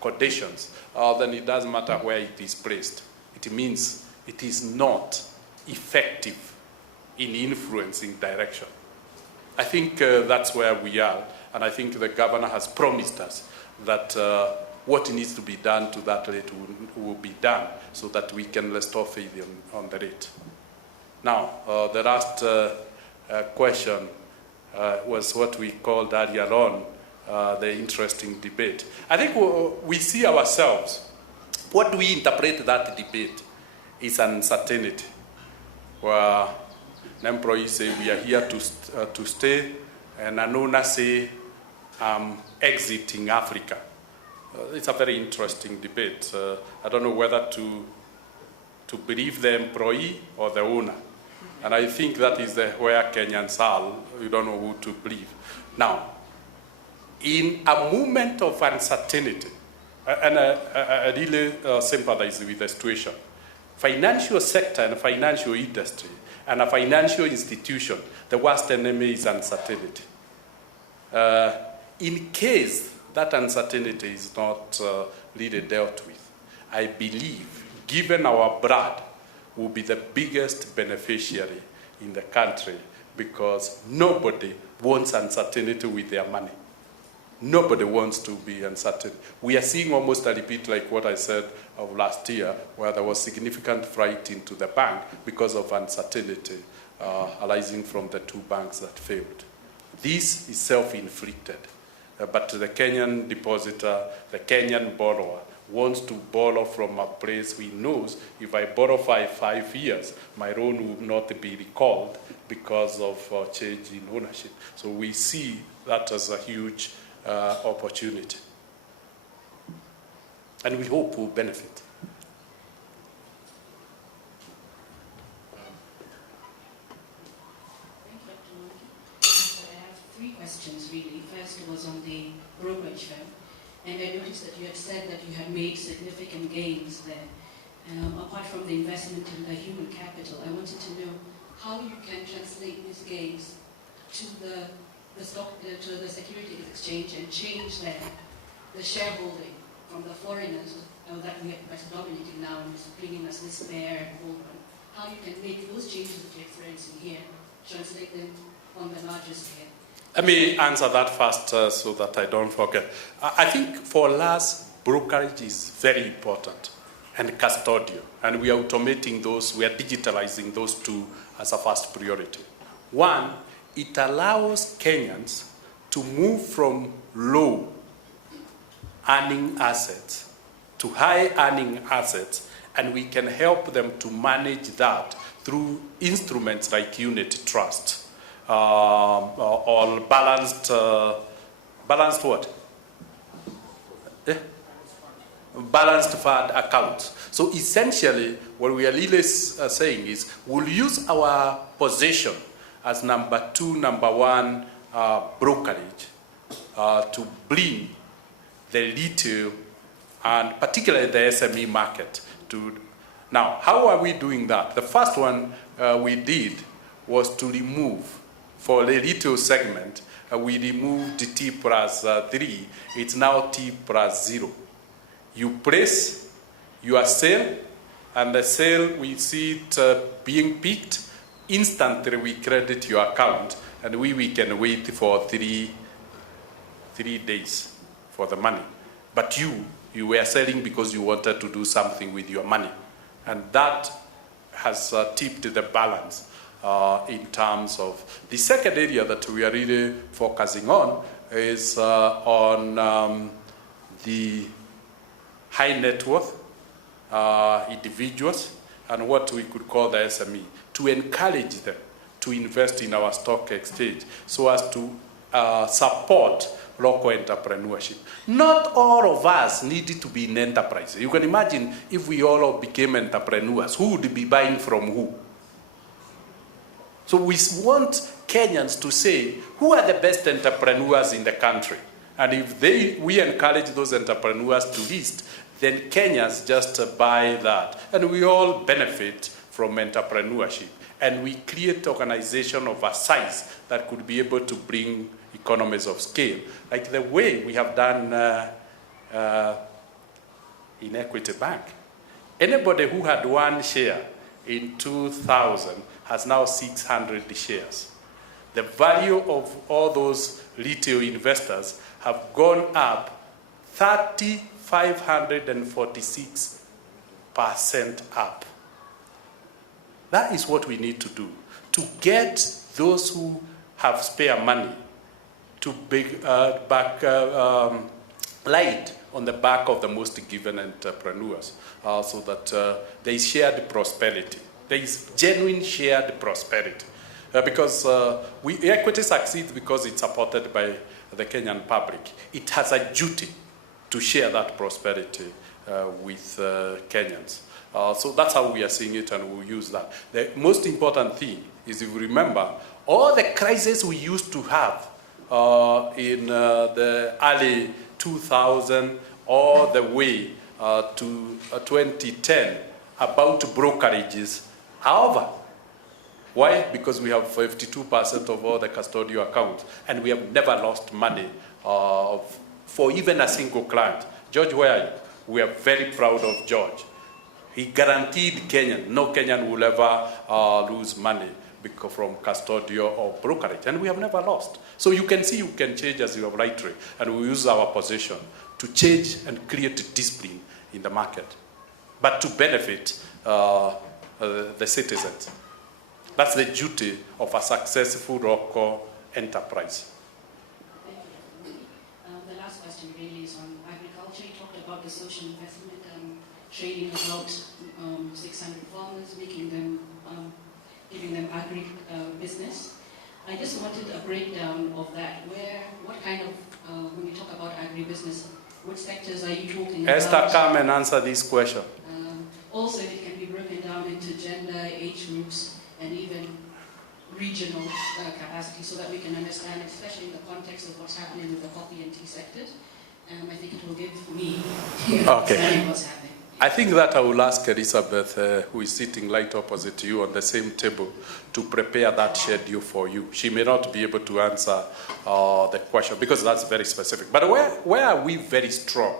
conditions, then it doesn't matter where it is placed. It means it is not effective in influencing direction. I think that's where we are, and I think the governor has promised us that what needs to be done to that rate will be done so that we can restore faith on the rate. Now, the last question was what we called earlier on, the interesting debate. I think we see ourselves, what do we interpret that debate is uncertainty, where an employee say we are here to stay, and an owner say exiting Africa. It's a very interesting debate. I don't know whether to believe the employee or the owner. And I think that is where Kenyans are. You don't know who to believe. Now, in a moment of uncertainty, and I really sympathize with the situation, financial sector and financial industry and a financial institution, the worst enemy is uncertainty. In case that uncertainty is not really dealt with, I believe, given our brand, will be the biggest beneficiary in the country, because nobody wants uncertainty with their money. Nobody wants to be uncertain. We are seeing almost a repeat like what I said of last year, where there was significant fright into the bank because of uncertainty arising from the two banks that failed. This is self-inflicted, but the Kenyan depositor, the Kenyan borrower, wants to borrow from a place he knows if I borrow 5 years, my loan will not be recalled because of change in ownership. So we see that as a huge opportunity. And we hope we'll benefit. Thank you, Dr. Mwangi. I have 3 questions, really. First was on the brokerage firm. And I noticed that you had said that you had made significant gains there. Apart from the investment in the human capital, I wanted to know how you can translate these gains to the stock, to the securities exchange, and change the shareholding from the foreigners that we are predominating now and is bringing us this bear and bull run. How you can make those changes that you're experiencing here, translate them on the larger scale. Let me answer that first so that I don't forget. I think for us, brokerage is very important, and custodial. And we are automating those, we are digitalizing those two as a first priority. One, it allows Kenyans to move from low earning assets to high earning assets, and we can help them to manage that through instruments like unit trust. Or balanced what? Balanced fund accounts. So essentially, what we are really saying is, we'll use our position as number 2, number 1 brokerage to bring the retail and particularly the SME market to. Now, how are we doing that? The first one we did was to remove, for the retail segment, we removed T plus 3. It's now T plus 0. You place your sale, and the sale, we see it being picked. Instantly, we credit your account, and we can wait for 3 days for the money. But you were selling because you wanted to do something with your money. And that has tipped the balance. In terms of the second area that we are really focusing on is on the high net worth individuals and what we could call the SME, to encourage them to invest in our stock exchange so as to support local entrepreneurship. Not all of us need to be in enterprise. You can imagine if we all became entrepreneurs, who would be buying from who? So we want Kenyans to say, who are the best entrepreneurs in the country? And if we encourage those entrepreneurs to list, then Kenyans just buy that. And we all benefit from entrepreneurship. And we create organization of a size that could be able to bring economies of scale. Like the way we have done in Equity Bank. Anybody who had 1 share in 2000 has now 600 shares. The value of all those retail investors have gone up 3,546% up. That is what we need to do, to get those who have spare money to light on the back of the most given entrepreneurs, so that there is shared prosperity. There is genuine shared prosperity. Because Equity succeeds because it's supported by the Kenyan public. It has a duty to share that prosperity with Kenyans. So that's how we are seeing it, and we'll use that. The most important thing is, if you remember, all the crises we used to have in the early 2000 all the way to 2010 about brokerages are over. Why? Because we have 52% of all the custodial accounts, and we have never lost money for even a single client. George, where are you? we are very proud of George. He guaranteed Kenyan, no Kenyan will ever lose money from custodial or brokerage, and we have never lost. So you can see you can change as you have rightly, and we use our position to change and create discipline in the market, but to benefit the citizens. That's the duty of a successful local enterprise. Thank you. The last question really is on agriculture. You talked about the social investment, training about 600 farmers, making them, giving them agri-business. I just wanted a breakdown of that. What kind of, when you talk about agribusiness, what sectors are you talking about? Esther, come and answer this question. Also, if it can be broken down into gender, age groups, and even regional capacity, so that we can understand, especially in the context of what's happening with the coffee and tea sectors. I think it will give me understanding what's happening. I think that I will ask Elizabeth, who is sitting right opposite to you on the same table, to prepare that schedule for you. She may not be able to answer the question because that's very specific. But where are we very strong?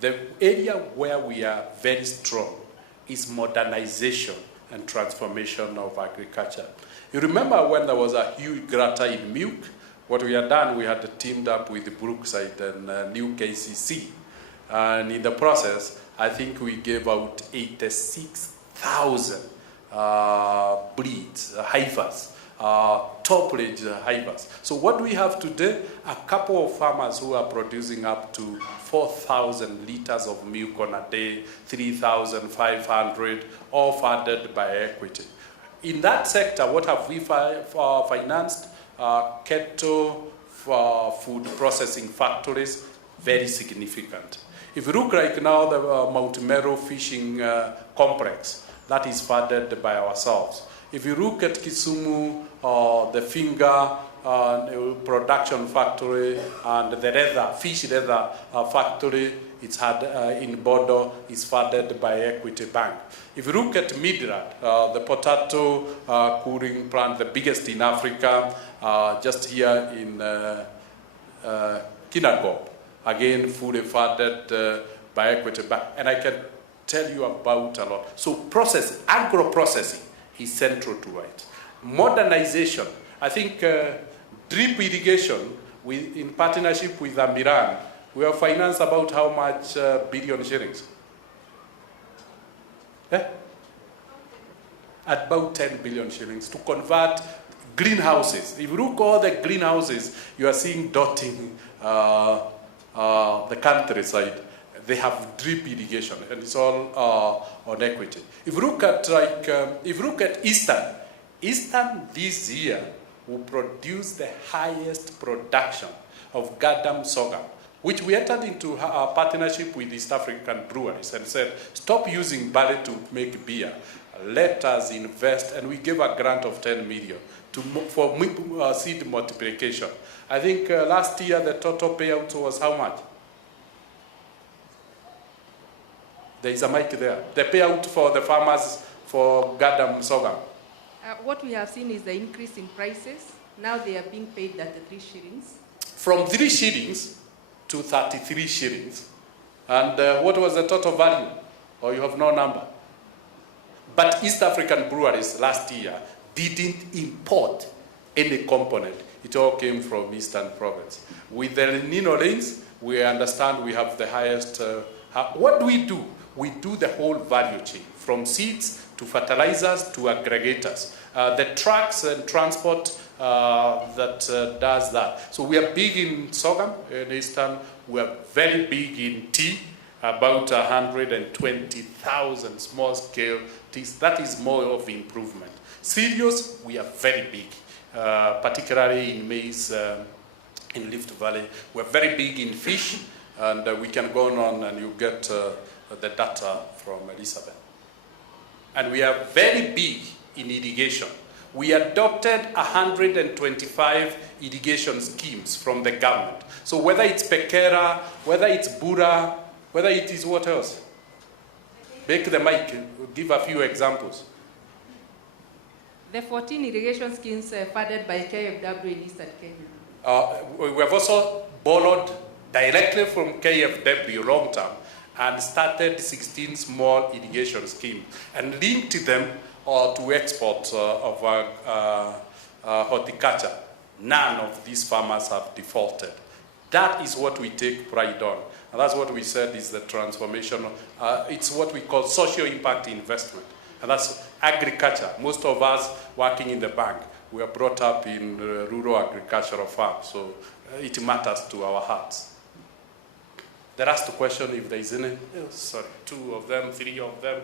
The area where we are very strong is modernization and transformation of agriculture. You remember when there was a huge grata in milk? What we had done, we had teamed up with Brookside and New KCC. And in the process, I think we gave out 86,000 breeds, heifers, top-range heifers. So what do we have today? A couple of farmers who are producing up to 4,000 liters of milk on a day, 3,500, all funded by equity. In that sector, what have we financed? Cattle food processing factories, very significant. If you look right now, the Mount Meru fishing complex, that is funded by ourselves. If you look at Kisumu, the finger production factory and the fish leather factory, it's had in Bodo, is funded by Equity Bank. If you look at Midrand, the potato cooling plant, the biggest in Africa, just here in Kinangop, again fully funded by Equity Bank. And I can tell you about a lot. So agro-processing is central to it. Modernization, I think drip irrigation in partnership with Amiran, we have financed about how much billion shillings? About 10 billion shillings to convert greenhouses. If you look at all the greenhouses you are seeing dotting the countryside, they have drip irrigation, and it's all on equity. If you look at Eastern this year will produce the highest production of Gadam sorghum, which we entered into a partnership with East African breweries and said, stop using barley to make beer. Let us invest, and we gave a grant of 10 million for seed multiplication. I think last year the total payout was how much? There is a mic there. The payout for the farmers for Gadam sorghum. What we have seen is the increase in prices. Now they are being paid at 3 shillings. From 3 shillings to 33 shillings. And what was the total value? Or you have no number? But East African breweries last year didn't import any component. It all came from Eastern Province. With the El Nino rains, we understand we have the highest. What do? We do the whole value chain, from seeds to fertilizers to aggregators. The trucks and transport that does that. So we are big in sorghum in Eastern. We are very big in tea, about 120,000 small-scale teas. That is more of improvement. Cereals, we are very big, particularly in maize in Rift Valley. We're very big in fish, and we can go on and you get the data from Elizabeth. And we are very big in irrigation. We adopted 125 irrigation schemes from the government. So whether it's Pekera, whether it's Bura, whether it is what else? Make the mic, give a few examples. The 14 irrigation schemes funded by KFW in Eastern Kenya. We have also borrowed directly from KFW long term and started 16 small irrigation schemes and linked them to export of horticulture. None of these farmers have defaulted. That is what we take pride on. And that's what we said is the transformation. It's what we call social impact investment. And that's agriculture. Most of us working in the bank, we are brought up in rural agricultural farms. So it matters to our hearts. The last question, if there is any, sorry, 2 of them, 3 of them.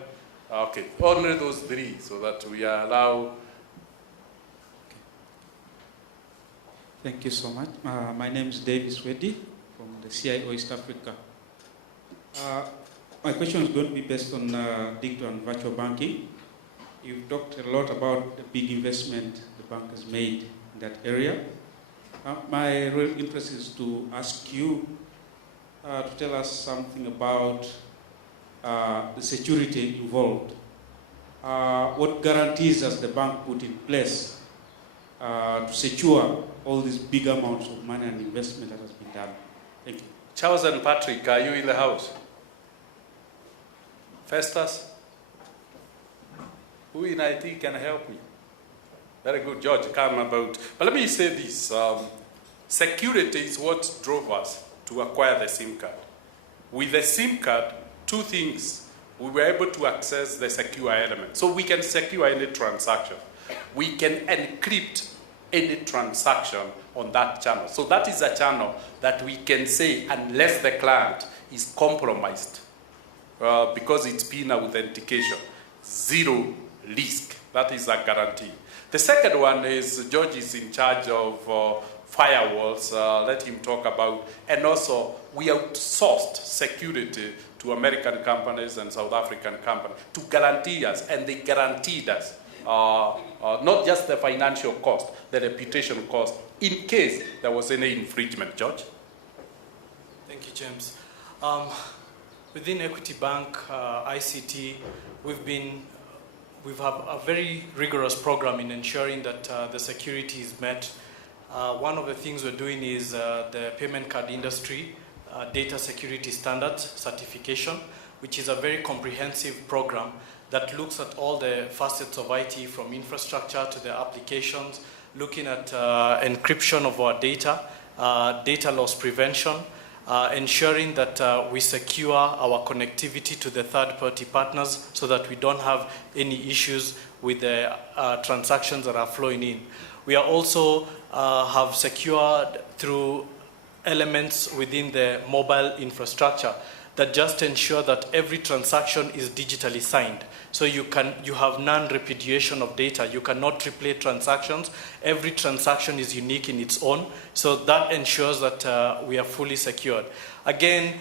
Okay, only those 3 so that we allow. Thank you so much. My name is Davis Weddy from the CIO East Africa. My question is going to be based on digital and virtual banking. You've talked a lot about the big investment the bank has made in that area. My real interest is to ask you to tell us something about the security involved. What guarantees has the bank put in place to secure all these big amounts of money and investment that has been done? Thank you. Charles and Patrick, are you in the house? Festus? Who in IT can help me? Very good, George, come about. But let me say this. Security is what drove us to acquire the SIM card. With the SIM card, 2 things. We were able to access the secure element. So we can secure any transaction. We can encrypt any transaction on that channel. So that is a channel that we can say, unless the client is compromised, because it's PIN authentication, 0 risk. That is a guarantee. The second one is George is in charge of firewalls. Let him talk about. And also, we outsourced security to American companies and South African companies to guarantee us, and they guaranteed us not just the financial cost, the reputation cost, in case there was any infringement. George? Thank you, James. Within Equity Bank ICT, we've had a very rigorous program in ensuring that the security is met. One of the things we're doing is the payment card industry data security standards certification, which is a very comprehensive program that looks at all the facets of IT, from infrastructure to the applications, looking at encryption of our data, data loss prevention, ensuring that we secure our connectivity to the third-party partners so that we don't have any issues with the transactions that are flowing in. We are also have secured through elements within the mobile infrastructure that just ensure that every transaction is digitally signed. So you have non-repudiation of data. You cannot replay transactions. Every transaction is unique in its own. So that ensures that we are fully secured. Again,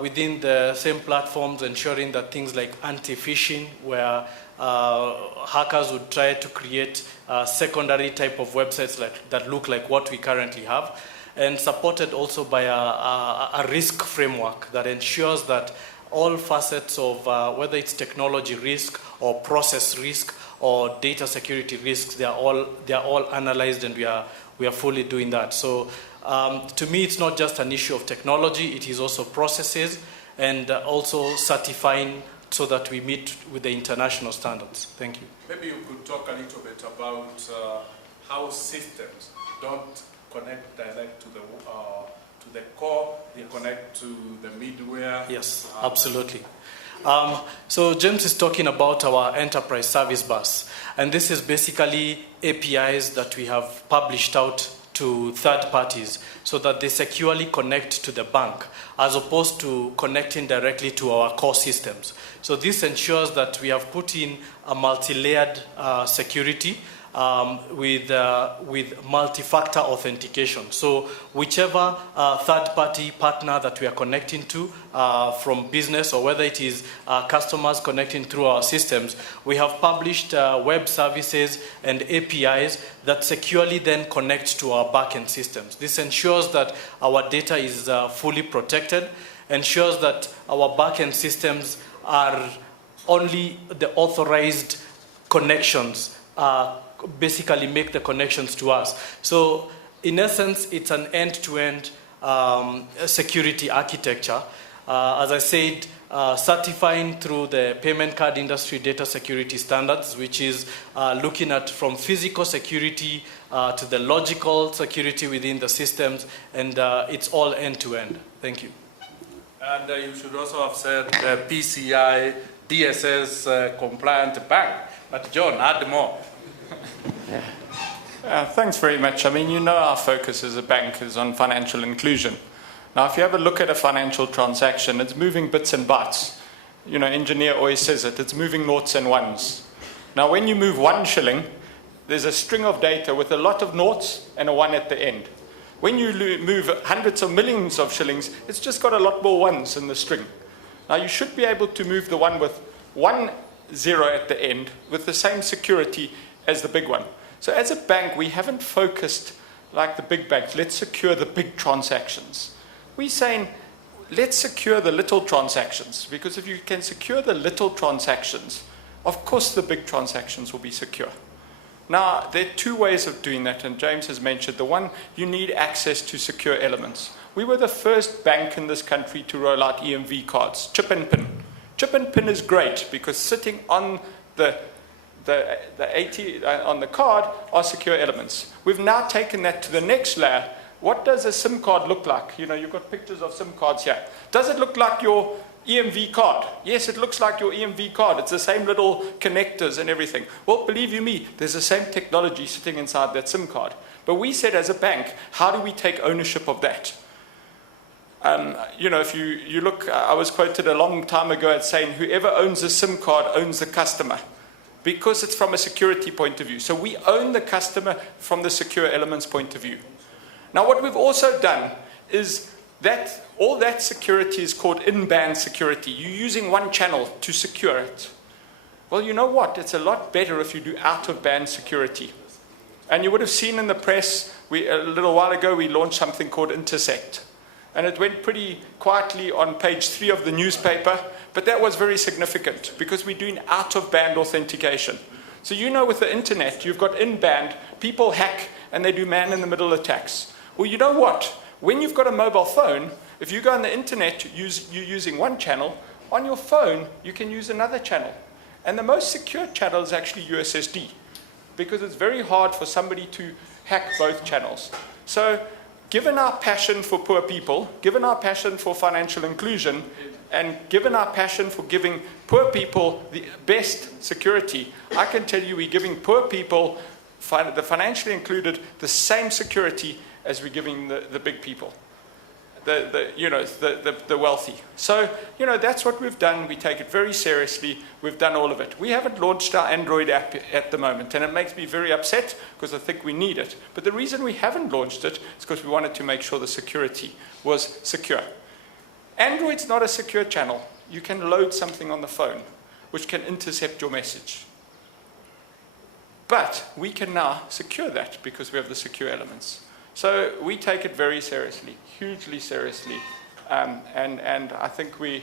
within the same platforms, ensuring that things like anti-phishing, where hackers would try to create secondary type of websites that look like what we currently have, and supported also by a risk framework that ensures that all facets of whether it's technology risk or process risk or data security risks, they are all analyzed, and we are fully doing that. So to me, it's not just an issue of technology; it is also processes and also certifying so that we meet with the international standards. Thank you. Maybe you could talk a little bit about how systems don't connect direct to the core, they connect to the middleware. Yes, absolutely. So James is talking about our enterprise service bus, and this is basically APIs that we have published out to third parties so that they securely connect to the bank as opposed to connecting directly to our core systems. So this ensures that we have put in a multi-layered security with multi-factor authentication. So whichever third-party partner that we are connecting to from business, or whether it is customers connecting through our systems, we have published web services and APIs that securely then connect to our back-end systems. This ensures that our data is fully protected, ensures that our back-end systems are only the authorized connections basically make the connections to us. So in essence, it's an end-to-end security architecture As I said, certifying through the payment card industry data security standards, which is looking at from physical security to the logical security within the systems, and it's all end-to-end. Thank you. And you should also have said PCI, DSS compliant bank. But John, add more. Thanks very much. I mean, you know our focus as a bank is on financial inclusion. Now, if you have a look at a financial transaction, it's moving bits and bytes. You know, engineer always says it, it's moving noughts and ones. Now, when you move 1 shilling, there's a string of data with a lot of noughts and a 1 at the end. When you move hundreds of millions of shillings, it's just got a lot more ones in the string. Now, you should be able to move the one with 1 0 at the end with the same security as the big one. So as a bank, we haven't focused like the big banks. Let's secure the big transactions. We're saying, let's secure the little transactions, because if you can secure the little transactions, of course the big transactions will be secure. Now, there are 2 ways of doing that, and James has mentioned the one, you need access to secure elements. We were the first bank in this country to roll out EMV cards, chip and pin. Chip and pin is great because sitting on the on the card are secure elements. We've now taken that to the next layer. What does a SIM card look like? You know, you've got pictures of SIM cards here. Does it look like your EMV card? Yes, it looks like your EMV card. It's the same little connectors and everything. Well, believe you me, there's the same technology sitting inside that SIM card. But we said as a bank, how do we take ownership of that? You know, if you look, I was quoted a long time ago as saying, whoever owns a SIM card owns the customer, because it's from a security point of view. So we own the customer from the secure elements point of view. Now, what we've also done is that all that security is called in-band security. You're using one channel to secure it. Well, you know what? It's a lot better if you do out-of-band security. And you would have seen in the press, a little while ago, we launched something called Intersect. And it went pretty quietly on page 3 of the newspaper, but that was very significant because we're doing out-of-band authentication. So you know with the internet, you've got in-band, people hack and they do man-in-the-middle attacks. Well, you know what? When you've got a mobile phone, if you go on the internet, you're using one channel. On your phone, you can use another channel. And the most secure channel is actually USSD, because it's very hard for somebody to hack both channels. So given our passion for poor people, given our passion for financial inclusion, and given our passion for giving poor people the best security, I can tell you we're giving poor people, the financially included, the same security as we're giving the big people, the wealthy. So, you know, that's what we've done. We take it very seriously. We've done all of it. We haven't launched our Android app at the moment, and it makes me very upset because I think we need it. But the reason we haven't launched it is because we wanted to make sure the security was secure. Android's not a secure channel. You can load something on the phone which can intercept your message. But we can now secure that because we have the secure elements. So we take it very seriously, hugely seriously, and I think we've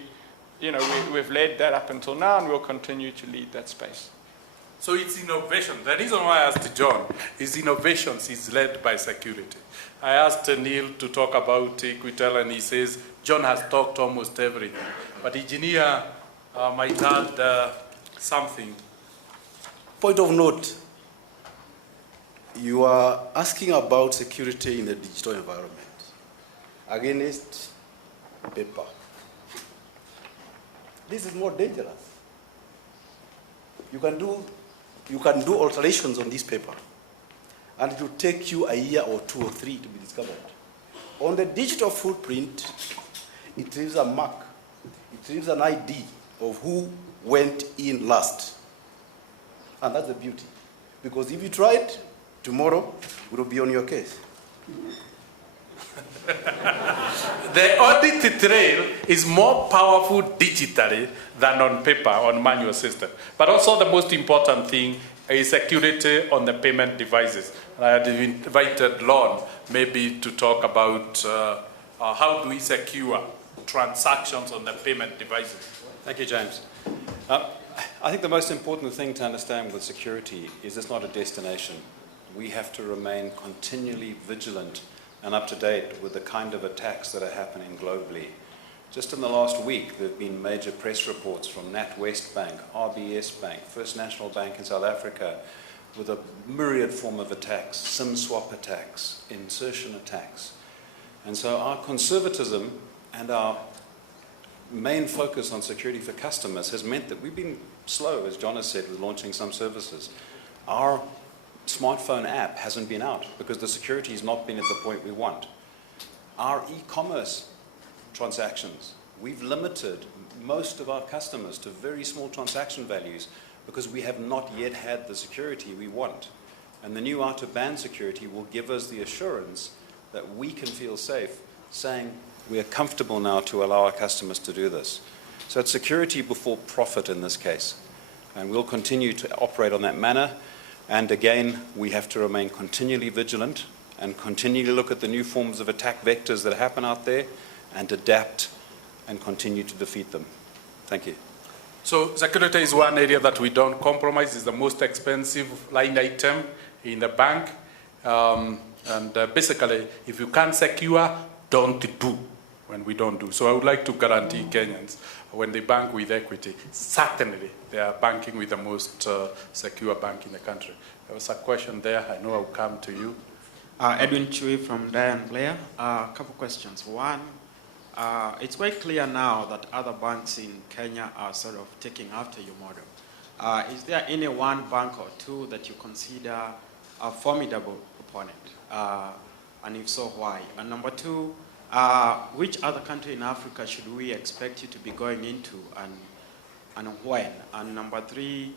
led that up until now, and we'll continue to lead that space. So it's innovation. The reason why I asked John is innovations is led by security. I asked Neil to talk about Equitel, and he says John has talked almost everything. But engineer might add something. Point of note. You are asking about security in the digital environment against paper. This is more dangerous. You can do alterations on this paper, and it will take you a year or 2 or 3 to be discovered. On the digital footprint, it leaves a mark. It leaves an ID of who went in last. And that's the beauty. Because if you try it, tomorrow, we will be on your case. The audit trail is more powerful digitally than on paper, on manual system. But also the most important thing is security on the payment devices. And I had invited Lon maybe to talk about how do we secure transactions on the payment devices. Thank you, James. I think the most important thing to understand with security is it's not a destination. We have to remain continually vigilant and up to date with the kind of attacks that are happening globally. Just in the last week, there have been major press reports from NatWest Bank, RBS Bank, First National Bank in South Africa, with a myriad form of attacks, SIM swap attacks, insertion attacks. And so our conservatism and our main focus on security for customers has meant that we've been slow, as John has said, with launching some services. Our smartphone app hasn't been out because the security has not been at the point we want. Our e-commerce transactions, we've limited most of our customers to very small transaction values because we have not yet had the security we want. And the new out-of-band security will give us the assurance that we can feel safe, saying we are comfortable now to allow our customers to do this. So it's security before profit in this case. And we'll continue to operate on that manner. And again, we have to remain continually vigilant and continually look at the new forms of attack vectors that happen out there and adapt and continue to defeat them. Thank you. So security is one area that we don't compromise. It's the most expensive line item in the bank. Basically, if you can't secure, don't do when we don't do. So I would like to guarantee Kenyans, when they bank with Equity, certainly they are banking with the most secure bank in the country. There was a question there. I know I'll come to you. Edwin Chui from Diane Blair. A couple questions. One, it's quite clear now that other banks in Kenya are sort of taking after your model. Is there any one bank or two that you consider a formidable opponent? And if so, why? And number two, which other country in Africa should we expect you to be going into and when? And number three,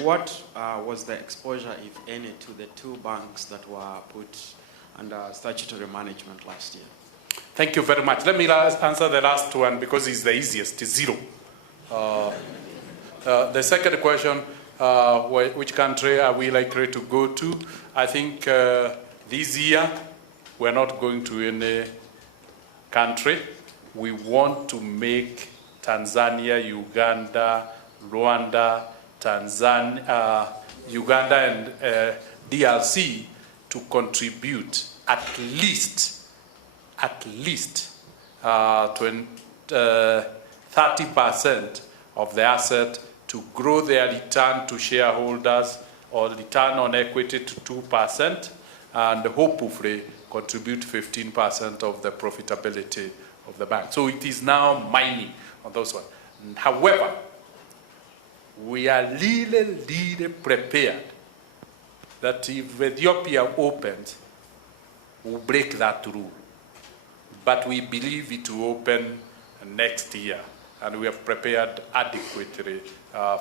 what was the exposure, if any, to the two banks that were put under statutory management last year? Thank you very much. Let me answer the last one because it's the easiest, it's zero. The second question, which country are we likely to go to? I think this year we're not going to any country. We want to make Tanzania, Uganda, Rwanda, Uganda and DRC to contribute at least 30% of the asset to grow their return to shareholders or return on equity to 2% and hopefully contribute 15% of the profitability of the bank. So it is now mining on those ones. However, we are really prepared that if Ethiopia opens, we'll break that rule. But we believe it will open next year, and we have prepared adequately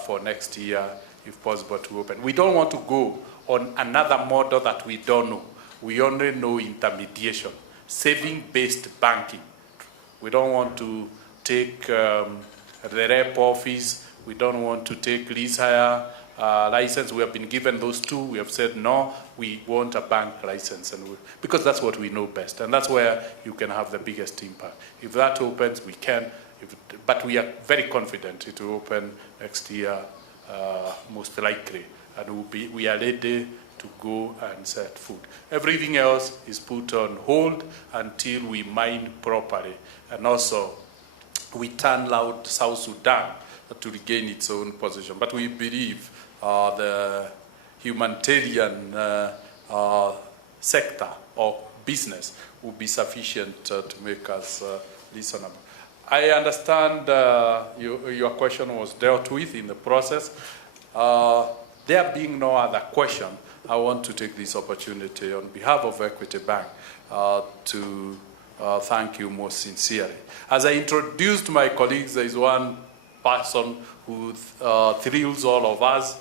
for next year, if possible, to open. We don't want to go on another model that we don't know. We only know intermediation, saving-based banking. We don't want to take the rep office. We don't want to take lease hire license. We have been given those two. We have said, no, we want a bank license, and because that's what we know best, and that's where you can have the biggest impact. If that opens, we can, but we are very confident it will open next year, most likely, and we are ready to go and set foot. Everything else is put on hold until we mine properly, and also we turn out South Sudan to regain its own position. But we believe the humanitarian sector or business will be sufficient to make us reasonable. I understand your question was dealt with in the process. There being no other question, I want to take this opportunity on behalf of Equity Bank to thank you most sincerely. As I introduced my colleagues, there is one person who thrills all of us,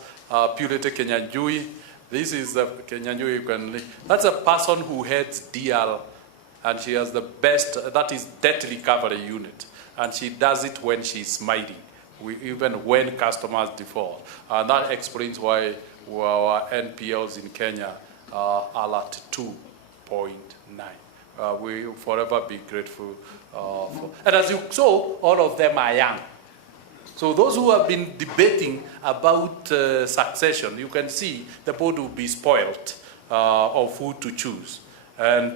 Purity Kenyanjui. This is the Kenyanjui, that's a person who heads DL, and she has the best, that is debt recovery unit, and she does it when she's smiling, even when customers default. And that explains why our NPLs in Kenya are at 2.9. We will forever be grateful for. And as you saw, all of them are young. So those who have been debating about succession, you can see the board will be spoiled of who to choose. and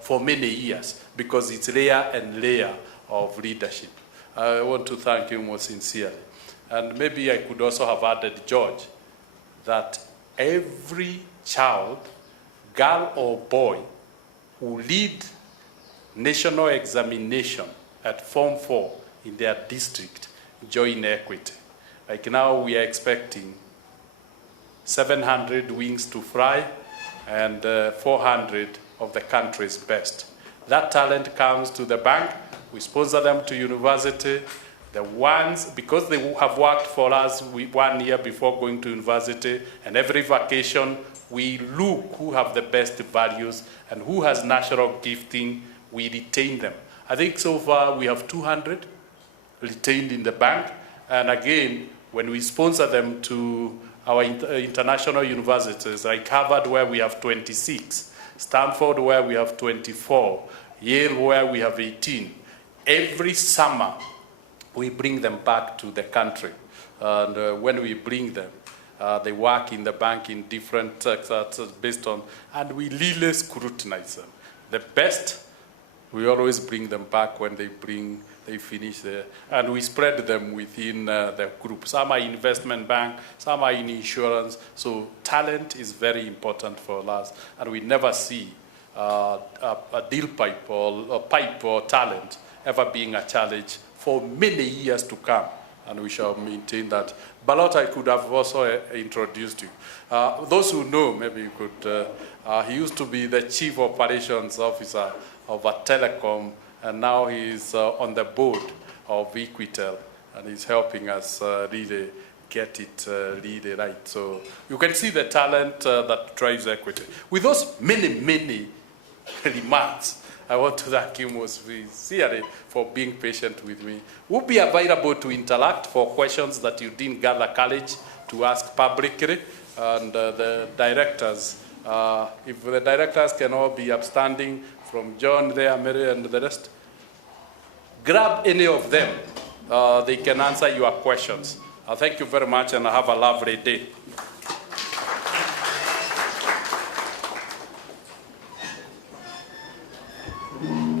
for many years, because it's layer and layer of leadership. I want to thank you most sincerely. And maybe I could also have added, George, that every child, girl or boy, who lead national examination at Form 4 in their district join Equity. Like now we are expecting 700 wings to fly and 400 of the country's best. That talent comes to the bank. We sponsor them to university. The ones, because they have worked for us 1 year before going to university, and every vacation we look who have the best values and who has natural gifting, we retain them. I think so far we have 200 retained in the bank. And again, when we sponsor them to our international universities, like Harvard, where we have 26, Stanford, where we have 24, Yale, where we have 18, every summer we bring them back to the country. And when we bring them, they work in the bank in different based on, and we really scrutinize them. The best, we always bring them back when they finish there, and we spread them within the group. Some are investment bank, some are in insurance. So talent is very important for us, and we never see a deal pipe or talent ever being a challenge for many years to come, and we shall maintain that. Balot, I could have also introduced you. Those who know, maybe you could, he used to be the chief operations officer of a telecom, and now he's on the board of Equitel, and he's helping us really get it really right. So you can see the talent that drives Equity. With those many, many remarks, I want to thank you most sincerely for being patient with me. We'll be available to interact for questions that you didn't gather courage to ask publicly. And the directors, if the directors can all be upstanding, from John there, Mary, and the rest, grab any of them. They can answer your questions. Thank you very much, and have a lovely day. Mm-hmm.